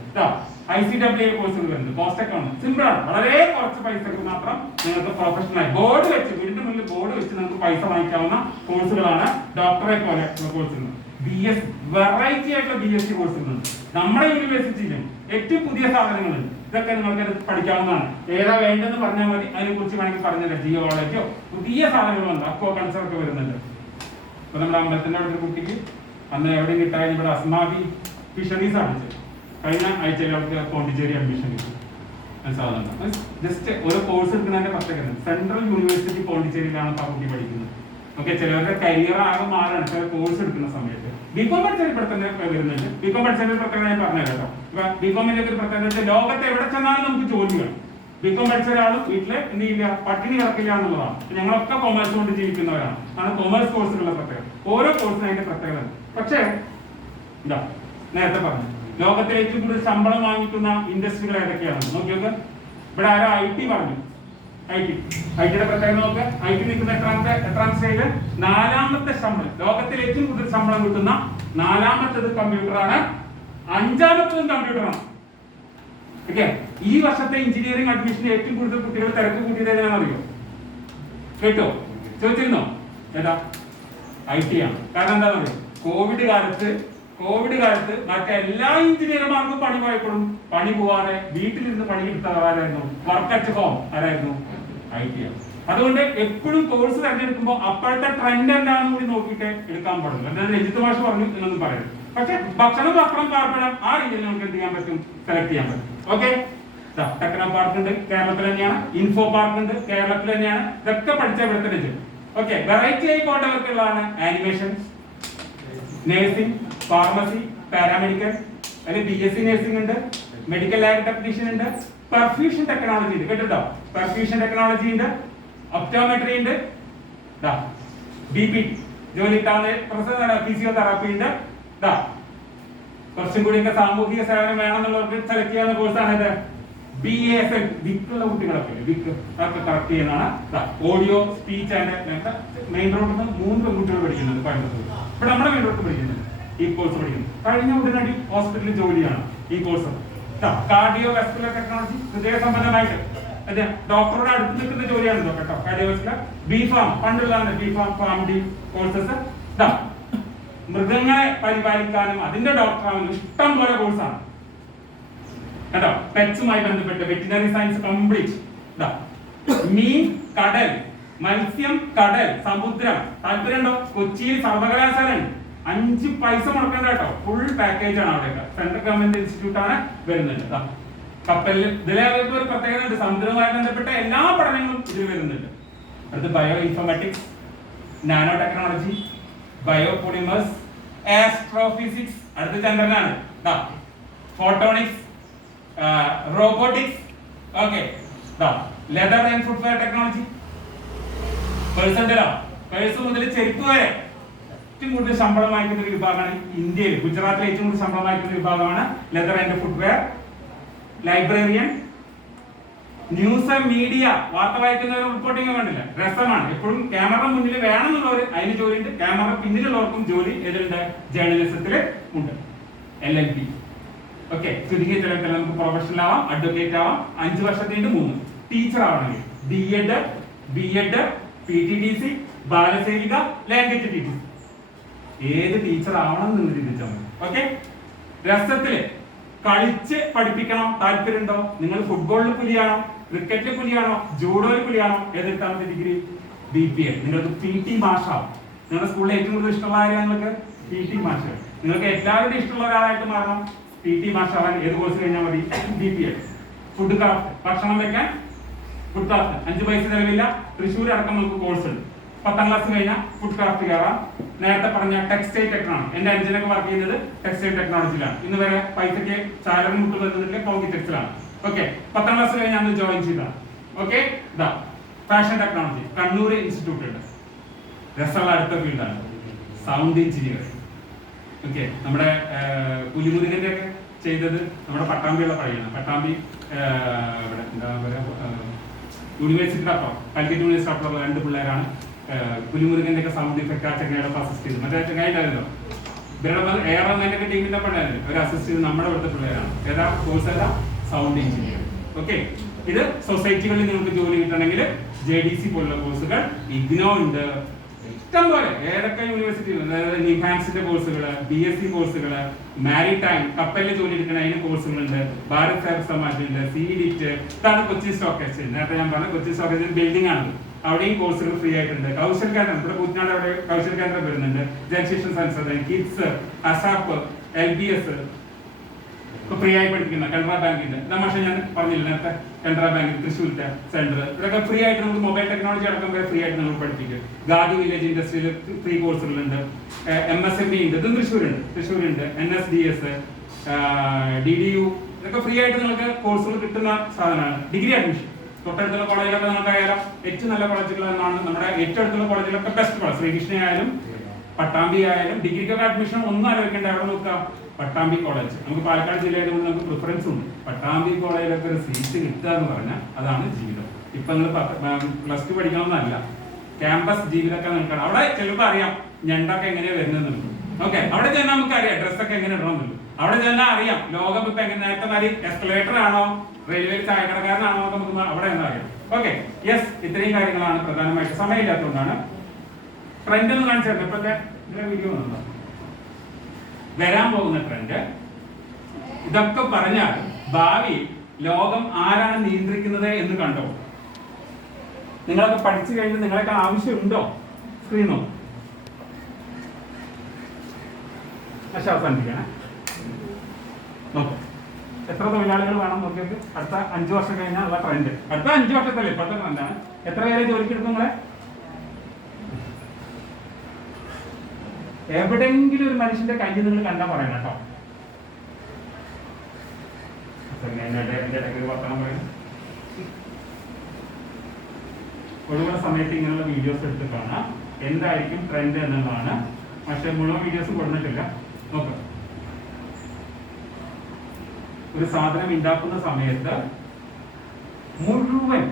ICAA കോഴ്സുകൾ വരുന്നത്. കോസ്റ്റ് അക്കൗണ്ട് സിമ്പിൾ ആണ്, വളരെ കുറച്ച് പൈസക്ക് മാത്രം നിങ്ങൾക്ക് പ്രൊഫഷണൽ ബോർഡ് വെച്ച്, വീടിന്റെ മുന്നിൽ ബോർഡ് വെച്ച് നിങ്ങൾക്ക് പൈസ വാങ്ങിക്കാവുന്ന കോഴ്സുകളാണ്. ഡോക്ടറേറ്റ് പോലെ കോഴ്സുകൾ, BS വെറൈറ്റി ആയിട്ടുള്ള BSc കോഴ്സുകളുണ്ട് നമ്മുടെ യൂണിവേഴ്സിറ്റിയിലും. ഏറ്റവും പുതിയ സാധനങ്ങളുണ്ട്. ഇതൊക്കെ നിങ്ങൾക്ക് പഠിക്കാവുന്നതാണ്. ഏതാ വേണ്ടെന്ന് പറഞ്ഞാൽ മതി, അതിനെ കുറിച്ച് വേണമെങ്കിൽ പറഞ്ഞില്ല. ജിയോളജിയോ പുതിയ സാധനങ്ങൾ വന്നു, അക്വ കൾച്ചർ ഒക്കെ വരുന്നുണ്ട്. ഇപ്പൊ നമ്മുടെ അമ്പലത്തിന്റെ അവിടെ ഒരു കുട്ടിക്ക് അന്ന് എവിടെയും കിട്ടാൻ ഇവിടെ അസ്മാബി ഫിഷറീസ് ആണ് കഴിഞ്ഞ ആഴ്ചയിൽ അവർക്ക് പോണ്ടിച്ചേരി അഡ്മിഷൻ കിട്ടും. സാധാരണ ജസ്റ്റ് ഓരോ കോഴ്സ് എടുക്കുന്നതിന്റെ പ്രത്യേകത, സെൻട്രൽ യൂണിവേഴ്സിറ്റി പോണ്ടിച്ചേരിയിലാണ് ആ കുട്ടി പഠിക്കുന്നത്. ഓക്കെ, ചിലവരുടെ കരിയർ ആകെ മാറാണ് ചില കോഴ്സ് എടുക്കുന്ന സമയത്ത്. BCom പഠിച്ചാൽ ഇവിടെ തന്നെ വരുന്നുണ്ട്. BCom പഠിച്ചതിന്റെ പ്രത്യേകത ഞാൻ പറഞ്ഞു കേട്ടോ. ഇപ്പൊ BCom-ന്റെ ഒരു പ്രത്യേകത ലോകത്ത് എവിടെ ചെന്നാലും നമുക്ക് ജോലി വേണം. BCom പഠിച്ച ഒരാളും വീട്ടില് എന്ത് ചെയ്യില്ല, പട്ടിണി കിടക്കില്ല എന്നുള്ളതാണ്. ഞങ്ങളൊക്കെ കൊമേഴ്സ് കൊണ്ട് ജീവിക്കുന്നവരാണ്. ആണ് കൊമേഴ്സ് കോഴ്സുകളുടെ പ്രത്യേകത. ഓരോ കോഴ്സിനും അതിന്റെ പ്രത്യേകത. പക്ഷേ ഇതാ നേരത്തെ പറഞ്ഞു, ലോകത്തിലെ ഏറ്റവും കൂടുതൽ ശമ്പളം വാങ്ങിക്കുന്ന ഇൻഡസ്ട്രികൾ ഏതൊക്കെയാണ് നോക്കിയൊക്കെ. ഇവിടെ ആരോ IT പറഞ്ഞു. ഐടിയുടെ പ്രത്യേകത നോക്ക്. IT നിൽക്കുന്ന എത്രാം സ്റ്റേജില്? 4ാമത്തെ ശമ്പളം. ലോകത്തിൽ ഏറ്റവും കൂടുതൽ ശമ്പളം കിട്ടുന്ന 4ാമത്തേത് കമ്പ്യൂട്ടറാണ്, 5ാമത്തേതും കമ്പ്യൂട്ടറാണ്. ഓക്കെ, ഈ വർഷത്തെ എഞ്ചിനീയറിംഗ് അഡ്മിഷന് ഏറ്റവും കൂടുതൽ കുട്ടികൾ തിരക്ക് കൂട്ടിയത് ഏതാണെന്നറിയോ? കേട്ടോ? ചോദിച്ചിരുന്നോ? ഏതാ? IT ആണ്. കാരണം എന്താണെന്നറിയോ? കോവിഡ് കാലത്ത് മറ്റെല്ലാ എഞ്ചിനീയർമാർക്കും പണി പോയപ്പോഴും പണി പോവാതെ വീട്ടിലിരുന്ന് പണിയെടുത്തവരായിരുന്നു. വർക്ക് അറ്റ് ഹോം ആരായിരുന്നു? IT ആണ്. അതുകൊണ്ട് എപ്പോഴും കോഴ്സ് തിരഞ്ഞെടുക്കുമ്പോൾ അപ്പോഴത്തെ ട്രെൻഡ് എന്താണെന്ന് കൂടി നോക്കിയിട്ട് എടുക്കാൻ പാടില്ല. എന്നാൽ രജിത് മാഷ് പറഞ്ഞു എന്നൊന്നും പറയരുത്. പക്ഷെ ഭക്ഷണം, വസ്ത്രം, പാർപ്പിടം ആ രീതിയിൽ നമുക്ക് എന്ത് ചെയ്യാൻ പറ്റും? സെലക്ട് ചെയ്യാൻ പറ്റും. ഓക്കെ, ടെക്നോ പാർക്ക് ഉണ്ട്, കേരളത്തിൽ തന്നെയാണ്. ഇൻഫോ പാർക്ക് ഉണ്ട്, കേരളത്തിൽ തന്നെയാണ്. ഇതൊക്കെ പഠിച്ച ഇവിടെ തന്നെ ചെയ്യും. ഓക്കെ, വെറൈറ്റി ആയിക്കോട്ടവർക്കുള്ളതാണ് ആനിമേഷൻ, നേഴ്സിംഗ്, ഫാർമസി, പാരാമെഡിക്കൽ, അല്ലെങ്കിൽ BSc നേഴ്സിംഗ് ഉണ്ട്, മെഡിക്കൽ ലാബ് ടെക്നീഷ്യൻ ഉണ്ട്, പെർഫ്യൂഷൻ ടെക്നോളജി ഉണ്ട്. കേട്ടോ? പെർഫ്യൂഷൻ ടെക്നോളജി ഉണ്ട്, ഒപ്റ്റോമെട്രി ഉണ്ട്, BP ജോലി ഫിസിയോതെറാപ്പി ഉണ്ട്. കുറച്ചും കൂടി സാമൂഹിക സേവനം വേണമെന്നുള്ളവർക്ക് സെലക്ട് ചെയ്യാവുന്ന കോഴ്സാണ് ഇത്. BASL വിക്കുള്ള കുട്ടികളൊക്കെ അതൊക്കെ കറക്റ്റ് ചെയ്യുന്നതാണ്. ഓഡിയോ, സ്പീച്ച് ആൻഡ് മെയിൻ റോഡിൽ നിന്ന് 3 പെൺകുട്ടികൾ പഠിക്കുന്നുണ്ട് കോയമ്പത്തൂർ. ഇവിടെ നമ്മുടെ മെയിൻ റോഡ് പഠിക്കുന്നുണ്ട് ഈ കോഴ്സ് പഠിക്കുന്നത്. കഴിഞ്ഞ ഉടനടി ഹോസ്പിറ്റലിൽ ജോലിയാണ് ഈ കോഴ്സ്. കാർഡിയോ വാസ്കുലർ ടെക്നോളജി, ഹൃദയ സംബന്ധമായിട്ട് ഡോക്ടറുടെ അടുത്ത് നിൽക്കുന്ന ജോലിയാണ് കേട്ടോ. Cardiovascular, BPharm പണ്ടുള്ളതാണ്. BPharm, PharmD courses. മൃഗങ്ങളെ പരിപാലിക്കാനും അതിന്റെ ഡോക്ടറാകാനും ഇഷ്ടം പോലെ കോഴ്സാണ് കേട്ടോ. പെറ്റ്സുമായി ബന്ധപ്പെട്ട് വെറ്റിനറി സയൻസ് കംപ്ലീറ്റ്. മീൻ, കടൽ, മത്സ്യം, കടൽ, സമുദ്രം. താല്പര്യമുണ്ടോ? കൊച്ചിയിൽ സർവകലാശാല ഉണ്ട്. 5 പൈസ മുടക്കേണ്ട കേട്ടോ. ഫുൾ പാക്കേജ് ആണ് അവിടെയൊക്കെ. സെൻട്രൽ ഗവൺമെന്റ് ഇൻസ്റ്റിറ്റ്യൂട്ട് ആണ് വരുന്നുണ്ട്. കപ്പലിൽ ഇതിലെ ഒരു പ്രത്യേകത ഉണ്ട്. സമുദ്രവുമായി ബന്ധപ്പെട്ട എല്ലാ പഠനങ്ങളും ഇതിൽ വരുന്നുണ്ട്. അടുത്ത് bio informatics, nano technology, biopolymers, astrophysics. അടുത്ത ചന്ദ്രനാണ്. Photonics, robotics. Okay, leather and footwear technology. Purse മുതൽ ചെരുപ്പ് വരെ ഏറ്റവും കൂടുതൽ ശമ്പളം വാങ്ങിക്കുന്ന ഒരു വിഭാഗമാണ് ഇന്ത്യയിൽ. ഗുജറാത്തിലെ ഏറ്റവും കൂടുതൽ ശമ്പളം വാങ്ങിക്കുന്ന വിഭാഗമാണ് leather and footwear. Librarian, news and media, വാർത്ത വായിക്കുന്നവർ റിപ്പോർട്ടിംഗ് വേണ്ടില്ല, രസമാണ്. എപ്പോഴും ക്യാമറ മുന്നിൽ വേണമെന്നുള്ളവർ അതിന് ജോലിയുണ്ട്. ക്യാമറ പിന്നിലുള്ളവർക്കും ജോലി ഏതുണ്ട്? ജേർണലിസത്തിൽ ഉണ്ട്. LLB. ഓക്കെ, ചുരുങ്ങിയ ചിലത്തിൽ നമുക്ക് പ്രൊഫഷണൽ ആവാം, അഡ്വക്കേറ്റ് ആവാം. 5 വർഷത്തിന്റെ 3 ടീച്ചർ ആവണമെങ്കിൽ D.Ed, B.Ed, PTDC, ബാലസേവിക, ലാംഗ്വേജ് ടീച്ചർ. ഏത് ടീച്ചർ ആവണം എന്ന് ചിന്തിച്ചാൽ മതി. ഓക്കെ, രസത്തില് കളിച്ച് പഠിപ്പിക്കണം. താല്പര്യമുണ്ടോ? നിങ്ങൾ ഫുട്ബോളിൽ പുലിയാണോ, ക്രിക്കറ്റിൽ പുലിയാണോ, ജൂഡോയിൽ പുലിയാണോ? ഏതെടുത്താമത്തെ ഡിഗ്രി? BPL. നിങ്ങൾക്ക് PT മാഷാവും. നിങ്ങളുടെ സ്കൂളിൽ ഏറ്റവും കൂടുതൽ ഇഷ്ടമുള്ള ആരെയാണ്? നിങ്ങൾക്ക് PT മാഷ്. നിങ്ങൾക്ക് എല്ലാവരുടെയും ഇഷ്ടമുള്ള ഒരാളായിട്ട് മാറണം. PT മാഷാവാൻ ഏത് കോഴ്സ് കഴിഞ്ഞാൽ മതി? BPL. ഫുഡ് ക്രാഫ്റ്റ്, ഭക്ഷണം വെക്കാൻ ഫുഡ് ക്രാഫ്റ്റ്, 5 പൈസ ചെലവില്ല. തൃശ്ശൂർ അടക്കം നമുക്ക് കോഴ്സ് ഉണ്ട്. 10ാം ക്ലാസ് കഴിഞ്ഞാൽ ഫുഡ് ക്രാഫ്റ്റ് കയറാം. നേരത്തെ പറഞ്ഞ ടെക്സ്റ്റൈൽ ടെക്നോളജി, എന്റെ അഞ്ചനൊക്കെ വർക്ക് ചെയ്യുന്നത് ടെക്സ്റ്റൈൽ ടെക്നോളജിയിലാണ്. ഇന്ന് വരെ പൈസക്ക് സാലറി മുട്ടുന്നതിന്റെ കോങ്കി ടെക്സ്റ്റൈലാണ്. ഓക്കെ, 10ാം ക്ലാസ് കഴിഞ്ഞാൽ അന്ന് ജോയിൻ ചെയ്താണ്. ഓക്കെ, ഇതാ ഫാഷൻ ടെക്നോളജി, കണ്ണൂർ ഇൻസ്റ്റിറ്റ്യൂട്ട് ഉണ്ട്. രസമുള്ള അടുത്ത ഫീൽഡാണ് സൗണ്ട് എഞ്ചിനീയർ. ഓക്കെ, നമ്മുടെ പുലിമുരുകന്റെ ഒക്കെ ചെയ്തത് നമ്മുടെ പട്ടാമ്പിയുള്ള പഴയാണ്. പട്ടാമ്പി ഇവിടെ എന്താ പറയുക, യൂണിവേഴ്സിറ്റിയുടെ അപ്പുറം, കാലിക്കറ്റ് യൂണിവേഴ്സിറ്റി അപ്പുറമുള്ള 2 പിള്ളേരാണ് പുലിമുരുകന്റെ ഒക്കെ സൗണ്ട് ഇഫക്റ്റ് ആ ചെങ്ങായിടൊപ്പം അസിസ്റ്റ് ചെയ്തു. മറ്റേ ചെങ്ങായിട്ടായിരുന്നല്ലോ ഇവരുടെ എയർലൈൻ്റെ ടീമിന്റെ പണ്ടായിരുന്നു ഒരു അസിസ്റ്റ് ചെയ്ത് നമ്മുടെ ഇവിടുത്തെ പിള്ളേരാണ്. ഏതാ കോഴ്സ്? ഏതാ? Sound engineer. ഓക്കെ, ഇത് സൊസൈറ്റികളിൽ നിങ്ങൾക്ക് ജോലി കിട്ടണമെങ്കിൽ JDC പോലുള്ള കോഴ്സുകൾ, IGNO ഉണ്ട്, ഇഷ്ടം പോലെ. ഏതൊക്കെ യൂണിവേഴ്സിറ്റി, അതായത് നിഹാൻസിന്റെ കോഴ്സുകൾ, BSc കോഴ്സുകൾ, മാരിടൈം കപ്പലിൽ ജോലി എടുക്കുന്ന അതിന് കോഴ്സുകളുണ്ട്. ഭാരത് സേവ സമാജുണ്ട്, CDIT. ഇതാണ് കൊച്ചി സ്റ്റോക്ക് എക്സ്ചേഞ്ച്. നേരത്തെ ഞാൻ പറഞ്ഞ കൊച്ചി സ്റ്റോക്ക് എക്സ്ചേഞ്ച് ബിൽഡിംഗ് ആണ്. അവിടെയും കോഴ്സുകൾ ഫ്രീ ആയിട്ടുണ്ട്. കൗശൽ കേന്ദ്രം, ഇവിടെ കൂറ്റനാട് അവിടെ കൗശൽ കേന്ദ്രം വരുന്നുണ്ട്. ജൻശേഷൻ സെൻസർ, കിഡ്സ്, അസാപ്പ്, LBS ഫ്രീ ആയി പഠിപ്പിക്കുന്ന കനറ ബാങ്കിന്റെ പക്ഷേ ഞാൻ പറഞ്ഞില്ല നേരത്തെ, കനറ ബാങ്ക് തൃശ്ശൂരിന്റെ സെന്റർ, ഇതൊക്കെ ഫ്രീ ആയിട്ട് നമുക്ക് മൊബൈൽ ടെക്നോളജി അടക്കം ഫ്രീ ആയിട്ട് നമ്മൾ പഠിപ്പിക്കും. ഗാന്ധി വില്ലേജ് ഇൻഡസ്ട്രിയിൽ ഫ്രീ കോഴ്സുകളുണ്ട്. MSME ഉണ്ട്, ഇതും തൃശ്ശൂരുണ്ട്. NSDS, DDU, ഇതൊക്കെ ഫ്രീ ആയിട്ട് നിങ്ങൾക്ക് കോഴ്സുകൾ കിട്ടുന്ന സാധനമാണ്. ഡിഗ്രി അഡ്മിഷൻ തൊട്ടടുത്തുള്ള കോളേജിലൊക്കെ നമുക്കറിയാം ഏറ്റവും നല്ല കോളേജുകൾ എന്നാണ്. നമ്മുടെ ഏറ്റവും അടുത്തുള്ള കോളേജിലൊക്കെ ബെസ്റ്റ് കോളേജ്, ശ്രീകൃഷ്ണ ആയാലും പട്ടാമ്പി ആയാലും. ഡിഗ്രിക്കൊക്കെ അഡ്മിഷൻ ഒന്നും ആലോചിക്കേണ്ട, അവിടെ നോക്കുക പട്ടാമ്പി കോളേജ്. നമുക്ക് പാലക്കാട് ജില്ലയായതുകൊണ്ട് നമുക്ക് പ്രിഫറൻസ് ഉണ്ട്. പട്ടാമ്പി കോളേജിലൊക്കെ ഒരു സീറ്റ് കിട്ടുക എന്ന് പറഞ്ഞാൽ അതാണ് ജീവിതം. ഇപ്പൊ നിങ്ങൾ +2 പഠിക്കണമെന്നല്ല, ക്യാമ്പസ് ജീവിതമൊക്കെ നിൽക്കണം. അവിടെ ചിലപ്പോൾ അറിയാം ഞണ്ടൊക്കെ എങ്ങനെയാ വരുന്നത്. ഓക്കെ, അവിടെ ചെന്നാൽ നമുക്ക് അറിയാം ഡ്രസ്സൊക്കെ എങ്ങനെ ഇടണമെന്നുള്ളൂ. അവിടെ ചെന്നാൽ അറിയാം ലോകം ഇപ്പൊ എങ്ങനെ, നേരത്തെ മാറി എസ്കലേറ്റർ ആണോ, റെയിൽവേയിൽ ചായക്കടക്കാരനാണോ എന്നൊക്കെ നമുക്ക് അവിടെ എന്താ അറിയാം. ഓക്കെ, യെസ്, ഇത്രയും കാര്യങ്ങളാണ് പ്രധാനമായിട്ട്. സമയമില്ലാത്തതുകൊണ്ടാണ്. ട്രെൻഡ് എന്ന് കാണിച്ചായിരുന്നു ഇപ്പോഴത്തെ വീഡിയോ ഉണ്ടോ വരാൻ പോകുന്ന ട്രെൻഡ്. ഇതൊക്കെ പറഞ്ഞാൽ ഭാവി ലോകം ആരാണ് നിയന്ത്രിക്കുന്നത് എന്ന് കണ്ടോ? നിങ്ങളൊക്കെ പഠിച്ചു കഴിഞ്ഞ് നിങ്ങളൊക്കെ ആവശ്യമുണ്ടോ? സ്ക്രീനോ അവസാനിപ്പിക്കണേ. നോക്കാം എത്ര തൊഴിലാളികൾ വേണം നോക്കിയത്. അടുത്ത 5 വർഷം കഴിഞ്ഞാൽ ഉള്ള ട്രെൻഡ്, അടുത്ത 5 വർഷത്തല്ലേ ഇപ്പോഴത്തെ ട്രെൻഡാണ്. എത്ര പേരെ ജോലിക്ക് എടുക്കും നിങ്ങളെ? എവിടെയെങ്കിലും ഒരു മനുഷ്യന്റെ കയ്യിൽ നിങ്ങൾ കണ്ടാൽ പറയണം കേട്ടോ. ഒഴിവുള്ള സമയത്ത് ഇങ്ങനെയുള്ള വീഡിയോസ് എടുത്ത് കാണാം. എന്തായിരിക്കും ട്രെൻഡ് എന്നുള്ളതാണ്. പക്ഷെ മുഴുവൻ വീഡിയോസും കൊടുത്തിട്ടില്ല. നോക്കാം, ഒരു സാധനം ഉണ്ടാക്കുന്ന സമയത്ത് മുഴുവൻ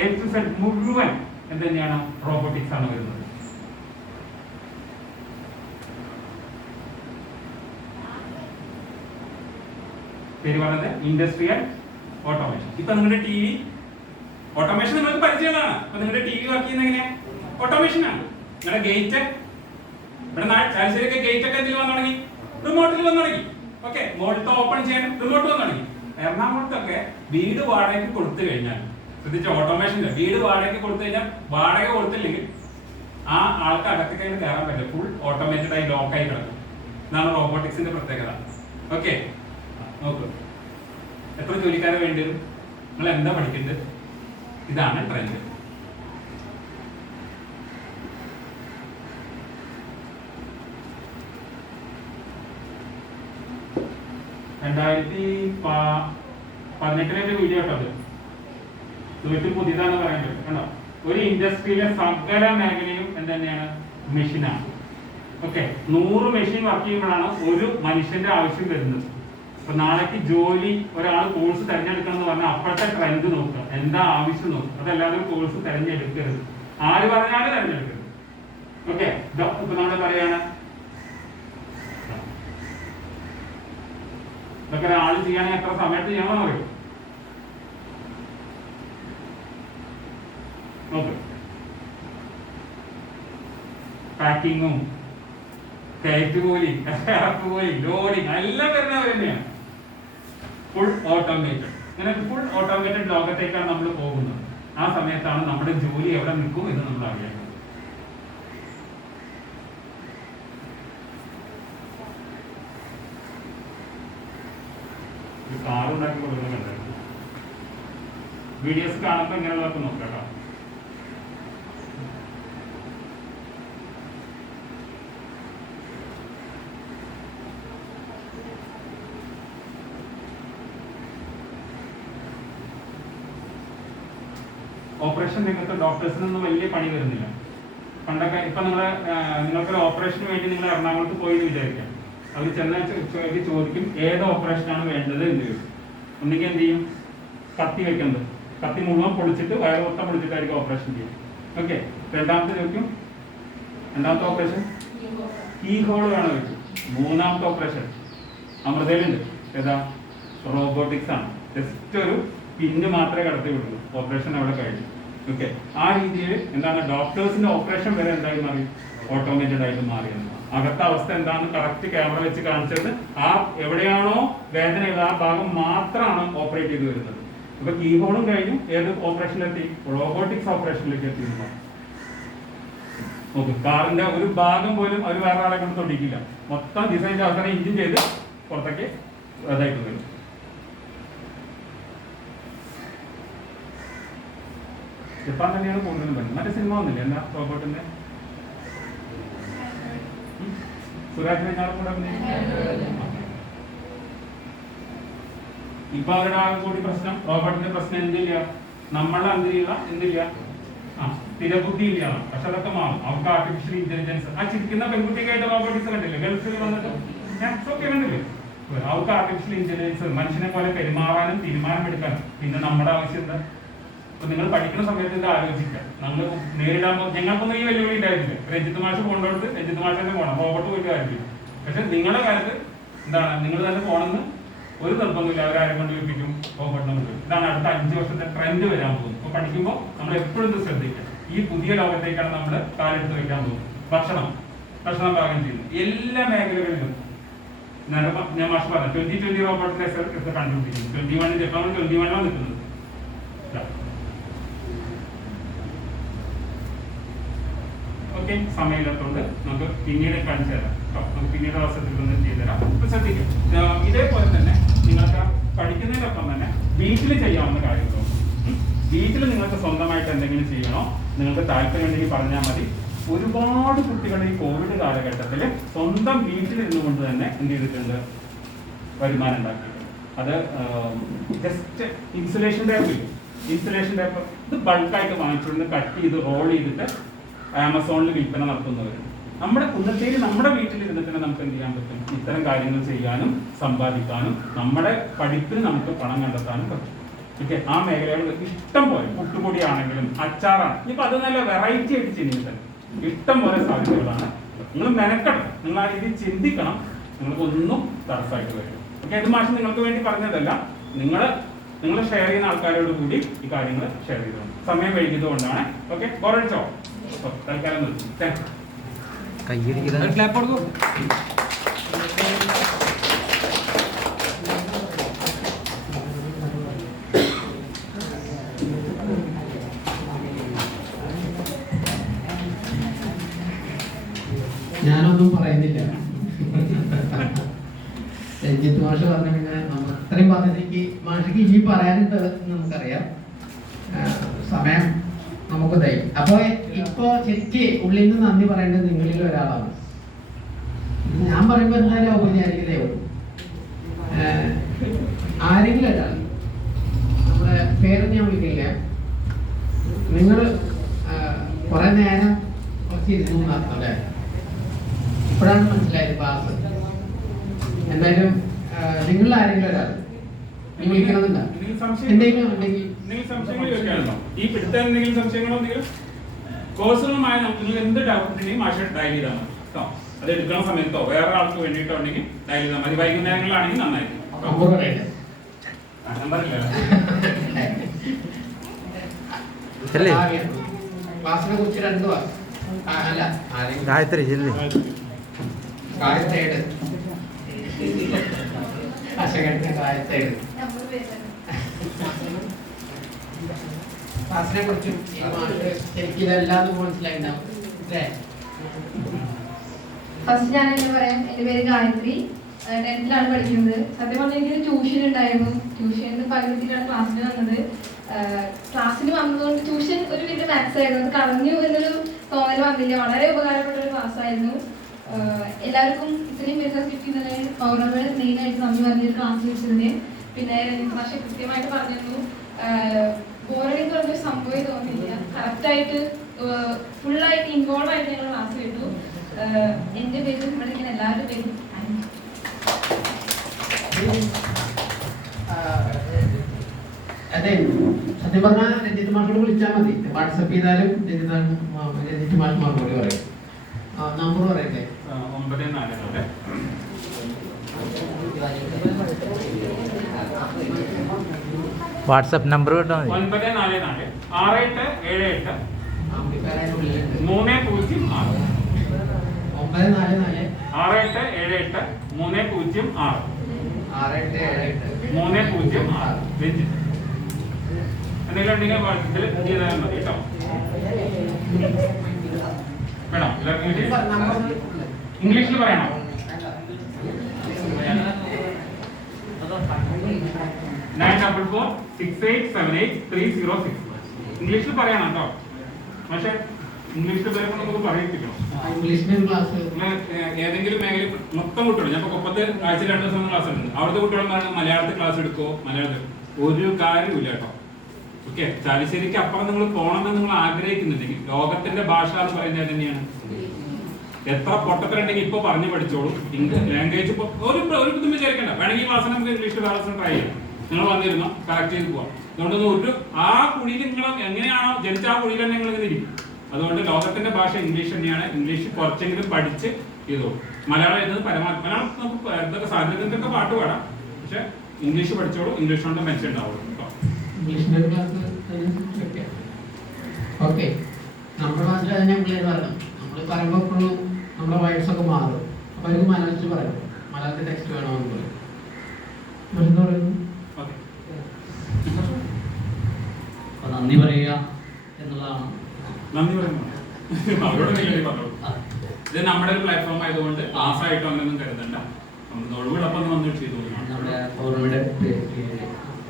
A to Z മുഴുവൻ എന്തുതന്നെയാണ്? റോബോട്ടിക്സ് ആണ് വരുന്നത്. പേര് പറഞ്ഞത് ഇൻഡസ്ട്രിയൽ ഓട്ടോമേഷൻ. ഇപ്പൊ നിങ്ങളുടെ TV ഓട്ടോമേഷൻ നിങ്ങൾക്ക് പരിചയമാണ്. ഇപ്പൊ നിങ്ങളുടെ TV വർക്ക് ചെയ്യുന്ന എങ്ങനെ? ഓട്ടോമേഷൻ ആണ്. നിങ്ങളുടെ ഗേറ്റ്, ഇവിടെ ചാലിശ്ശേരിയൊക്കെ ഗേറ്റ് ഒക്കെ എന്തിൽ വന്നു തുടങ്ങി? റിമോട്ടിൽ വന്നു തുടങ്ങി. ഓക്കെ, മോൾട്ട് ഓപ്പൺ ചെയ്യാൻ റിമോട്ട് വന്നു തുടങ്ങി. എറണാകുളത്തൊക്കെ വീട് വാടകയ്ക്ക് കൊടുത്തു കഴിഞ്ഞാൽ, ശ്രദ്ധിച്ച ഓട്ടോമേഷന്റെ വീട് വാടകയ്ക്ക് കൊടുത്തു കഴിഞ്ഞാൽ, വാടക കൊടുത്തില്ലെങ്കിൽ ആ ആൾക്ക് അകത്തേക്ക് കയറാൻ പറ്റില്ല. ഫുൾ ഓട്ടോമേറ്റഡ് ആയി ലോക്കായി കിടക്കും. ഇതാണ് റോബോട്ടിക്സിന്റെ പ്രത്യേകത. ഓക്കെ, നോക്കൂ എത്ര ജോലിക്കാരെ വേണ്ടി വരും? നിങ്ങൾ എന്താ പഠിക്കേണ്ടത്? ഇതാണ് ട്രെൻഡ്. രണ്ടായിരത്തി 18 വീഡിയോ കേട്ടത് വീട്ടിൽ പുതിയതാന്ന് പറയാൻ പറ്റും. കണ്ടോ, ഒരു ഇൻഡസ്ട്രിയിലെ സകല മേഖലയും എന്തുതന്നെയാണ്? മെഷീനാണ്. ഓക്കെ, 100 മെഷീൻ വർക്ക് ചെയ്യുമ്പോഴാണ് ഒരു മനുഷ്യന്റെ ആവശ്യം വരുന്നത്. അപ്പൊ നാളേക്ക് ജോലി ഒരാൾ കോഴ്സ് തിരഞ്ഞെടുക്കണം എന്ന് പറഞ്ഞാൽ അപ്പോഴത്തെ ട്രെൻഡ് നോക്കുക, എന്താ ആവശ്യം നോക്കുക. അതല്ലാതെ കോഴ്സ് തിരഞ്ഞെടുക്കരുത്, ആര് പറഞ്ഞാലും തിരഞ്ഞെടുക്കരുത്. ഓക്കെ, ഇപ്പൊ നമ്മൾ പറയാണ് ഇതൊക്കെ ഒരാൾ ചെയ്യാണെങ്കിൽ എത്ര സമയത്ത് ചെയ്യണമെന്ന് പറയും. നോക്ക്, പാക്കിങ്ങും കയറ്റുകൂലി ഇറക്കുകൂലി ലോഡിങ് എല്ലാം വരുന്നവർ തന്നെയാണ്. Full automated. ഇങ്ങനെ ഫുൾ ഓട്ടോമേറ്റഡ് ലോകത്തേക്കാണ് നമ്മൾ പോകുന്നത്. ആ സമയത്താണ് നമ്മുടെ ജോലി എവിടെ നിൽക്കും എന്ന് നമ്മൾ അറിയാം. കാറുണ്ടാക്കി കൊടുക്കുന്നുണ്ട്. വീഡിയോസ് കാണുമ്പോൾ ഇങ്ങനെയുള്ളതൊക്കെ നോക്കാം. ഓപ്പറേഷൻ രംഗത്ത് ഡോക്ടേഴ്സിനൊന്നും വലിയ പണി വരുന്നില്ല. പണ്ടൊക്കെ ഇപ്പൊ നിങ്ങൾക്കൊരു ഓപ്പറേഷന് വേണ്ടി നിങ്ങൾ എറണാകുളത്ത് പോയി എന്ന് വിചാരിക്കാം. അവർ ചോദിക്കും ഏത് ഓപ്പറേഷനാണ് വേണ്ടത് എന്ന് ചോദിക്കും. ഒന്നുകിൽ എന്ത് ചെയ്യും, കത്തി വെക്കുന്നത്, കത്തി മുഴുവൻ പൊളിച്ചിട്ട് വയറ് മൊത്തം പൊളിച്ചിട്ടായിരിക്കും ഓപ്പറേഷൻ ചെയ്യും. ഓക്കെ, രണ്ടാമത്തെ ഓപ്പറേഷൻ കീ ഹോൾ വേണം വെക്കും. മൂന്നാമത്തെ ഓപ്പറേഷൻ അമൃതയിലുണ്ട്, ഏതാ, റോബോട്ടിക്സ് ആണ്. ജസ്റ്റ് ഒരു പിന്ന് മാത്രമേ കടത്തി വിടുള്ളൂ, ഓപ്പറേഷൻ അവിടെ കഴിഞ്ഞു. ഓക്കെ, ആ രീതിയിൽ എന്താണ് ഡോക്ടേഴ്സിന്റെ ഓപ്പറേഷൻ വരെ എന്തായി മാറി, ഓട്ടോമേറ്റഡ് ആയിട്ട് മാറിയെന്ന്. അകത്ത അവസ്ഥ എന്താണെന്ന് കറക്റ്റ് ക്യാമറ വെച്ച് കാണിച്ചിട്ട് ആ എവിടെയാണോ വേദനയുള്ള ആ ഭാഗം മാത്രമാണ് ഓപ്പറേറ്റ് ചെയ്ത് വരുന്നത്. ഇപ്പൊ കീബോർഡും കഴിഞ്ഞു, ഏത് ഓപ്പറേഷനിലെത്തി, റോബോട്ടിക്സ് ഓപ്പറേഷനിലേക്ക് എത്തിയിരുന്നു. ഓക്കെ, കാറിന്റെ ഒരു ഭാഗം പോലും ഒരു വേറെ ആളെ കൊണ്ട് തൊടിക്കില്ല, മൊത്തം ഡിസൈൻ അവസാനം എഞ്ചിൻ ചെയ്ത് പുറത്തേക്ക് അതായിട്ട് വരും. ജപ്പാൻ തന്നെയാണ് കൂടുതലും പറയുന്നത്. മറ്റേ സിനിമ ഒന്നില്ല എന്താ റോബോട്ടിന്റെ, സുരാജ് വെഞ്ഞാറും കൂടെ. ഇപ്പൊ അവരുടെ ആ കൂടി പ്രശ്നം, റോബോട്ടിന്റെ പ്രശ്നം എന്തില്ല, നമ്മളുടെ എന്തില്ല സ്ഥിരബുദ്ധി ഇല്ല. പക്ഷെ അതൊക്കെ മാറും. അവർക്ക് ആർട്ടിഫിഷ്യൽ ഇന്റലിജൻസ്, ആ ചിരിക്കുന്ന പെൺകുട്ടിക്കായിട്ട് റോബോട്ടിക്സ് കണ്ടില്ലേ ഗൾഫിൽ വന്നിട്ട്, കണ്ടില്ലേ, അവർക്ക് ആർട്ടിഫിഷ്യൽ ഇന്റലിജൻസ്, മനുഷ്യനെ പോലെ പെരുമാറാനും തീരുമാനമെടുക്കാനും. പിന്നെ നമ്മുടെ ആവശ്യം എന്താ, അപ്പൊ നിങ്ങൾ പഠിക്കുന്ന സമയത്ത് ഇത് ആലോചിക്കുക. നമ്മൾ നേരിടാൻ ഞങ്ങൾക്കൊന്നും ഈ വെല്ലുവിളി ഉണ്ടായിരുന്നില്ല. രഞ്ജിത്ത് മാഷ് കൊണ്ടുകൊടുത്ത് രഞ്ജിത്ത് മാഷ് തന്നെ പോകണം, റോബോട്ട് പോയിട്ട് കാര്യമില്ല. പക്ഷെ നിങ്ങളുടെ കാലത്ത് എന്താണ്, നിങ്ങൾ തന്നെ പോകണമെന്ന് ഒരു നിർബന്ധമില്ല. അവരാരെ കൊണ്ട് വിളിപ്പിക്കും, റോബോട്ടിനെ കൊണ്ട്. ഇതാണ് അടുത്ത 5 വർഷത്തെ ട്രെൻഡ് വരാൻ പോകുന്നത്. അപ്പൊ പഠിക്കുമ്പോൾ നമ്മൾ എപ്പോഴും ഇത് ശ്രദ്ധിക്കുക. ഈ പുതിയ ലോകത്തേക്കാണ് നമ്മൾ കാലെടുത്ത് വെക്കാൻ പോകുന്നത്. ഭക്ഷണം പാകം ചെയ്യുന്നു എല്ലാ മേഖലകളിലും. ഞാൻ മാഷ് പറഞ്ഞു 2020 റോബോട്ടിന്റെ കണ്ടുപിടിക്കുന്നു. 21 ജപ്പാൻ 21 നിൽക്കുന്നത്. ഓക്കെ, സമയമില്ലാത്തതുകൊണ്ട് നമുക്ക് പിന്നീട് കാണിച്ചു തരാം. നമുക്ക് പിന്നീട് അവസരത്തിൽ നിന്ന് ചെയ്തു തരാം. അപ്പൊ ശ്രദ്ധിക്കും, ഇതേപോലെ തന്നെ നിങ്ങൾക്ക് പഠിക്കുന്നതിനൊപ്പം തന്നെ വീട്ടിൽ ചെയ്യാവുന്ന കാര്യങ്ങളും. വീട്ടിൽ നിങ്ങൾക്ക് സ്വന്തമായിട്ട് എന്തെങ്കിലും ചെയ്യണോ, നിങ്ങൾക്ക് താല്പര്യം ഉണ്ടെങ്കിൽ പറഞ്ഞാൽ മതി. ഒരുപാട് കുട്ടികൾ ഈ കോവിഡ് കാലഘട്ടത്തിൽ സ്വന്തം വീട്ടിലിരുന്നു കൊണ്ട് തന്നെ എന്ത് ചെയ്തിട്ടുണ്ട്, വരുമാനം ഉണ്ടാക്കിയിട്ടുണ്ട്. അത് ജസ്റ്റ് ഇൻസുലേഷൻ ടേപ്പ് ഇത് ബൾക്കായിട്ട് വാങ്ങിച്ചുകൊണ്ട് കട്ട് ചെയ്ത് റോൾ ചെയ്തിട്ട് ആമസോണിൽ വിൽപ്പന നടത്തുന്നവരുണ്ട്. നമ്മുടെ കുന്നത്തേരി നമ്മുടെ വീട്ടിലിരുന്നിട്ട് തന്നെ നമുക്ക് എന്ത് ചെയ്യാൻ പറ്റും, ഇത്തരം കാര്യങ്ങൾ ചെയ്യാനും സമ്പാദിക്കാനും നമ്മുടെ പഠിപ്പിന് നമുക്ക് പണം കണ്ടെത്താനും പറ്റും. ഓക്കെ, ആ മേഖലകൾ ഇഷ്ടം പോലെ, പുട്ടുപൊടിയാണെങ്കിലും അച്ചാറാണ്, ഇപ്പൊ അത് നല്ല വെറൈറ്റി ആയിട്ട് ചെയ്യുന്നത് തന്നെ ഇഷ്ടം പോലെ സാധ്യതകളാണ്. നിങ്ങൾ മെനക്കെടണം, നിങ്ങൾ ആ രീതിയിൽ ചിന്തിക്കണം, നിങ്ങൾക്കൊന്നും തടസ്സമായിട്ട് വരും. ഓക്കെ, ഇത് മാഷ് നിങ്ങൾക്ക് വേണ്ടി പറഞ്ഞതല്ല, നിങ്ങൾ ഷെയർ ചെയ്യുന്ന ആൾക്കാരോട് കൂടി ഈ കാര്യങ്ങൾ ഷെയർ ചെയ്തോളൂ. സമയം വൈകിയത് കൊണ്ടാണ്. ഓക്കെ, കുറച്ചോ തൽക്കാലം നിർത്തും. ഞാനൊന്നും പറയുന്നില്ല. രഞ്ജിത്ത് മാഷ് പറഞ്ഞ പിന്നെ അത്രയും പറഞ്ഞതിലേക്ക് മാഷിക്ക് ഇനി പറയാനുണ്ട് നമുക്കറിയാം. സമയം നമുക്ക് തരും. അപ്പൊ ഇപ്പൊ ശരിക്ക് ഉള്ളിൽ നിന്ന് നന്ദി പറയേണ്ടത് നിങ്ങളിൽ ഒരാളാണ്. ഞാൻ പറയുമ്പോ എന്തായാലും ഔപചാരികതയേ ഉള്ളൂ. ആരെങ്കിലും ഒരാൾ, നമ്മുടെ പേരൊന്നും ഞാൻ വിളിക്കില്ല, നിങ്ങൾ കുറെ നേരം കുറച്ച് ഇരുന്നു നടത്തല്ലേ, ഇപ്പോഴാണ് മനസ്സിലായത് ക്ലാസ്. എന്തായാലും നിങ്ങൾ ആരെങ്കിലും ഒരാൾ നിങ്ങൾ വിളിക്കണമെന്നില്ല. എന്തെങ്കിലും ഉണ്ടെങ്കിൽ സംശയങ്ങൾ ചോദിക്കാനുണ്ടോ? ഈ പിടുത്ത എന്തെങ്കിലും സംശയങ്ങളോ എന്തെങ്കിലും പേഴ്സണലുമായ നിങ്ങൾ എന്ത് ഡൗട്ട് ഉണ്ടെങ്കിൽ മാഷ ഡയൽ ചെയ്താൽ മതി കേട്ടോ. അത് എടുക്കുന്ന സമയത്തോ വേറെ ആൾക്ക് വേണ്ടിയിട്ടോ ഉണ്ടെങ്കിൽ ഡയൽ ചെയ്താൽ മതി. വൈകുന്നേരങ്ങളിലാണെങ്കിൽ നന്നായിരിക്കും. ക്ലാസിനെ കുറിച്ച് രണ്ടു അല്ല ഗായത്രി ചെല്ലി ഗായത്രിയുടെ ഗായത്രിയുടെ ക്ലാസിനെ കുറിച്ചും ശരിക്കും ഇതെല്ലാം മനസ്സിലായിട്ടുണ്ടാവും അല്ലേ? ഫസ്റ്റ് ഞാൻ എന്താ പറയാം, എൻ്റെ പേര് ഗായത്രി, 10th പഠിക്കുന്നത്. സത്യം പറഞ്ഞാൽ എനിക്ക് ട്യൂഷൻ ഉണ്ടായിരുന്നു. ട്യൂഷന് പകുതിയിലാണ് ക്ലാസ്സിന് വന്നത്. ക്ലാസ്സിന് വന്നതുകൊണ്ട് ട്യൂഷൻ ഒരു വലിയ മാത്സ് ആയിരുന്നു, അത് കളഞ്ഞു എന്നൊരു തോന്നൽ വന്നില്ല. വളരെ ഉപകാരപ്പെട്ട ഒരു ക്ലാസ് ആയിരുന്നു. എല്ലാവർക്കും ഇത്രയും പേര് കിട്ടിയതിന് പൗർണമി മെയിനായിട്ട് നന്ദി പറഞ്ഞൊരു ക്ലാസ് വെച്ചതിന്. പിന്നെ പക്ഷെ കൃത്യമായിട്ട് പറഞ്ഞിരുന്നു, ബോറടി എന്ന് പറഞ്ഞൊരു സംഭവം തോന്നില്ല. കറക്റ്റായിട്ട് ഫുള്ളായിട്ട് ഇൻവോൾവ് ആയിട്ട് ഞങ്ങൾ ക്ലാസ് കേട്ടു. എൻ്റെ പേരും ഇവിടെ ഇങ്ങനെ എല്ലാവരുടെ പേരും അതെ. സത്യം പറഞ്ഞാൽ രഞ്ജിത്ത് മാഷോട് വിളിച്ചാൽ മതി. വാട്സപ്പ് ചെയ്താലും രഞ്ജിത്ത് മാഷ് മറുപടി പറയും. നമ്പർ പറയട്ടെ? 944 വാട്സപ്പ് നമ്പർ കേട്ടോ. 944 6878 306 എന്തെങ്കിലും ഉണ്ടെങ്കിൽ വാട്സപ്പിൽ ചെയ്താൽ മതി കേട്ടോ. വേണം ഇംഗ്ലീഷിൽ പറയണോ? 9446878306 ഇംഗ്ലീഷിൽ പറയണം കേട്ടോ. പക്ഷെ ഇംഗ്ലീഷിൽ പറയുമ്പോൾ നമുക്ക് പറയത്തില്ലോ. ഏതെങ്കിലും മേഖല മൊത്തം കുട്ടികൾ ഞാൻ കൊപ്പത്ത് ആഴ്ച 2 ദിവസം ക്ലാസ് ഉണ്ട്. അവിടുത്തെ കുട്ടികൾ മലയാളത്തിൽ ക്ലാസ് എടുക്കുമോ? മലയാളത്തിൽ ഒരു കാര്യമില്ല കേട്ടോ. ഓക്കെ, ചാലിശ്ശേരിക്ക് അപ്പുറം നിങ്ങൾ പോകണമെന്ന് നിങ്ങൾ ആഗ്രഹിക്കുന്നുണ്ടെങ്കിൽ ലോകത്തിന്റെ ഭാഷ എന്ന് പറയുന്നത് തന്നെയാണ്. എത്ര പൊട്ടത്തിലുണ്ടെങ്കിൽ ഇപ്പൊ പറഞ്ഞു പഠിച്ചോളൂ. ലാംഗ്വേജ് ഇപ്പൊ ഒരു ബുദ്ധിമുട്ട് വിചാരിക്കണ്ട. വേണമെങ്കിൽ ക്ലാസ് നമുക്ക് ഇംഗ്ലീഷ് ക്ലാസ് ട്രൈ ചെയ്യാം. നിങ്ങൾ വന്നിരുന്നോ കറക്റ്റ് ചെയ്ത് പോവാം. അതുകൊണ്ടൊന്നും ഒരു ആ കുഴിയിൽ നിങ്ങൾ എങ്ങനെയാണോ ജനിച്ച ആ കുഴിയിൽ തന്നെ നിങ്ങൾ ഇങ്ങനെ ഇരിക്കും. അതുകൊണ്ട് ലോകത്തിന്റെ ഭാഷ ഇംഗ്ലീഷ് തന്നെയാണ്. ഇംഗ്ലീഷ് കുറച്ചെങ്കിലും പഠിച്ച് ചെയ്തോളൂ. മലയാളം എന്നത് പരമാവധി മലയാളം നമുക്ക് എന്തൊക്കെ സാധ്യതന്റെ ഒക്കെ പാട്ട് പാടാം. പക്ഷെ ഇംഗ്ലീഷ് പഠിച്ചോളൂ. ഇംഗ്ലീഷ് കൊണ്ട് മനസ്സിലുണ്ടാവുള്ളൂ കേട്ടോ. ഓക്കെ, നമ്മുടെ ഭാഷയിൽ തന്നെ പിള്ളേർ പറയണം. നമ്മൾ പറയുമ്പോൾ എപ്പോഴും നമ്മുടെ വൈഡ്സ് ഒക്കെ മാറും. അപ്പൊ അവർക്ക് മലയാളത്തിൽ പറയണം. മലയാളത്തിൽ ടെക്സ്റ്റ് വേണമെന്ന് പറയും. നന്ദി പറയുക എന്നുള്ളതാണ്. നന്ദി പറയുന്നത് ഇത് നമ്മുടെ ഒരു പ്ലാറ്റ്ഫോം ആയതുകൊണ്ട് ക്ലാസ്സായിട്ടോ അങ്ങനെയൊന്നും കരുതണ്ട. നമ്മൾ ഒഴിവുള്ളപ്പം വന്നിട്ട് ചെയ്തു. നമ്മുടെ പൗർണമിയുടെ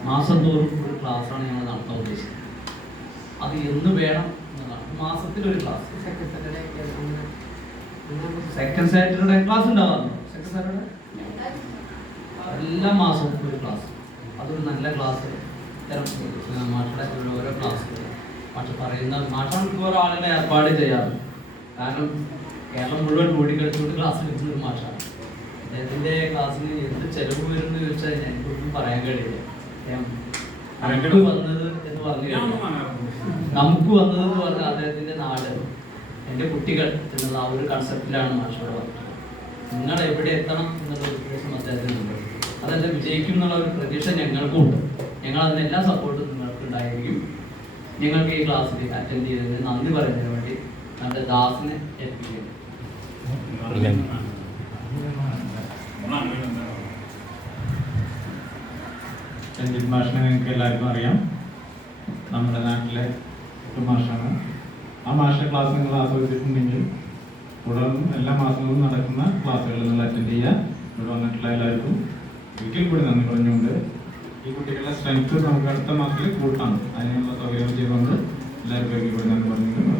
മാസം തോറും ഒരു ക്ലാസ്സാണ് ഞങ്ങൾ നടത്താൻ ഉദ്ദേശിച്ചത്. അത് എന്ന് വേണം എന്നതാണ്. മാസത്തിൽ ഒരു ക്ലാസ്. സെക്കൻഡ് സാറ്റർഡേ ക്ലാസ് ഉണ്ടാവാറുണ്ട്. സെക്കൻഡ് സാറ്റർഡേ എല്ലാ മാസവും ഒരു ക്ലാസ്. അതൊരു നല്ല ക്ലാസ്. ഇത്തരം മാഷയുടെ ഓരോ ക്ലാസ്സുകൾ മാഷ് പറയുന്ന മാഷാണ് ഓരോ ആളുകളെ ഏർപ്പാട് ചെയ്യാറ്. കാരണം കേരളം മുഴുവൻ ഓടിക്കളിച്ചുകൊണ്ട് ക്ലാസ് എടുക്കുന്ന ഒരു മാഷാണ്. അദ്ദേഹത്തിൻ്റെ ക്ലാസ്സിന് എന്ത് ചെലവ് വരുമെന്ന് ചോദിച്ചാൽ എനിക്കൊന്നും പറയാൻ കഴിയില്ല. നമുക്ക് വന്നത് എന്ന് പറഞ്ഞാൽ അദ്ദേഹത്തിന്റെ നാട്, എൻ്റെ കുട്ടികൾ എന്നുള്ള ആ ഒരു കൺസെപ്റ്റിലാണ് മാഷോട് പറഞ്ഞത്. നിങ്ങൾ എവിടെ എത്തണം എന്നുള്ള ഒരു ഉദ്ദേശം അദ്ദേഹത്തിനുണ്ട്. അതെല്ലാം വിജയിക്കും എന്നുള്ള ഒരു പ്രതീക്ഷ ഞങ്ങൾക്കും ഉണ്ട്. ഞങ്ങൾ അതിനെല്ലാ സപ്പോർട്ടും നിങ്ങൾക്ക് ഉണ്ടായിരിക്കും. ഞങ്ങൾക്ക് ഈ ക്ലാസ്സിൽ അറ്റൻഡ് ചെയ്തതിന് നന്ദി പറയുന്നതിന് വേണ്ടി നമ്മുടെ ദാസിനെ ഏൽപ്പിക്കുന്നു. രഞ്ജിത്ത് മാഷിനെ നിങ്ങൾക്ക് എല്ലാവർക്കും അറിയാം. നമ്മുടെ നാട്ടിലെ ഒരു മാഷാണ്. ആ മാഷിൻ്റെ ക്ലാസ് നിങ്ങൾ ആസ്വദിച്ചിട്ടുണ്ടെങ്കിൽ തുടർന്നും എല്ലാ മാസങ്ങളും നടക്കുന്ന ക്ലാസ്സുകളിൽ നിങ്ങൾ അറ്റൻഡ് ചെയ്യുക. ഇവിടെ വന്നിട്ടുള്ള എല്ലാവർക്കും ഒരിക്കൽ കൂടി നന്ദി പറഞ്ഞുകൊണ്ട് ഈ കുട്ടികളുടെ സ്ട്രെങ്ത് നമുക്ക് അടുത്ത മാസത്തിൽ കൂട്ടാണ്. അതിനുള്ള സൗകര്യം ചെയ്തുകൊണ്ട് എല്ലാവർക്കും ഒരിക്കൽ കൂടി നന്ദി പറഞ്ഞുകൊണ്ട്